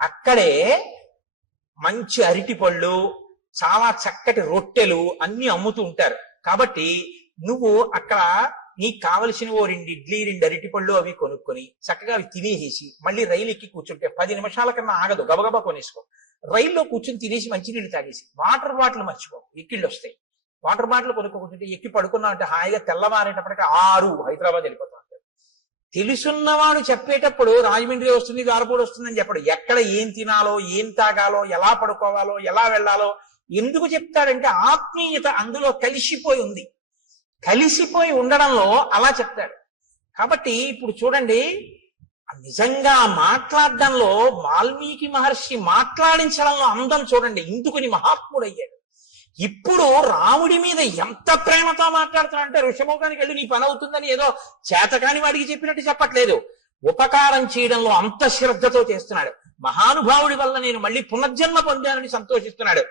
అక్కడే మంచి అరటి పళ్ళు, చాలా చక్కటి రొట్టెలు అన్ని అమ్ముతూ ఉంటారు. కాబట్టి నువ్వు అక్కడ నీకు కావలసిన 2 ఇడ్లీ 2 అరటి పళ్ళు అవి కొనుక్కొని చక్కగా అవి తినేసి మళ్ళీ రైలు ఎక్కి కూర్చుంటే 10 నిమిషాల కన్నా ఆగదు, గబగబా కొనేసుకో. రైల్లో కూర్చుని తినేసి మంచినీళ్ళు తాగేసి వాటర్ బాటిల్ మర్చిపో, ఎక్కిళ్ళు వస్తాయి. వాటర్ బాటిల్ కొనుక్కుంటుంటే ఎక్కి పడుకున్నా అంటే హాయిగా తెల్లవారేటప్పటికి 6 హైదరాబాద్ వెళ్ళిపోతా ఉంటారు. తెలుసున్నవాడు చెప్పేటప్పుడు రాజమండ్రి వస్తుంది, దారపూడి వస్తుందని చెప్పడు. ఎక్కడ ఏం తినాలో, ఏం తాగాలో, ఎలా పడుకోవాలో, ఎలా వెళ్ళాలో ఎందుకు చెప్తాడంటే ఆత్మీయత అందులో కలిసిపోయి ఉంది. కలిసిపోయి ఉండడంలో అలా చెప్తాడు. కాబట్టి ఇప్పుడు చూడండి, నిజంగా మాట్లాడడంలో వాల్మీకి మహర్షి మాట్లాడించడంలో అందం చూడండి, ఇందుకుని మహాత్ముడయ్యాడు. ఇప్పుడు రాముడి మీద ఎంత ప్రేమతో మాట్లాడుతున్నాడంటే ఋషభముఖానికి వెళ్ళి నీ పని అవుతుందని ఏదో చేతకాని వాడికి చెప్పినట్టు చెప్పట్లేదు. ఉపకారం చేయడంలో అంత శ్రద్ధతో చేస్తున్నాడు. మహానుభావుడి వల్ల నేను మళ్ళీ పునర్జన్మ పొందానని సంతోషిస్తున్నాడు.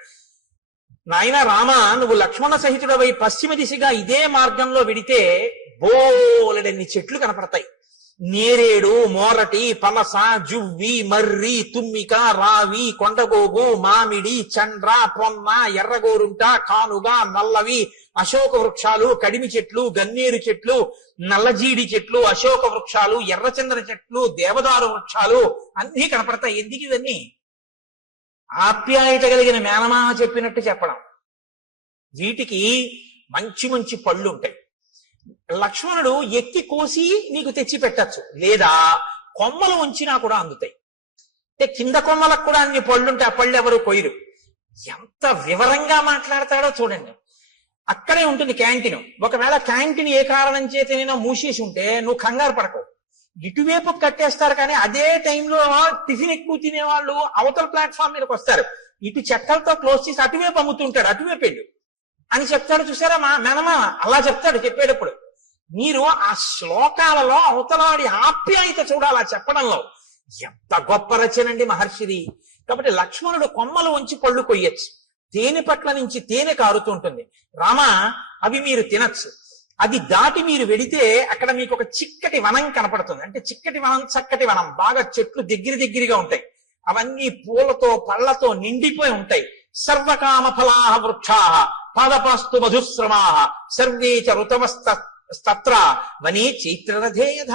నాయన రామ, నువ్వు లక్ష్మణ సహితుడవై పశ్చిమ దిశగా ఇదే మార్గంలో విడితే బోలెడన్ని చెట్లు కనపడతాయి. నేరేడు, మోరటి, పనస, జువ్వి, మర్రి, తుమ్మిక, రావి, కొండగోగు, మామిడి, చండ్ర, పొన్న, ఎర్రగోరుంట, కానుగ, నల్లవి, అశోక వృక్షాలు, కడిమి చెట్లు, గన్నేరు చెట్లు, నల్లజీడి చెట్లు, అశోక వృక్షాలు, ఎర్రచంద్ర చెట్లు, దేవదారు వృక్షాలు అన్నీ కనపడతాయి. ఎందుకు ఇవన్నీ? ఆప్యాయత కలిగిన మేనమామ చెప్పినట్టు చెప్పడం. వీటికి మంచి మంచి పళ్ళు ఉంటాయి. లక్ష్మణుడు ఎక్కి కోసి నీకు తెచ్చి పెట్టచ్చు, లేదా కొమ్మలు ఉంచినా కూడా అందుతాయి. అంటే కింద కొమ్మలకు కూడా అన్ని పళ్ళుంటే ఆ పళ్ళు ఎవరు కొయ్యరు. ఎంత వివరంగా మాట్లాడతాడో చూడండి. అక్కడే ఉంటుంది క్యాంటీన్. ఒకవేళ క్యాంటీన్ ఏ కారణం చేతనైనా మూసేసి ఉంటే నువ్వు కంగారు పడకవు, ఇటువైపు కట్టేస్తారు. కానీ అదే టైంలో టిఫిన్ ఎక్కువ తినేవాళ్ళు అవతల ప్లాట్ఫామ్ మీదకి వస్తారు. ఇటు చెక్కలతో క్లోజ్ చేసి అటువైపు అమ్ముతుంటాడు, అటువైపు వెళ్ళు అని చెప్తాడు. చూసారా మా మేనమామ అలా చెప్తాడు చెప్పేటప్పుడు. మీరు ఆ శ్లోకాలలో అవతలాడి ఆప్యాయత చూడాలి ఆ చెప్పడంలో. ఎంత గొప్ప రచనండి మహర్షిది. కాబట్టి లక్ష్మణుడు కొమ్మలు వంచి పళ్ళు కొయ్యొచ్చు, తేనె పట్ల నుంచి తేనె కారుతుంటుంది. రామ, అవి మీరు తినచ్చు. అది దాటి మీరు వెడితే అక్కడ మీకు ఒక చిక్కటి వనం కనపడుతుంది. అంటే చిక్కటి వనం, చక్కటి వనం, బాగా చెట్లు దగ్గరగా ఉంటాయి. అవన్నీ పూలతో పళ్లతో నిండిపోయి ఉంటాయి. సర్వకామ ఫలాహ వృక్షాః పాదపాస్తు మధుశ్రమాః సర్వే చ ఋతవస్తత్ర వనే చైత్రరథేయథ.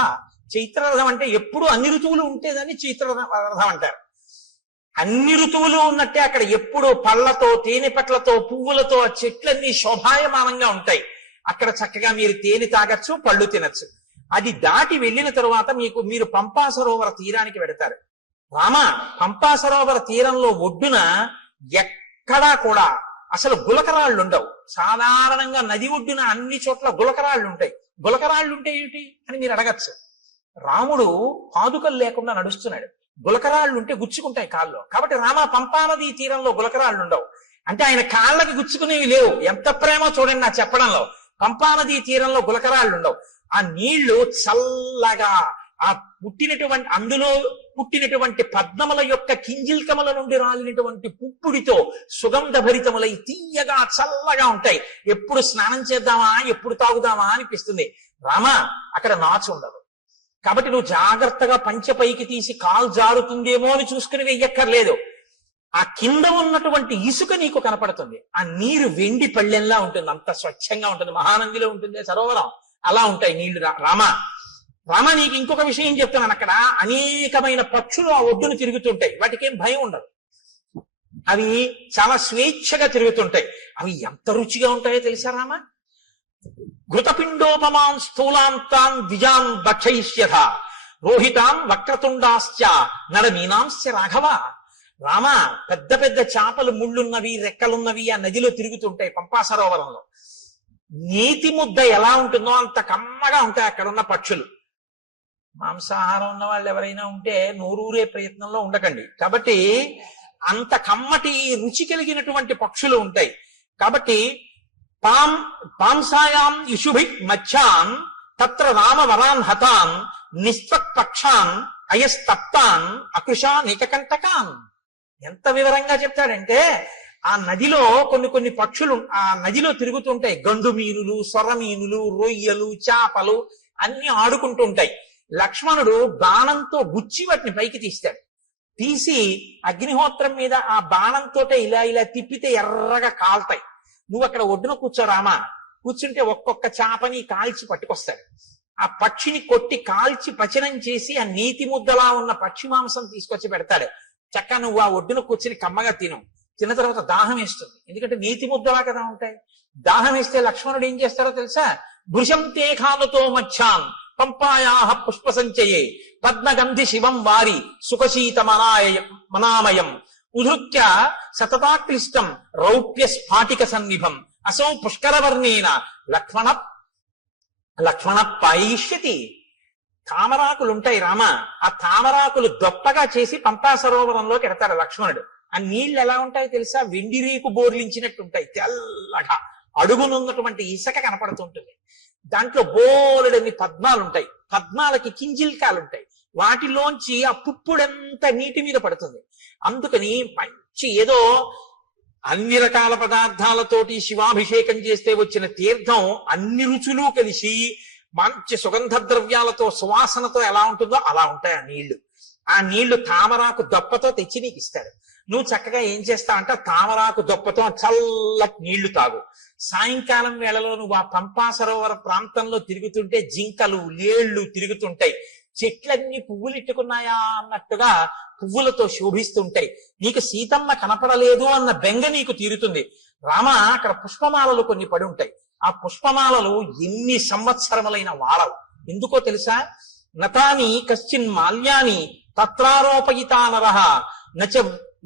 చైత్రరథం అంటే ఎప్పుడు అన్ని ఋతువులు ఉంటేదని చైత్రరథం అంటారు. అన్ని ఋతువులు ఉన్నట్టే అక్కడ ఎప్పుడు పళ్లతో, తేనె పట్లతో, పువ్వులతో ఆ చెట్లన్నీ శోభాయమానంగా ఉంటాయి. అక్కడ చక్కగా మీరు తేనె తాగొచ్చు, పళ్ళు తినచ్చు. అది దాటి వెళ్ళిన తరువాత మీరు పంపా సరోవర తీరానికి వెడతారు. రామ, పంపా సరోవర తీరంలో ఒడ్డున ఎక్కడా కూడా అసలు గులకరాళ్ళు ఉండవు. సాధారణంగా నది ఒడ్డున అన్ని చోట్ల గులకరాళ్ళు ఉంటాయి. గులకరాళ్ళు ఉంటే ఏమిటి అని మీరు అడగచ్చు. రాముడు పాదుకలు లేకుండా నడుస్తున్నాడు, గులకరాళ్ళు ఉంటే గుచ్చుకుంటాయి కాళ్ళు. కాబట్టి రామ, పంపానది తీరంలో గులకరాళ్ళు ఉండవు. అంటే ఆయన కాళ్ళకి గుచ్చుకునేవి లేవు. ఎంత ప్రేమ చూడండి నా చెప్పడంలో. పంపానది తీరంలో గులకరాళ్ళు ఉండవు. ఆ నీళ్లు చల్లగా, ఆ అందులో పుట్టినటువంటి పద్మముల యొక్క కింజిల్కముల నుండి రాలినటువంటి పుప్పుడితో సుగంధ భరితములై తీయగా చల్లగా ఉంటాయి. ఎప్పుడు స్నానం చేద్దామా, ఎప్పుడు తాగుదామా అనిపిస్తుంది. రామా, అక్కడ నాచు ఉండదు. కాబట్టి నువ్వు జాగ్రత్తగా పంచె పైకి తీసి కాలు జారుతుందేమో అని చూసుకుని వెయ్యక్కర్లేదు. ఆ కింద ఉన్నటువంటి ఇసుక నీకు కనపడుతుంది. ఆ నీరు వెండి పళ్ళెంలా ఉంటుంది, అంత స్వచ్ఛంగా ఉంటుంది. మహానందిలో ఉంటుంది సరోవరం, అలా ఉంటాయి నీళ్లు. రామ, నీకు ఇంకొక విషయం చెప్తున్నాను. అక్కడ అనేకమైన పక్షులు ఆ ఒడ్డును తిరుగుతుంటాయి. వాటికి ఏం భయం ఉండదు. అవి చాలా స్వేచ్ఛగా తిరుగుతుంటాయి. అవి ఎంత రుచిగా ఉంటాయో తెలుసా రామ? ఘృతపిండోపమాన్ స్థూలాంతాన్ ద్విజాన్ భక్షయిష్యథ రోహితాం వక్రతుండాశ్చ నడమీనాంశ్చ రాఘవ. రామ, పెద్ద పెద్ద చేపలు, ముళ్ళున్నవి, రెక్కలున్నవి ఆ నదిలో తిరుగుతుంటాయి పంపా సరోవరంలో. నీతి ముద్ద ఎలా ఉంటుందో అంత కమ్మగా ఉంటాయి అక్కడ ఉన్న పక్షులు. మాంసాహారం ఉన్న వాళ్ళు ఎవరైనా ఉంటే నోరూరే ప్రయత్నంలో ఉండకండి. కాబట్టి అంత కమ్మటి రుచి కలిగినటువంటి పక్షులు ఉంటాయి. కాబట్టి పాంసాయాం యుషుభి మచ్చాన్ తత్ర రామ వరాన్ హతాన్ నిస్త్వక్ పక్షాన్ అయస్తప్తాన్ అకృషా నీకకంటకాన్. ఎంత వివరంగా చెప్తాడంటే ఆ నదిలో కొన్ని పక్షులు ఆ నదిలో తిరుగుతుంటాయి. గండు మీనులు, సొర మీనులు, రొయ్యలు, చేపలు అన్ని ఆడుకుంటూ ఉంటాయి. లక్ష్మణుడు బాణంతో గుచ్చి వాటిని పైకి తీస్తాడు. తీసి అగ్నిహోత్రం మీద ఆ బాణంతో ఇలా తిప్పితే ఎర్రగా కాల్తాయి. నువ్వు అక్కడ ఒడ్డున కూర్చోరామా, కూర్చుంటే ఒక్కొక్క చేపని కాల్చి పట్టుకొస్తాడు. ఆ పక్షిని కొట్టి కాల్చి పచనం చేసి ఆ నీతి ముద్దలా ఉన్న పక్షి మాంసం తీసుకొచ్చి పెడతాడు. చక్కగా నువ్వు ఆ ఒడ్డున కూర్చుని కమ్మగా తిన్న తర్వాత దాహం వేస్తుంది. ఎందుకంటే నీతి ముద్దలా కదా ఉంటాయి. దాహం వేస్తే లక్ష్మణుడు ఏం చేస్తాడో తెలుసా? భృశం తే ఖాలతో మచ్చాన్ పంపాయా పుష్ప సంచయే పద్మగంధి శివం వారి సుఖశీత మనామయం ఉధృత్య సతతాక్లిష్టం రౌప్య స్ఫాటిక సన్నిభం అసౌ పుష్కరవర్ణేన లక్ష్మణ పాయిష్యతి. తామరాకులుంటాయి రామ, ఆ తామరాకులు దొప్పగా చేసి పంపా సరోవరంలోకి ఎడతాడు లక్ష్మణుడు. ఆ నీళ్లు ఎలా ఉంటాయో తెలుసా? వెండి రేకు బోర్లించినట్టు ఉంటాయి, తెల్లగా అడుగునున్నటువంటి ఇసక కనపడుతుంటుంది. దాంట్లో బోలెడన్ని పద్మాలు ఉంటాయి, పద్మాలకి కింజిల్కాలుంటాయి, వాటిలోంచి ఆ పుప్పుడంతా నీటి మీద పడుతుంది. అందుకని మంచి ఏదో అన్ని రకాల పదార్థాలతోటి శివాభిషేకం చేస్తే వచ్చిన తీర్థం అన్ని రుచులు కలిసి మంచి సుగంధ ద్రవ్యాలతో సువాసనతో ఎలా ఉంటుందో అలా ఉంటాయి ఆ నీళ్లు. ఆ నీళ్లు తామరాకు దొప్పతో తెచ్చి నీకు ఇస్తాడు. నువ్వు చక్కగా ఏం చేస్తావు అంటే తామరాకు దొప్పతో చల్లటి నీళ్లు తాగు. సాయంకాలం వేళలో నువ్వు ఆ పంపా సరోవర ప్రాంతంలో తిరుగుతుంటే జింకలు లేళ్లు తిరుగుతుంటాయి, చెట్లన్నీ పువ్వులిట్టుకున్నాయా అన్నట్టుగా పువ్వులతో శోభిస్తుంటాయి. నీకు సీతమ్మ కనపడలేదు అన్న బెంగ నీకు తీరుతుంది. రామ, అక్కడ పుష్పమాలలు కొన్ని పడి ఉంటాయి. ఆ పుష్పమాలలు ఎన్ని సంవత్సరములైన వాడవు. ఎందుకో తెలుసా? నతాని కశ్చిన్ మాల్యాని తత్రారోపయితా నరః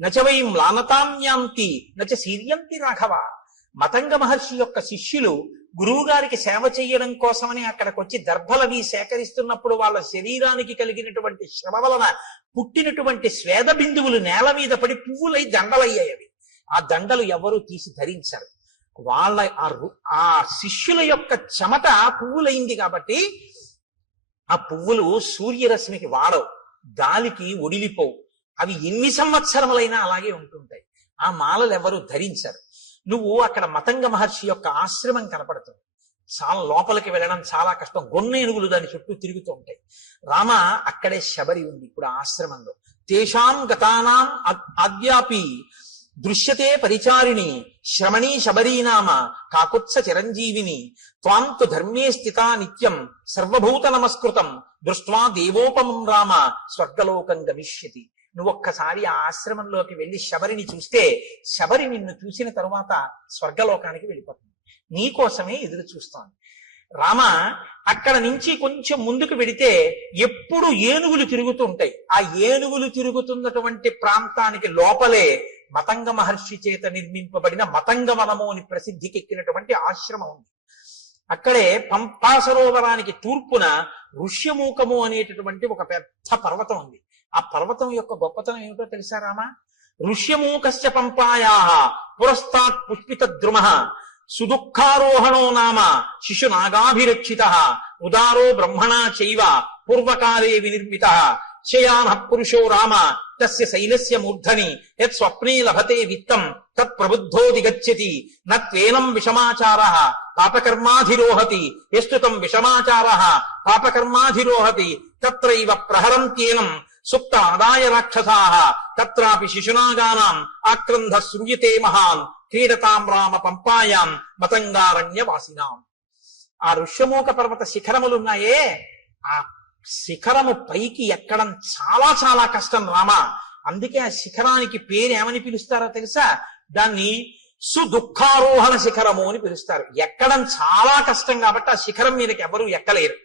నచ వై మ్లానతామ్యాంతి నచ శీర్యంతి రాఘవ. మతంగ మహర్షి యొక్క శిష్యులు గురువు గారికి సేవ చేయడం కోసమని అక్కడికి వచ్చి దర్భలవి సేకరిస్తున్నప్పుడు వాళ్ళ శరీరానికి కలిగినటువంటి శ్రమ వలన పుట్టినటువంటి స్వేద బిందువులు నేల మీద పడి పువ్వులై దండలయ్యాయి. ఆ దండలు ఎవరు తీసి ధరించారు. వాళ్ళ ఆ శిష్యుల యొక్క చెమట పువ్వులైంది కాబట్టి ఆ పువ్వులు సూర్యరశ్మికి వాడవు, గాలికి ఒడిలిపోవు. అవి ఎన్ని సంవత్సరములైనా అలాగే ఉంటుంటాయి. ఆ మాలలు ఎవరు ధరించరు. నువ్వు అక్కడ మతంగ మహర్షి యొక్క ఆశ్రమం కనపడుతుంది. చాలా లోపలికి వెళ్ళడం చాలా కష్టం, గొన్నేనుగులు దాని చుట్టూ తిరుగుతూ ఉంటాయి. రామ, అక్కడే శబరి ఉంది ఇప్పుడు ఆశ్రమంలో. తేషాం గతానాం ఆద్యాపి దృశ్యతే పరిచారిణి శ్రమణీ శబరీనామ కాకుత్స చిరంజీవిని త్వాంతు ధర్మే స్థితా నిత్యం సర్వభూత నమస్కృతం దృష్ట్వా దేవోపమం రామ స్వర్గలోకం గమిష్యతి. నువ్వు ఒక్కసారి ఆ ఆశ్రమంలోకి వెళ్ళి శబరిని చూస్తే శబరి నిన్ను చూసిన తరువాత స్వర్గలోకానికి వెళ్ళిపోతుంది. నీకోసమే ఎదురు చూస్తోంది. రామ, అక్కడ నుంచి కొంచెం ముందుకు వెడితే ఎప్పుడు ఏనుగులు తిరుగుతూ ఉంటాయి. ఆ ఏనుగులు తిరుగుతున్నటువంటి ప్రాంతానికి లోపలే మతంగ మహర్షి చేత నిర్మింపబడిన మతంగవనము అని ప్రసిద్ధికెక్కినటువంటి ఆశ్రమం ఉంది. అక్కడే పంపా సరోవరానికి తూర్పున ఋష్యమూకము అనేటటువంటి ఒక పెద్ద పర్వతం ఉంది. ఆ పర్వతం యొక్క గొప్పతనం ఏమిటో తెలుసా రామ? ఋష్యమూకస్య పంపాయా పురస్తాత్ పుష్పిత ద్రుమః సుదుఃఖారోహణో నామ శిశు నాగాభిరక్షిత ఉదారో బ్రహ్మణా చైవ పూర్వకాలే వినిర్మిత శయాన పురుషో రామ తస్య శైలస్య మూర్ధని యత్ స్వప్నే లభతే విత్తం తత్ ప్రబుద్ధోది గచ్చతి నత్వేనం విషమాచారః పాపకర్మాధిరోహతి యస్తుతం విషమాచారః పాపకర్మాధిరోహతి తత్రైవ ప్రహరంత్యేనం సుప్త ఆదాయ రాక్షసాః తత్రాపి శిశునాగానాం ఆక్రంధ శ్రూయతే మహాన్ క్రీడతాం రామ పంపాయాం మతంగారణ్యవాసినాం. ఆ ఋష్యమూక పర్వత శిఖరములున్నాయే, ఆ శిఖరము పైకి ఎక్కడం చాలా చాలా కష్టం రామ. అందుకే ఆ శిఖరానికి పేరు ఏమని పిలుస్తారో తెలుసా? దాన్ని సుదుఃఖారోహణ శిఖరము అని పిలుస్తారు. ఎక్కడం చాలా కష్టం కాబట్టి ఆ శిఖరం మీదకి ఎవరు ఎక్కలేరు.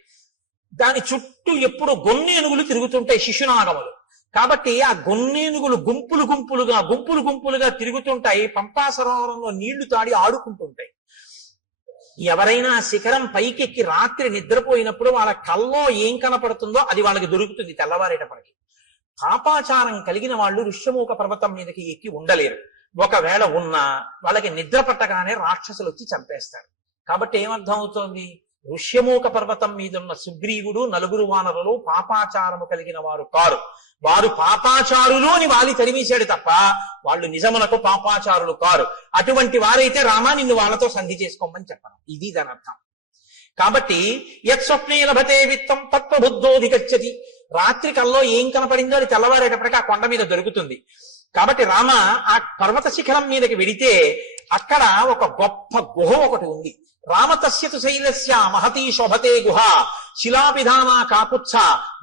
దాని చుట్టూ ఎప్పుడు గొన్నేనుగులు తిరుగుతుంటాయి, శిశునాగములు. కాబట్టి ఆ గొన్నేనుగులు గుంపులు గుంపులుగా తిరుగుతుంటాయి. పంపా సరోవరంలో నీళ్లు తాడి ఆడుకుంటుంటాయి. ఎవరైనా శిఖరం పైకెక్కి రాత్రి నిద్రపోయినప్పుడు వాళ్ళ కల్లో ఏం కనపడుతుందో అది వాళ్ళకి దొరుకుతుంది తెల్లవారేటప్పటికి. పాపాచారం కలిగిన వాళ్ళు ఋష్యమూక పర్వతం మీదకి ఎక్కి ఉండలేరు. ఒకవేళ ఉన్నా వాళ్ళకి నిద్ర పట్టగానే రాక్షసులు వచ్చి చంపేస్తారు. కాబట్టి ఏమర్థం అవుతోంది? ఋష్యమూక పర్వతం మీదున్న సుగ్రీవుడు నలుగురు వానరులు పాపాచారము కలిగిన వారు కారు. వారు పాపాచారులు అని వాలి తరిమేశాడు తప్ప వాళ్ళు నిజమునకు పాపాచారులు కారు. అటువంటి వారైతే రామా నిన్ను వాళ్ళతో సంధి చేసుకోమని చెప్పను, ఇది దాని అర్థం. కాబట్టి యత్ స్వప్నే లభతే విత్తం తత్వబుద్ధోధి గచ్చతి. రాత్రి కల్లో ఏం కనపడిందో అది తెల్లవారేటప్పటికీ ఆ కొండ మీద దొరుకుతుంది. కాబట్టి రామ, ఆ పర్వత శిఖరం మీదకి వెడితే అక్కడ ఒక గొప్ప గుహ ఒకటి ఉంది. రామతస్యతు శైలస్య మహతీ శోభతే గుహ శిలాపిధానా కాపుత్స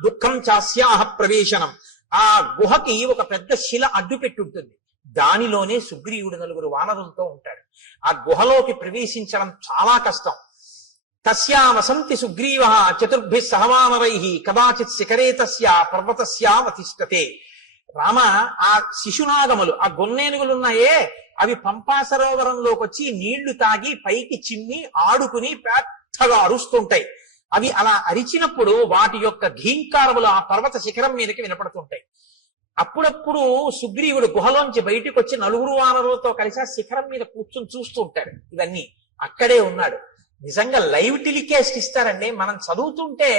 దుఃఖం చాస్యాహ ప్రవేశనం. ఆ గుహకి ఒక పెద్ద శిల అడ్డు పెట్టుంటుంది. దానిలోనే సుగ్రీవుడు నలుగురు వానరులతో ఉంటాడు. ఆ గుహలోకి ప్రవేశించడం చాలా కష్టం. తస్యా వసంతి సుగ్రీవ చతుర్భి సహవానరై కదాచిత్ శిఖరే తస్య పర్వతస్యావతిష్టతే. రామ, ఆ శిశునాగములు, ఆ గొన్నేనుగులున్నాయే, అవి పంపా సరోవరంలోకి వచ్చి నీళ్లు తాగి పైకి చిమ్మి ఆడుకుని పెద్దగా అరుస్తుంటాయి. అవి అలా అరిచినప్పుడు వాటి యొక్క ఘీంకారములు ఆ పర్వత శిఖరం మీదకి వినపడుతుంటాయి. అప్పుడప్పుడు సుగ్రీవుడు గుహలోంచి బయటికి వచ్చి నలుగురు వానరులతో కలిసి ఆ శిఖరం మీద కూర్చుని చూస్తూ ఉంటాడు. ఇవన్నీ అక్కడే ఉన్నాడు. నిజంగా లైవ్ టెలికాస్ట్ ఇస్తారండి. మనం చదువుతుంటే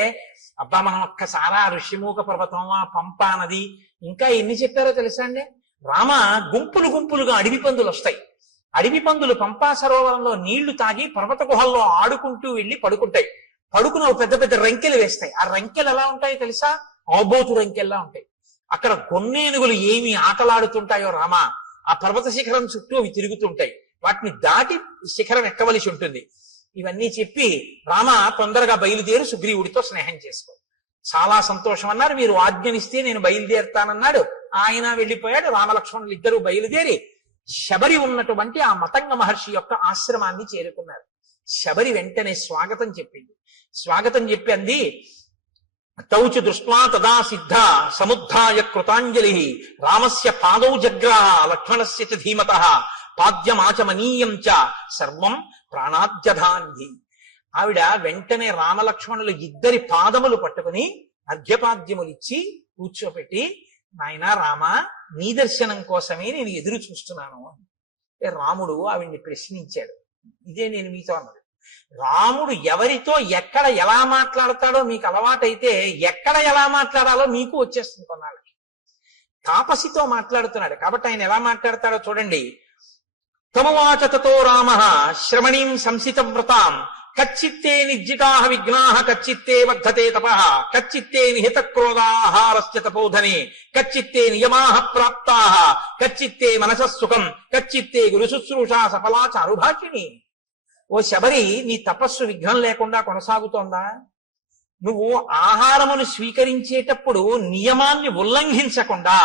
అబ్బా, మనం ఒక్కసారా ఋషిముఖ పర్వతం, ఆ పంపా నది, ఇంకా ఎన్ని చెప్పారో తెలుసా అండి. రామ, గుంపులు గుంపులుగా అడవి పందులు వస్తాయి. అడవి పందులు పంపా సరోవరంలో నీళ్లు తాగి పర్వత గుహల్లో ఆడుకుంటూ వెళ్ళి పడుకుంటాయి. పడుకున్న పెద్ద పెద్ద రంకెలు వేస్తాయి. ఆ రంకెలు ఎలా ఉంటాయో తెలుసా? ఆబోతు రంకెల్లా ఉంటాయి. అక్కడ గొన్నేనుగులు ఏమి ఆటలాడుతుంటాయో రామ, ఆ పర్వత శిఖరం చుట్టూ అవి తిరుగుతుంటాయి. వాటిని దాటి శిఖరం ఎక్కవలసి ఉంటుంది. ఇవన్నీ చెప్పి రామ తొందరగా బయలుదేరి సుగ్రీవుడితో స్నేహం చేసుకో. చాలా సంతోషం అన్నారు. మీరు ఆజ్ఞనిస్తే నేను బయలుదేరుతానన్నాడు. ఆయన వెళ్ళిపోయాడు. రామలక్ష్మణులు ఇద్దరు బయలుదేరి శబరి ఉన్నటువంటి ఆ మతంగ మహర్షి యొక్క ఆశ్రమాన్ని చేరుకున్నారు. శబరి వెంటనే స్వాగతం చెప్పింది. స్వాగతం చెప్పి అంది, తౌచు దృష్ట్వా తదా సిద్ధ సముద్ధాయ కృతాంజలి రామస్య పాదౌ జగ్రాహ లక్ష్మణస్య చ ధీమతః పాద్యమాచమనీయం చ సర్వం ప్రాణాద్యధానిధి. ఆవిడ వెంటనే రామలక్ష్మణులు ఇద్దరి పాదములు పట్టుకుని అర్ఘ్యపాద్యములు ఇచ్చి కూర్చోపెట్టి, నాయనా రామ, నీ దర్శనం కోసమే నేను ఎదురు చూస్తున్నాను అంటే రాముడు ఆవిడ్ని ప్రశ్నించాడు. ఇదే నేను మీతో అన్నది. రాముడు ఎవరితో ఎక్కడ ఎలా మాట్లాడతాడో మీకు అలవాటైతే ఎక్కడ ఎలా మాట్లాడాలో మీకు వచ్చేస్తుంది కొన్నాళ్ళకి. తాపసితో మాట్లాడుతున్నాడు కాబట్టి ఆయన ఎలా మాట్లాడతాడో చూడండి. తమవాచ తతో రామ శ్రమణీం సంసిత వ్రతాం కచ్చిత్తే నిర్జితాః విఘ్నాః కచ్చిత్తే వర్ధతే తపః కచ్చిత్తే నిహిత క్రోధాహారస్య తపోధనే కచ్చిత్తే నియమాః ప్రాప్తాః కచ్చిత్తే మనసః సుఖం కచ్చిత్తే గురు శుశ్రూషా సఫలా చారుభాషిణి. ఓ శబరి, నీ తపస్సు విఘ్నం లేకుండా కొనసాగుతోందా? నువ్వు ఆహారమును స్వీకరించేటప్పుడు నియమాన్ని ఉల్లంఘించకుండా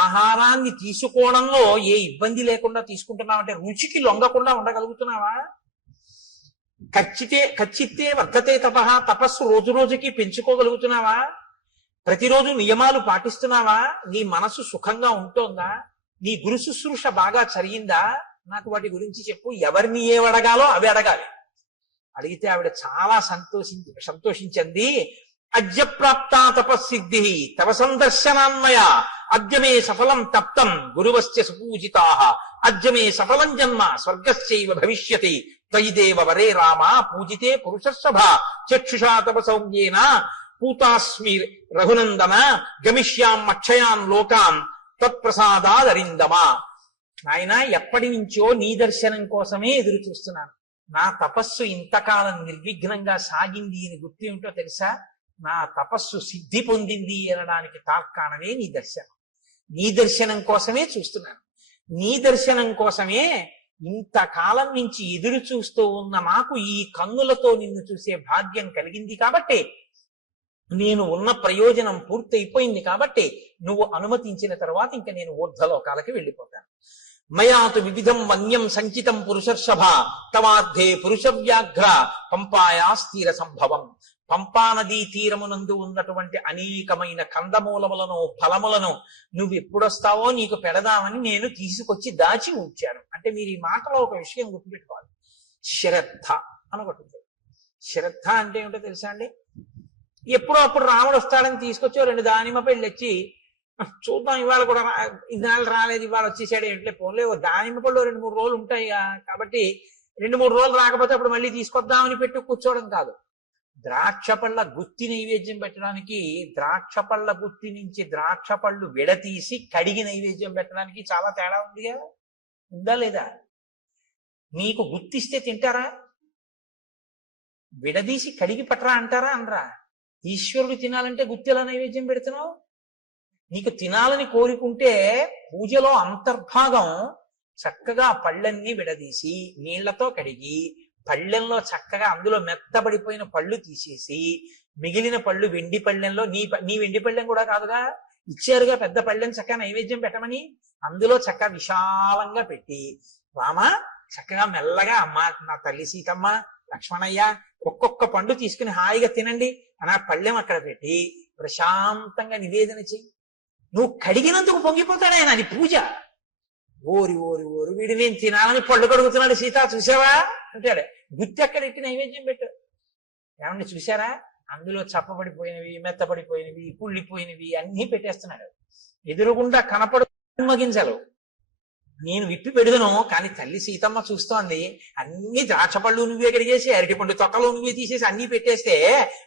ఆహారాన్ని తీసుకోవడంలో ఏ ఇబ్బంది లేకుండా తీసుకుంటున్నావంటే రుచికి లొంగకుండా ఉండగలుగుతున్నావా? కచ్చిత్తే వర్ధతే తపః, తపస్సు రోజు రోజుకి పెంచుకోగలుగుతున్నావా? ప్రతిరోజు నియమాలు పాటిస్తున్నావా? నీ మనసు సుఖంగా ఉంటోందా? నీ గురు శుశ్రూష బాగా చరిగిందా? నాకు వాటి గురించి చెప్పు. ఎవరిని ఏవడగాలో అవి అడగాలి. అడిగితే ఆవిడ చాలా సంతోషించింది. అద్య ప్రాప్తా తపస్సిద్ధి తవ సందర్శనాన్మయ అద్యమే సఫలం తప్తం గురువస్య సుపూజితాః అద్యమే సఫలం జన్మ స్వర్గస్యైవ భవిష్యతి త్వయిదేవ వరే రామ పూజితే పురుషర్షభ చక్షుషా తవ సౌమ్యేన పూతాస్మి రఘునందన గమిష్యాం అక్షయాన్ లోకాన్ తత్ప్రసాదాదరిందమా. నాయన, ఎప్పటి నుంచో నీ దర్శనం కోసమే ఎదురు చూస్తున్నాను. నా తపస్సు ఇంతకాలం నిర్విఘ్నంగా సాగింది అని గుర్తు ఏమిటో తెలుసా? నా తపస్సు సిద్ధి పొందింది అనడానికి తార్కాణమే నీ దర్శనం. నీ దర్శనం కోసమే చూస్తున్నాను. నీ దర్శనం కోసమే ఇంతకాలం నుంచి ఎదురు చూస్తూ ఉన్న నాకు ఈ కన్నులతో నిన్ను చూసే భాగ్యం కలిగింది కాబట్టి, నేను ఉన్న ప్రయోజనం పూర్తయిపోయింది కాబట్టి నువ్వు అనుమతించిన తర్వాత ఇంక నేను ఊర్ధ్వలోకాలకి వెళ్ళిపోతాను. మయాతు వివిధం వన్యం సంచితం పురుషర్షభ తవార్థే పురుష వ్యాఘ్ర పంపాయా స్థిర సంభవం. పంపా నదీ తీరమునందు ఉన్నటువంటి అనేకమైన కందమూలములను ఫలములను నువ్వు ఎప్పుడొస్తావో నీకు పెడదామని నేను తీసుకొచ్చి దాచి ఉంచాను. అంటే మీరు ఈ మాటలో ఒక విషయం గుర్తుపెట్టుకోవాలి. శ్రద్ధ అనగొట్టుంది. శ్రద్ధ అంటే ఏమిటో తెలుసా అండి? ఎప్పుడో అప్పుడు రాముడు వస్తాడని తీసుకొచ్చి 2 దానిమ్మ పళ్ళు వచ్చి చూద్దాం, ఇవాళ కూడా ఇన్నాళ్ళు రాలేదు, ఇవాళ వచ్చేసాడు ఏంటలే, పోన్లే దానిమ్మ పళ్ళు 2-3 రోజులు ఉంటాయి కాబట్టి 2-3 రోజులు రాకపోతే అప్పుడు మళ్ళీ తీసుకొద్దామని పెట్టి కూర్చోవడం కాదు. ద్రాక్ష పళ్ళ గుత్తి నైవేద్యం పెట్టడానికి ద్రాక్ష పళ్ళ గుత్తి నుంచి ద్రాక్ష పళ్ళు విడతీసి కడిగి నైవేద్యం పెట్టడానికి చాలా తేడా ఉంది కదా, ఉందా లేదా? మీకు గుత్తిస్తే తింటారా? విడదీసి కడిగి పట్టరా అంటారా అనరా? ఈశ్వరుడు తినాలంటే గుత్తిలా నైవేద్యం పెడుతున్నావు? నీకు తినాలని కోరుకుంటే పూజలో అంతర్భాగం చక్కగా పళ్ళన్నీ విడదీసి నీళ్లతో కడిగి పళ్ళెంలో చక్కగా అందులో మెత్తబడిపోయిన పళ్ళు తీసేసి మిగిలిన పళ్ళు వెండి పళ్ళెంలో నీ వెండి పళ్ళెం కూడా కాదుగా, ఇచ్చారుగా పెద్ద పళ్ళెం, చక్కగా నైవేద్యం పెట్టమని అందులో చక్కగా విశాలంగా పెట్టి రామ చక్కగా మెల్లగా అమ్మ నా తల్లి సీతమ్మ లక్ష్మణయ్య ఒక్కొక్క పండు తీసుకుని హాయిగా తినండి అని ఆ పళ్ళెం అక్కడ పెట్టి ప్రశాంతంగా నివేదన చెయ్యి. నువ్వు కడిగినందుకు పొంగిపోతాడు ఆయన, అది పూజ. ఓరి ఓరి ఓరి వీడు నేను తినాలని పళ్ళు కడుగుతున్నాడు సీత చూసావా అంటాడు. గుత్తి అక్కడ ఎట్టి నైవేద్యం పెట్టాడు. ఏమంటే చూసారా, అందులో చప్పబడిపోయినవి, మెత్తపడిపోయినవి, కుళ్ళిపోయినవి అన్నీ పెట్టేస్తున్నాడు. ఎదురుగుండా కనపడు మగించలు. నేను విప్పి పెడదను, కానీ తల్లి సీతమ్మ చూస్తోంది. అన్ని ద్రాక్ష పళ్ళు నువ్వే కడిగేసి, అరటిపండు తొక్కలు నువ్వే తీసేసి అన్ని పెట్టేస్తే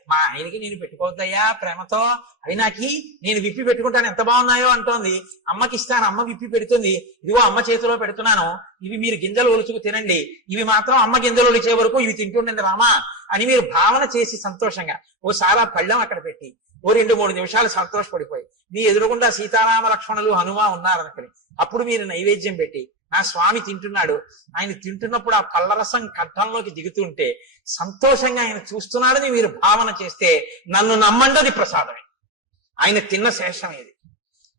మా ఆయనకి నేను పెట్టుకోవద్దయ్యా ప్రేమతో, అవి నాకి నేను విప్పి పెట్టుకుంటాను ఎంత బాగున్నాయో అంటోంది. అమ్మకి ఇస్తాను, అమ్మ విప్పి పెడుతుంది. ఇదిగో అమ్మ చేతిలో పెడుతున్నాను, ఇవి మీరు గింజలు ఒలుచుకు తినండి, ఇవి మాత్రం అమ్మ గింజలు ఒలిచే వరకు ఇవి తింటుండండి రామా అని మీరు భావన చేసి సంతోషంగా ఓసారి ఆ పళ్ళెం అక్కడ పెట్టి ఓ 2-3 నిమిషాలు సంతోషపడిపోయి మీ ఎదురుగుండా సీతారామ లక్ష్మణులు హనుమ ఉన్నారనుకుని అప్పుడు మీరు నైవేద్యం పెట్టి నా స్వామి తింటున్నాడు, ఆయన తింటున్నప్పుడు ఆ పళ్ళరసం కంఠంలోకి దిగుతుంటే సంతోషంగా ఆయన చూస్తున్నాడని మీరు భావన చేస్తే నన్ను నమ్మండి ప్రసాదమే, ఆయన తిన్న శేషం ఏది.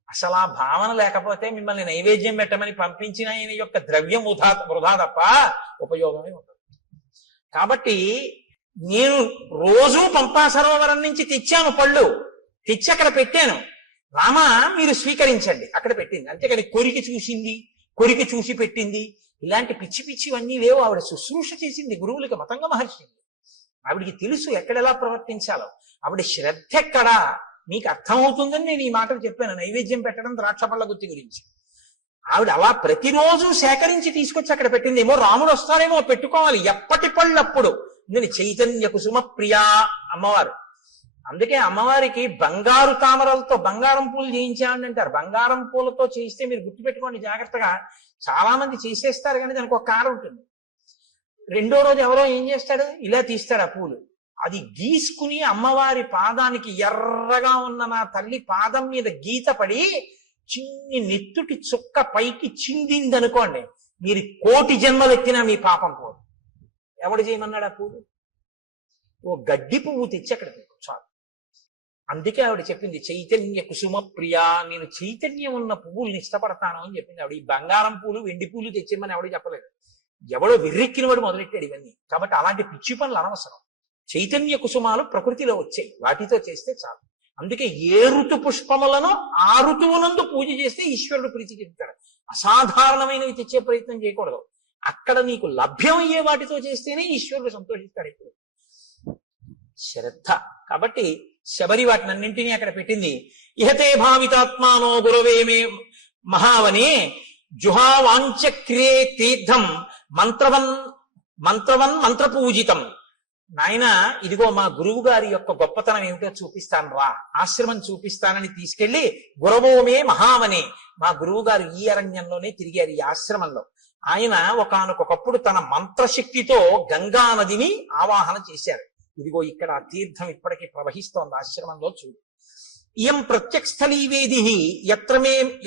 అసలు ఆ భావన లేకపోతే మిమ్మల్ని నైవేద్యం పెట్టమని పంపించిన ఆయన యొక్క ద్రవ్యం వృధా తప్ప ఉపయోగమే ఉండదు. కాబట్టి నేను రోజూ పంపా సరోవరం నుంచి తెచ్చాను పళ్ళు, తెచ్చి అక్కడ పెట్టాను, రామ మీరు స్వీకరించండి అక్కడ పెట్టింది. అంతేకాని కొరికి చూసింది, కొరికి చూసి పెట్టింది, ఇలాంటి పిచ్చి పిచ్చివన్నీ లేవు. ఆవిడ శుశ్రూష చేసింది గురువులకి, మతంగ మహర్షి. ఆవిడికి తెలుసు ఎక్కడెలా ప్రవర్తించాలో. ఆవిడ శ్రద్ధ ఎక్కడా మీకు అర్థమవుతుందని నేను ఈ మాటలు చెప్పాను, నైవేద్యం పెట్టడం ద్రాక్ష పళ్ళ గుత్తి గురించి. ఆవిడ అలా ప్రతిరోజు సేకరించి తీసుకొచ్చి అక్కడ పెట్టింది. ఏమో రాముడు వస్తారేమో పెట్టుకోవాలి, ఎప్పటి పళ్ళప్పుడు. నేను చైతన్య కుసుమ ప్రియా అమ్మవారు. అందుకే అమ్మవారికి బంగారు తామరలతో బంగారం పూలు చేయించామని అంటారు. బంగారం పూలతో చేయిస్తే మీరు గుర్తుపెట్టుకోండి జాగ్రత్తగా, చాలా మంది చేసేస్తారు కానీ దానికి ఒక కారం ఉంటుంది. రెండో రోజు ఎవరో ఏం చేస్తాడు, ఇలా తీస్తాడు ఆ పూలు, అది గీసుకుని అమ్మవారి పాదానికి ఎర్రగా ఉన్న నా తల్లి పాదం మీద గీత పడి చిన్ని నెత్తుటి చుక్క పైకి చిందిందనుకోండి, మీరు 1,000,000 జన్మలెత్తినా మీ పాపం పోదు. ఎవడు చేయమన్నాడు ఆ పూలు? ఓ గడ్డి పువ్వు తెచ్చి అక్కడ చాలు. అందుకే ఆవిడ చెప్పింది చైతన్య కుసుమ ప్రియా, నేను చైతన్యం ఉన్న పువ్వుల్ని ఇష్టపడతాను అని చెప్పింది ఆవిడ. ఈ బంగారం పూలు వెండి పూలు తెచ్చిమని ఎవడు చెప్పలేదు, ఎవడో వెర్రెక్కిన వాడు మొదలెట్టాడు ఇవన్నీ. కాబట్టి అలాంటి పిచ్చి పనులు అనవసరం. చైతన్య కుసుమాలు ప్రకృతిలో వచ్చాయి, వాటితో చేస్తే చాలు. అందుకే ఏ ఋతు పుష్పములను ఆ ఋతువునందు పూజ చేస్తే ఈశ్వరుడు ప్రీతి చెందుతాడు. అసాధారణమైనవి తెచ్చే ప్రయత్నం చేయకూడదు. అక్కడ నీకు లభ్యమయ్యే వాటితో చేస్తేనే ఈశ్వరుడు సంతోషిస్తాడు ఇప్పుడు. శ్రద్ధ. కాబట్టి శబరి వాటినన్నింటినీ అక్కడ పెట్టింది. ఇహతే భావితాత్మానో గురవేమే మహావనే జుహావాంచక్రియే తీర్థం మంత్రపూజితం. నాయన ఇదిగో మా గురువు గారి యొక్క గొప్పతనం ఏమిటో చూపిస్తాను రా, ఆశ్రమం చూపిస్తానని తీసుకెళ్లి గురవోమే మహావనే, మా గురువు గారు ఈ అరణ్యంలోనే తిరిగారు, ఈ ఆశ్రమంలో. ఆయన ఒకానొకప్పుడు తన మంత్రశక్తితో గంగా నదిని ఆవాహన చేశారు. ఇదిగో ఇక్కడ ఆ తీర్థం ఇప్పటికీ ప్రవహిస్తోంది ఆశ్రమంలో, చూడు. ఇయం ప్రత్యక్షస్థలీవేది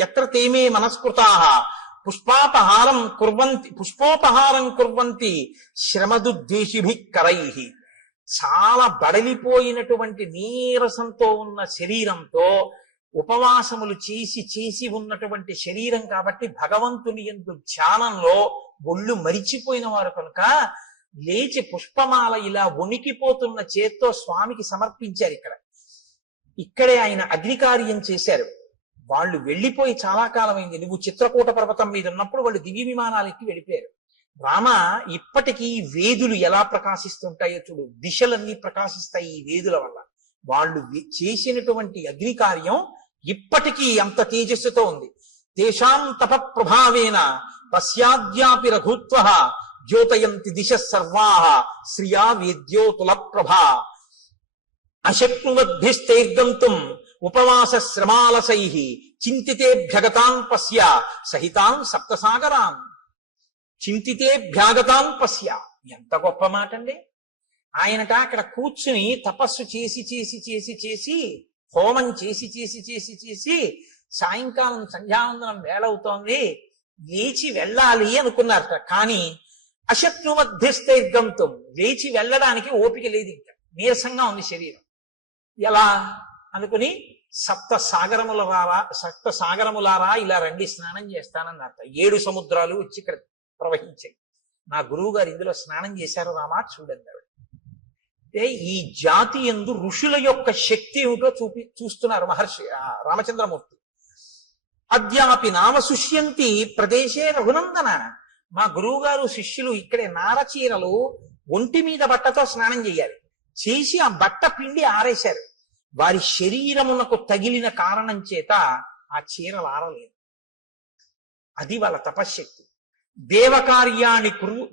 ఎత్ర తేమే మనస్కృతాః పుష్పోపహారం కుర్వంతి శ్రమదుద్దేశిభిః కరైః. చాలా బడలిపోయినటువంటి నీరసంతో ఉన్న శరీరంతో ఉపవాసములు చేసి ఉన్నటువంటి శరీరం కాబట్టి భగవంతుని యందు ధ్యానంలో ఒళ్ళు మరిచిపోయిన వారు కనుక లేచి పుష్పమాల ఇలా వణికిపోతున్న చేత్తో స్వామికి సమర్పించారు. ఇక్కడే ఆయన అగ్నికార్యం చేశారు. వాళ్ళు వెళ్ళిపోయి చాలా కాలమైంది. నువ్వు చిత్రకూట పర్వతం మీద ఉన్నప్పుడు వాళ్ళు దివ్య విమానాలు ఎక్కి వెళ్ళిపోయారు. రామ ఇప్పటికీ వేదులు ఎలా ప్రకాశిస్తుంటాయో చూడు, దిశలన్నీ ప్రకాశిస్తాయి ఈ వేదుల వల్ల. వాళ్ళు చేసినటువంటి అగ్నికార్యం ఇప్పటికీ అంత తేజస్సుతో ఉంది. తేషాం తప ప్రభావేన పశ్చాద్యాపి రఘుత్వ ద్యోతయంతి దిశ సర్వాః శ్రియా వేద్యోతుల ప్రభా అశక్నువద్భిస్తైర్గంతుం ఉపవాస శ్రమాలసైః చింతితేభ్యగతాన్ పశ్య సహితాన్ సప్తసాగరాన్. చింతితేభ్యాగతాన్ పశ్య, ఎంత గొప్ప మాట అండి. ఆయనట అక్కడ కూర్చుని తపస్సు చేసి హోమం చేసి సాయంకాలం సంధ్యావందనం వేళవుతోంది, లేచి వెళ్ళాలి అనుకున్నారట. కానీ అశక్నువద్భిస్తైర్గంతుం, లేచి వెళ్ళడానికి ఓపిక లేదు, ఇంకా నీరసంగా ఉంది శరీరం. ఎలా అనుకుని సప్త సాగరములారా ఇలా రండి స్నానం చేస్తానన్నట. 7 సముద్రాలు వచ్చి ఇక్కడ ప్రవహించాయి. నా గురువు గారు ఇందులో స్నానం చేశారు రామా చూడండి ఆవిడ. అంటే ఈ జాతి యందు ఋషుల యొక్క శక్తి ఏమిటో చూస్తున్నారు మహర్షి రామచంద్రమూర్తి. అద్యాపి నామ శుష్యంతి ప్రదేశే రఘునందన. మా గురువు గారు శిష్యులు ఇక్కడే నారచీరలు ఒంటి మీద బట్టతో స్నానం చేయాలి, చేసి ఆ బట్ట పిండి ఆరేశారు. వారి శరీరమునకు తగిలిన కారణం చేత ఆ చీరలు ఆరలేదు. అది వాళ్ళ తపశ్శక్తి. దేవకార్యాన్ని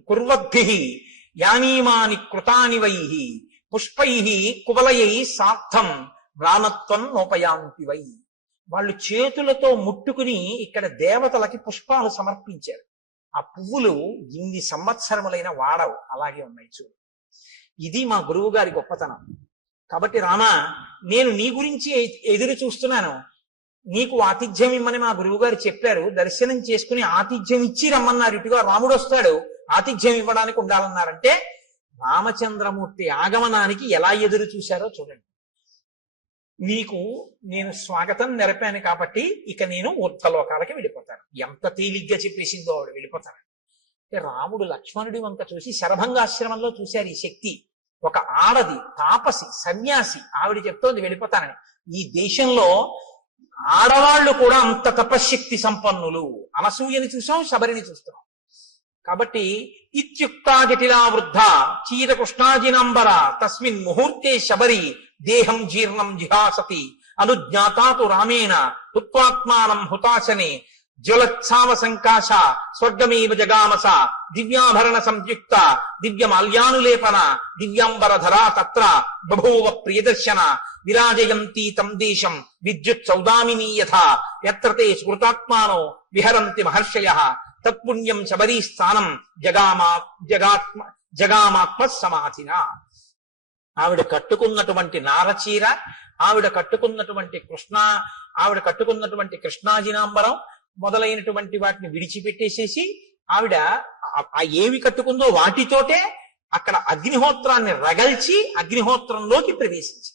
కుర్వద్భిః యానీమాని కృతాని వైః పుష్పైః కువలయై సార్థం మ్లానత్వం నోపయాంతి వై. వాళ్ళు చేతులతో ముట్టుకుని ఇక్కడ దేవతలకి పుష్పాలు సమర్పించారు. ఆ పువ్వులు ఇన్ని సంవత్సరములైన వాడవు, అలాగే ఉన్నాయి చూడు. ఇది మా గురువు గారి గొప్పతనం. కాబట్టి రామా, నేను నీ గురించి ఎదురు చూస్తున్నాను, నీకు ఆతిథ్యం ఇమ్మని మా గురువు గారు చెప్పారు. దర్శనం చేసుకుని ఆతిథ్యం ఇచ్చి రమ్మన్నారు. ఇటుగా రాముడు వస్తాడు, ఆతిథ్యం ఇవ్వడానికి ఉండాలన్నారంటే రామచంద్రమూర్తి ఆగమనానికి ఎలా ఎదురు చూశారో చూడండి. నీకు నేను స్వాగతం నెరపాను కాబట్టి ఇక నేను ఊర్ధ్వలోకాలకి వెళ్ళిపోతాను. ఎంత తేలిగ్గా చెప్పేసిందో ఆవిడ వెళ్ళిపోతాను. రాముడు లక్ష్మణుడి వంక చూసి శరభంగాశ్రమంలో చూశారు ఈ శక్తి. ఒక ఆడది తాపసి సన్యాసి, ఆవిడ చెప్తోంది వెళ్ళిపోతానని. ఈ దేశంలో ఆడవాళ్లు కూడా అంత తపశ్శక్తి సంపన్నులు. అనసూయని చూసాం, శబరిని చూస్తున్నాం. కాబట్టి ఇత్యుక్తా జటిలా వృద్ధ చీరకృష్ణాజినాంబర తస్మిన్ ముహూర్తే శబరి దేహం జీర్ణం జిహాసతి అనుజ్ఞాతాతు రామేణ హుత్వాత్మానం హుతాశనే జ్వలత్సావ సంకాశ స్వర్గమేవ జగామస దివ్యాభరణ సంయుక్త దివ్యమాల్యానులేపన దివ్యాంబరధరా తత్ర బభూవ ప్రియదర్శన విరాజయంతి తం దేశం విద్యుత్ సౌదామినీ యథా యత్ర తే స్మృతాత్మానో విహరంతి మహర్షయః తత్పుణ్యం శబరీ స్థానం జగామాత్మ సమాధిన. ఆవిడ కట్టుకున్నటువంటి నారచీర, ఆవిడ కట్టుకున్నటువంటి కృష్ణాజినాంబరం మొదలైనటువంటి వాటిని విడిచిపెట్టేసేసి ఆవిడ ఏవి కట్టుకుందో వాటితోటే అక్కడ అగ్నిహోత్రాన్ని రగల్చి అగ్నిహోత్రంలోకి ప్రవేశించి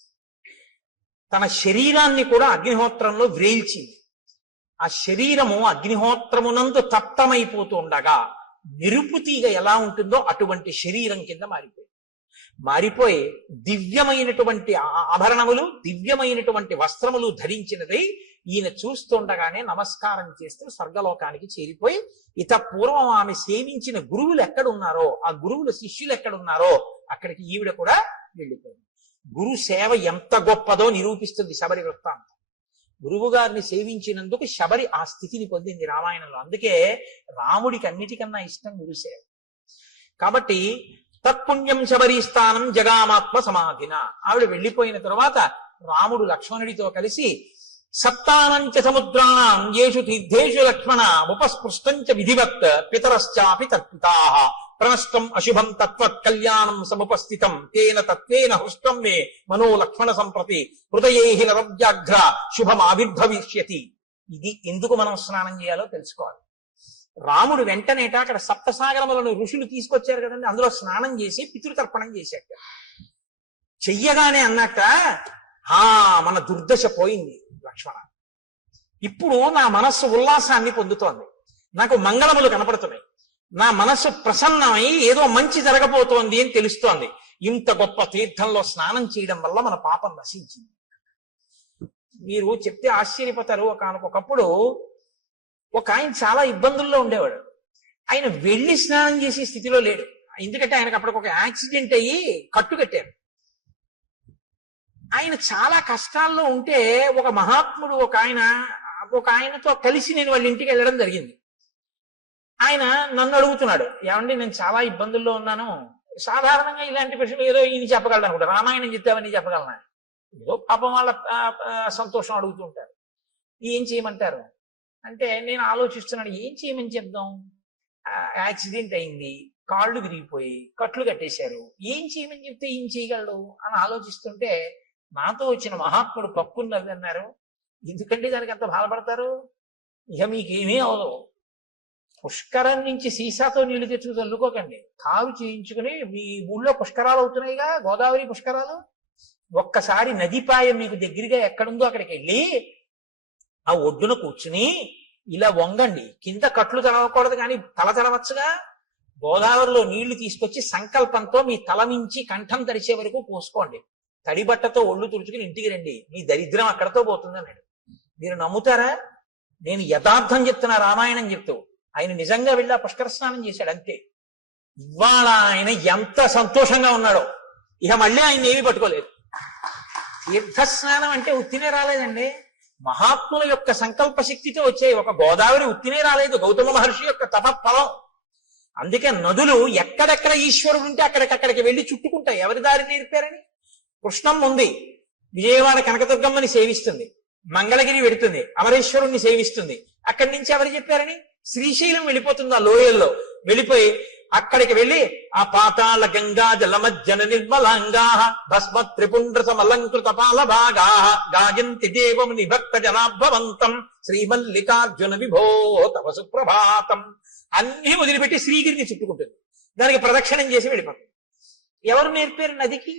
తన శరీరాన్ని కూడా అగ్నిహోత్రంలో వ్రేల్చింది. ఆ శరీరము అగ్నిహోత్రమునందు తప్తమైపోతూ ఉండగా నిరుపు తీగ ఎలా ఉంటుందో అటువంటి శరీరం కింద మారిపోయి దివ్యమైనటువంటి ఆభరణములు, దివ్యమైనటువంటి వస్త్రములు ధరించినదై ఈయన చూస్తుండగానే నమస్కారం చేస్తూ స్వర్గలోకానికి చేరిపోయి ఇత పూర్వం ఆమె సేవించిన గురువులు ఎక్కడున్నారో, ఆ గురువుల శిష్యులు ఎక్కడున్నారో అక్కడికి ఈవిడ కూడా వెళ్ళిపోయింది. గురు సేవ ఎంత గొప్పదో నిరూపిస్తుంది శబరి వృత్తాంతం. గురువు గారిని సేవించినందుకు శబరి ఆ స్థితిని పొందింది రామాయణంలో. అందుకే రాముడికి అన్నిటికన్నా ఇష్టం గురుసేవ. కాబట్టి తత్పుణ్యం శబరీ స్థానం జగామాత్మ సమాధిన. ఆవిడ వెళ్ళిపోయిన తరువాత రాముడు లక్ష్మణుడితో కలిసి సప్తానంచ సముద్రాణం యేషు తీర్థేషు లక్ష్మణ ఉపస్పృష్టంచ విధివత్ పితరశ్చాపి తత్పితాః ప్రణష్టం అశుభం తత్వత్ కళ్యాణం సముపస్థితం తేన తత్వేన హృష్టం మే మనో లక్ష్మణ సంప్రతి హృదయేహి నరవ్యాఘ్ర శుభం ఆవిర్భవిష్యతి. ఇది ఎందుకు మనం స్నానం చేయాలో తెలుసుకోవాలి. రాముడు వెంటనేట అక్కడ సప్తసాగరములను ఋషులు తీసుకొచ్చారు కదండి, అందులో స్నానం చేసి పితృతర్పణం చేశాక చెయ్యగానే అన్నట్ట మన దుర్దశ పోయింది లక్ష్మణ. ఇప్పుడు నా మనస్సు ఉల్లాసాన్ని పొందుతోంది, నాకు మంగళములు కనపడుతున్నాయి, నా మనస్సు ప్రసన్నమై ఏదో మంచి జరగబోతోంది అని తెలుస్తోంది. ఇంత గొప్ప తీర్థంలో స్నానం చేయడం వల్ల మన పాపం నశించింది. మీరు చెప్తే ఆశ్చర్యపోతారు. ఒకనకొకప్పుడు ఒక ఆయన చాలా ఇబ్బందుల్లో ఉండేవాడు. ఆయన వెళ్ళి స్నానం చేసే స్థితిలో లేడు. ఎందుకంటే ఆయనకు అప్పటికి ఒక యాక్సిడెంట్ అయ్యి కట్టు కట్టారు. ఆయన చాలా కష్టాల్లో ఉంటే ఒక మహాత్ముడు ఒక ఆయనతో కలిసి నేను వాళ్ళ ఇంటికి వెళ్ళడం జరిగింది. ఆయన నన్ను అడుగుతున్నాడు, ఏమండి నేను చాలా ఇబ్బందుల్లో ఉన్నాను, సాధారణంగా ఇలాంటి విషయాలు ఏదో ఈయన చెప్పగలను అనుకుంటా, రామాయణం చెప్తామని చెప్పగలనా, ఏదో పాపం వాళ్ళ సంతోషం అడుగుతూ ఉంటారు. ఏం చేయమంటారు అంటే నేను ఆలోచిస్తున్నాను, ఏం చేయమని చెప్దాం, యాక్సిడెంట్ అయింది, కాళ్ళు విరిగిపోయి కట్లు కట్టేశారు, ఏం చేయమని చెప్తే ఏం చేయగలడు అని ఆలోచిస్తుంటే నాతో వచ్చిన మహాత్ముడు పక్కున్నది అన్నారు, ఎందుకంటే దానికి అంత బాధపడతారు, ఇక మీకేమీ అవదు, పుష్కరం నుంచి సీసాతో నీళ్లు తెచ్చుకు చల్లుకోకండి, కారు చేయించుకుని మీ ఊళ్ళో పుష్కరాలు అవుతున్నాయిగా, గోదావరి పుష్కరాలు, ఒక్కసారి నదిపాయ మీకు దగ్గరగా ఎక్కడుందో అక్కడికి వెళ్ళి ఆ ఒడ్డున కూర్చుని ఇలా వంగండి, కింద కట్లు తడవకూడదు కానీ తల తడవచ్చుగా, గోదావరిలో నీళ్లు తీసుకొచ్చి సంకల్పంతో మీ తల మించి కంఠం తడిచే వరకు పోసుకోండి. తడి బట్టతో ఒళ్ళు తుడుచుకుని ఇంటికి రండి, మీ దరిద్రం అక్కడతో పోతుంది అన్నాడు. మీరు నమ్ముతారా? నేను యథార్థం చెప్తున్నా, రామాయణం చెప్తూ. ఆయన నిజంగా వెళ్ళి ఆ పుష్కర స్నానం చేశాడు అంతే. ఇవాళ ఆయన ఎంత సంతోషంగా ఉన్నాడో. ఇక మళ్ళీ ఆయన ఏమీ పట్టుకోలేదు. తీర్థస్నానం అంటే ఉత్తినే రాలేదండి, మహాత్ముల యొక్క సంకల్ప శక్తితో వచ్చాయి. ఒక గోదావరి ఉత్తినే రాలేదు, గౌతమ మహర్షి యొక్క తపఫలం. అందుకే నదులు ఎక్కడెక్కడ ఈశ్వరుడు ఉంటే అక్కడికక్కడికి వెళ్ళి చుట్టుకుంటాయి. ఎవరి దారి నేర్పారని? కృష్ణమ్మ ఉంది, విజయవాడ కనకదుర్గమ్మని సేవిస్తుంది, మంగళగిరి వెడుతుంది, అమరేశ్వరుణ్ణి సేవిస్తుంది. అక్కడి నుంచి ఎవరు చెప్పారని? శ్రీశైలం వెళ్ళిపోతుంది. ఆ లోయల్లో వెళ్ళిపోయి అక్కడికి వెళ్ళి ఆ పాతాళ గంగా జలమజ్జన నిర్మలాంగా భస్మ త్రిపుండ్ర సమలంకృత పాల భాగా గాయంతి దేవం నిభక్త జనాభవంతం శ్రీమల్లికార్జున విభో తవ సుప్రభాతం. అన్ని వదిలిపెట్టి శ్రీగిరిని చుట్టుకుంటుంది, దానికి ప్రదక్షిణం చేసి వెళ్ళిపోతుంది. ఎవరు నేర్పారు నదికి?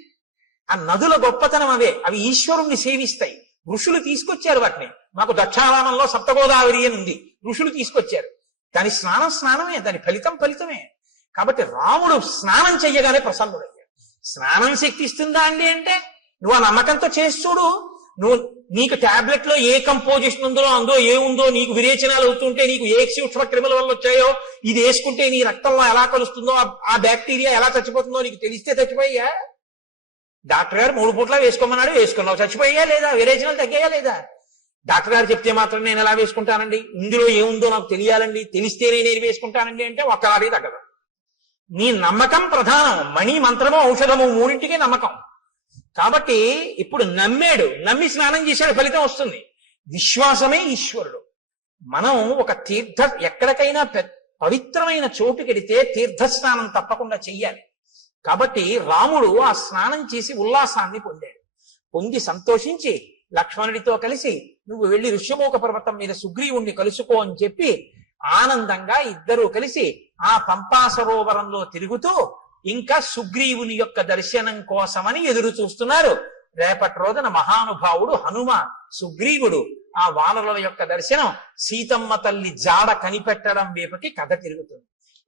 ఆ నదుల గొప్పతనం అవే. అవి ఈశ్వరుణ్ణి సేవిస్తాయి. ఋషులు తీసుకొచ్చారు వాటిని. మాకు దక్షారామంలో సప్తగోదావరి అని ఉంది, ఋషులు తీసుకొచ్చారు. దాని స్నానమే, దాని ఫలితమే. కాబట్టి రాముడు స్నానం చెయ్యగానే ప్రసన్నుడయ్యాడు. స్నానం శక్తి ఇస్తుందా అండి అంటే, నువ్వు ఆ నమ్మకంతో చేసి చూడు. నీకు టాబ్లెట్ లో ఏ కంపోజిషన్ ఉందో అందులో ఏముందో, నీకు విరేచనాలు అవుతుంటే నీకు ఏ సూక్ష్మ క్రిముల వల్ల వచ్చాయో, ఇది వేసుకుంటే నీ రక్తంలో ఎలా కలుస్తుందో, ఆ బ్యాక్టీరియా ఎలా చచ్చిపోతుందో నీకు తెలిస్తే చచ్చిపోయా? డాక్టర్ గారు 3 పూట్ల వేసుకోమన్నాడు, వేసుకున్నావు, చచ్చిపోయా లేదా? విరేచనాలు తగ్గాయా లేదా? డాక్టర్ గారు చెప్తే మాత్రం నేను ఎలా వేసుకుంటానండి, ఇందులో ఏముందో నాకు తెలియాలండి, తెలిస్తేనే నేను వేసుకుంటానండి అంటే ఒక్కలాగే తగ్గదు. నీ నమ్మకం ప్రధానం. మణి, మంత్రము, ఔషధము మూడింటికి నమ్మకం. కాబట్టి ఇప్పుడు నమ్మాడు, నమ్మి స్నానం చేశాడు, ఫలితం వస్తుంది. విశ్వాసమే ఈశ్వరుడు. మనం ఒక ఎక్కడికైనా పవిత్రమైన చోటుకెడితే తీర్థస్నానం తప్పకుండా చెయ్యాలి. కాబట్టి రాముడు ఆ స్నానం చేసి ఉల్లాసాన్ని పొంది సంతోషించి లక్ష్మణుడితో కలిసి నువ్వు వెళ్ళి ఋష్యమూక పర్వతం మీద సుగ్రీవుణ్ణి కలుసుకో అని చెప్పి ఆనందంగా ఇద్దరూ కలిసి ఆ పంపా సరోవరంలో తిరుగుతూ ఇంకా సుగ్రీవుని యొక్క దర్శనం కోసమని ఎదురు చూస్తున్నారు. రేపటి రోజున మహానుభావుడు హనుమ, సుగ్రీవుడు ఆ వానరుల యొక్క దర్శనం, సీతమ్మ తల్లి జాడ కనిపెట్టడం వైపుకి కథ తిరుగుతుంది.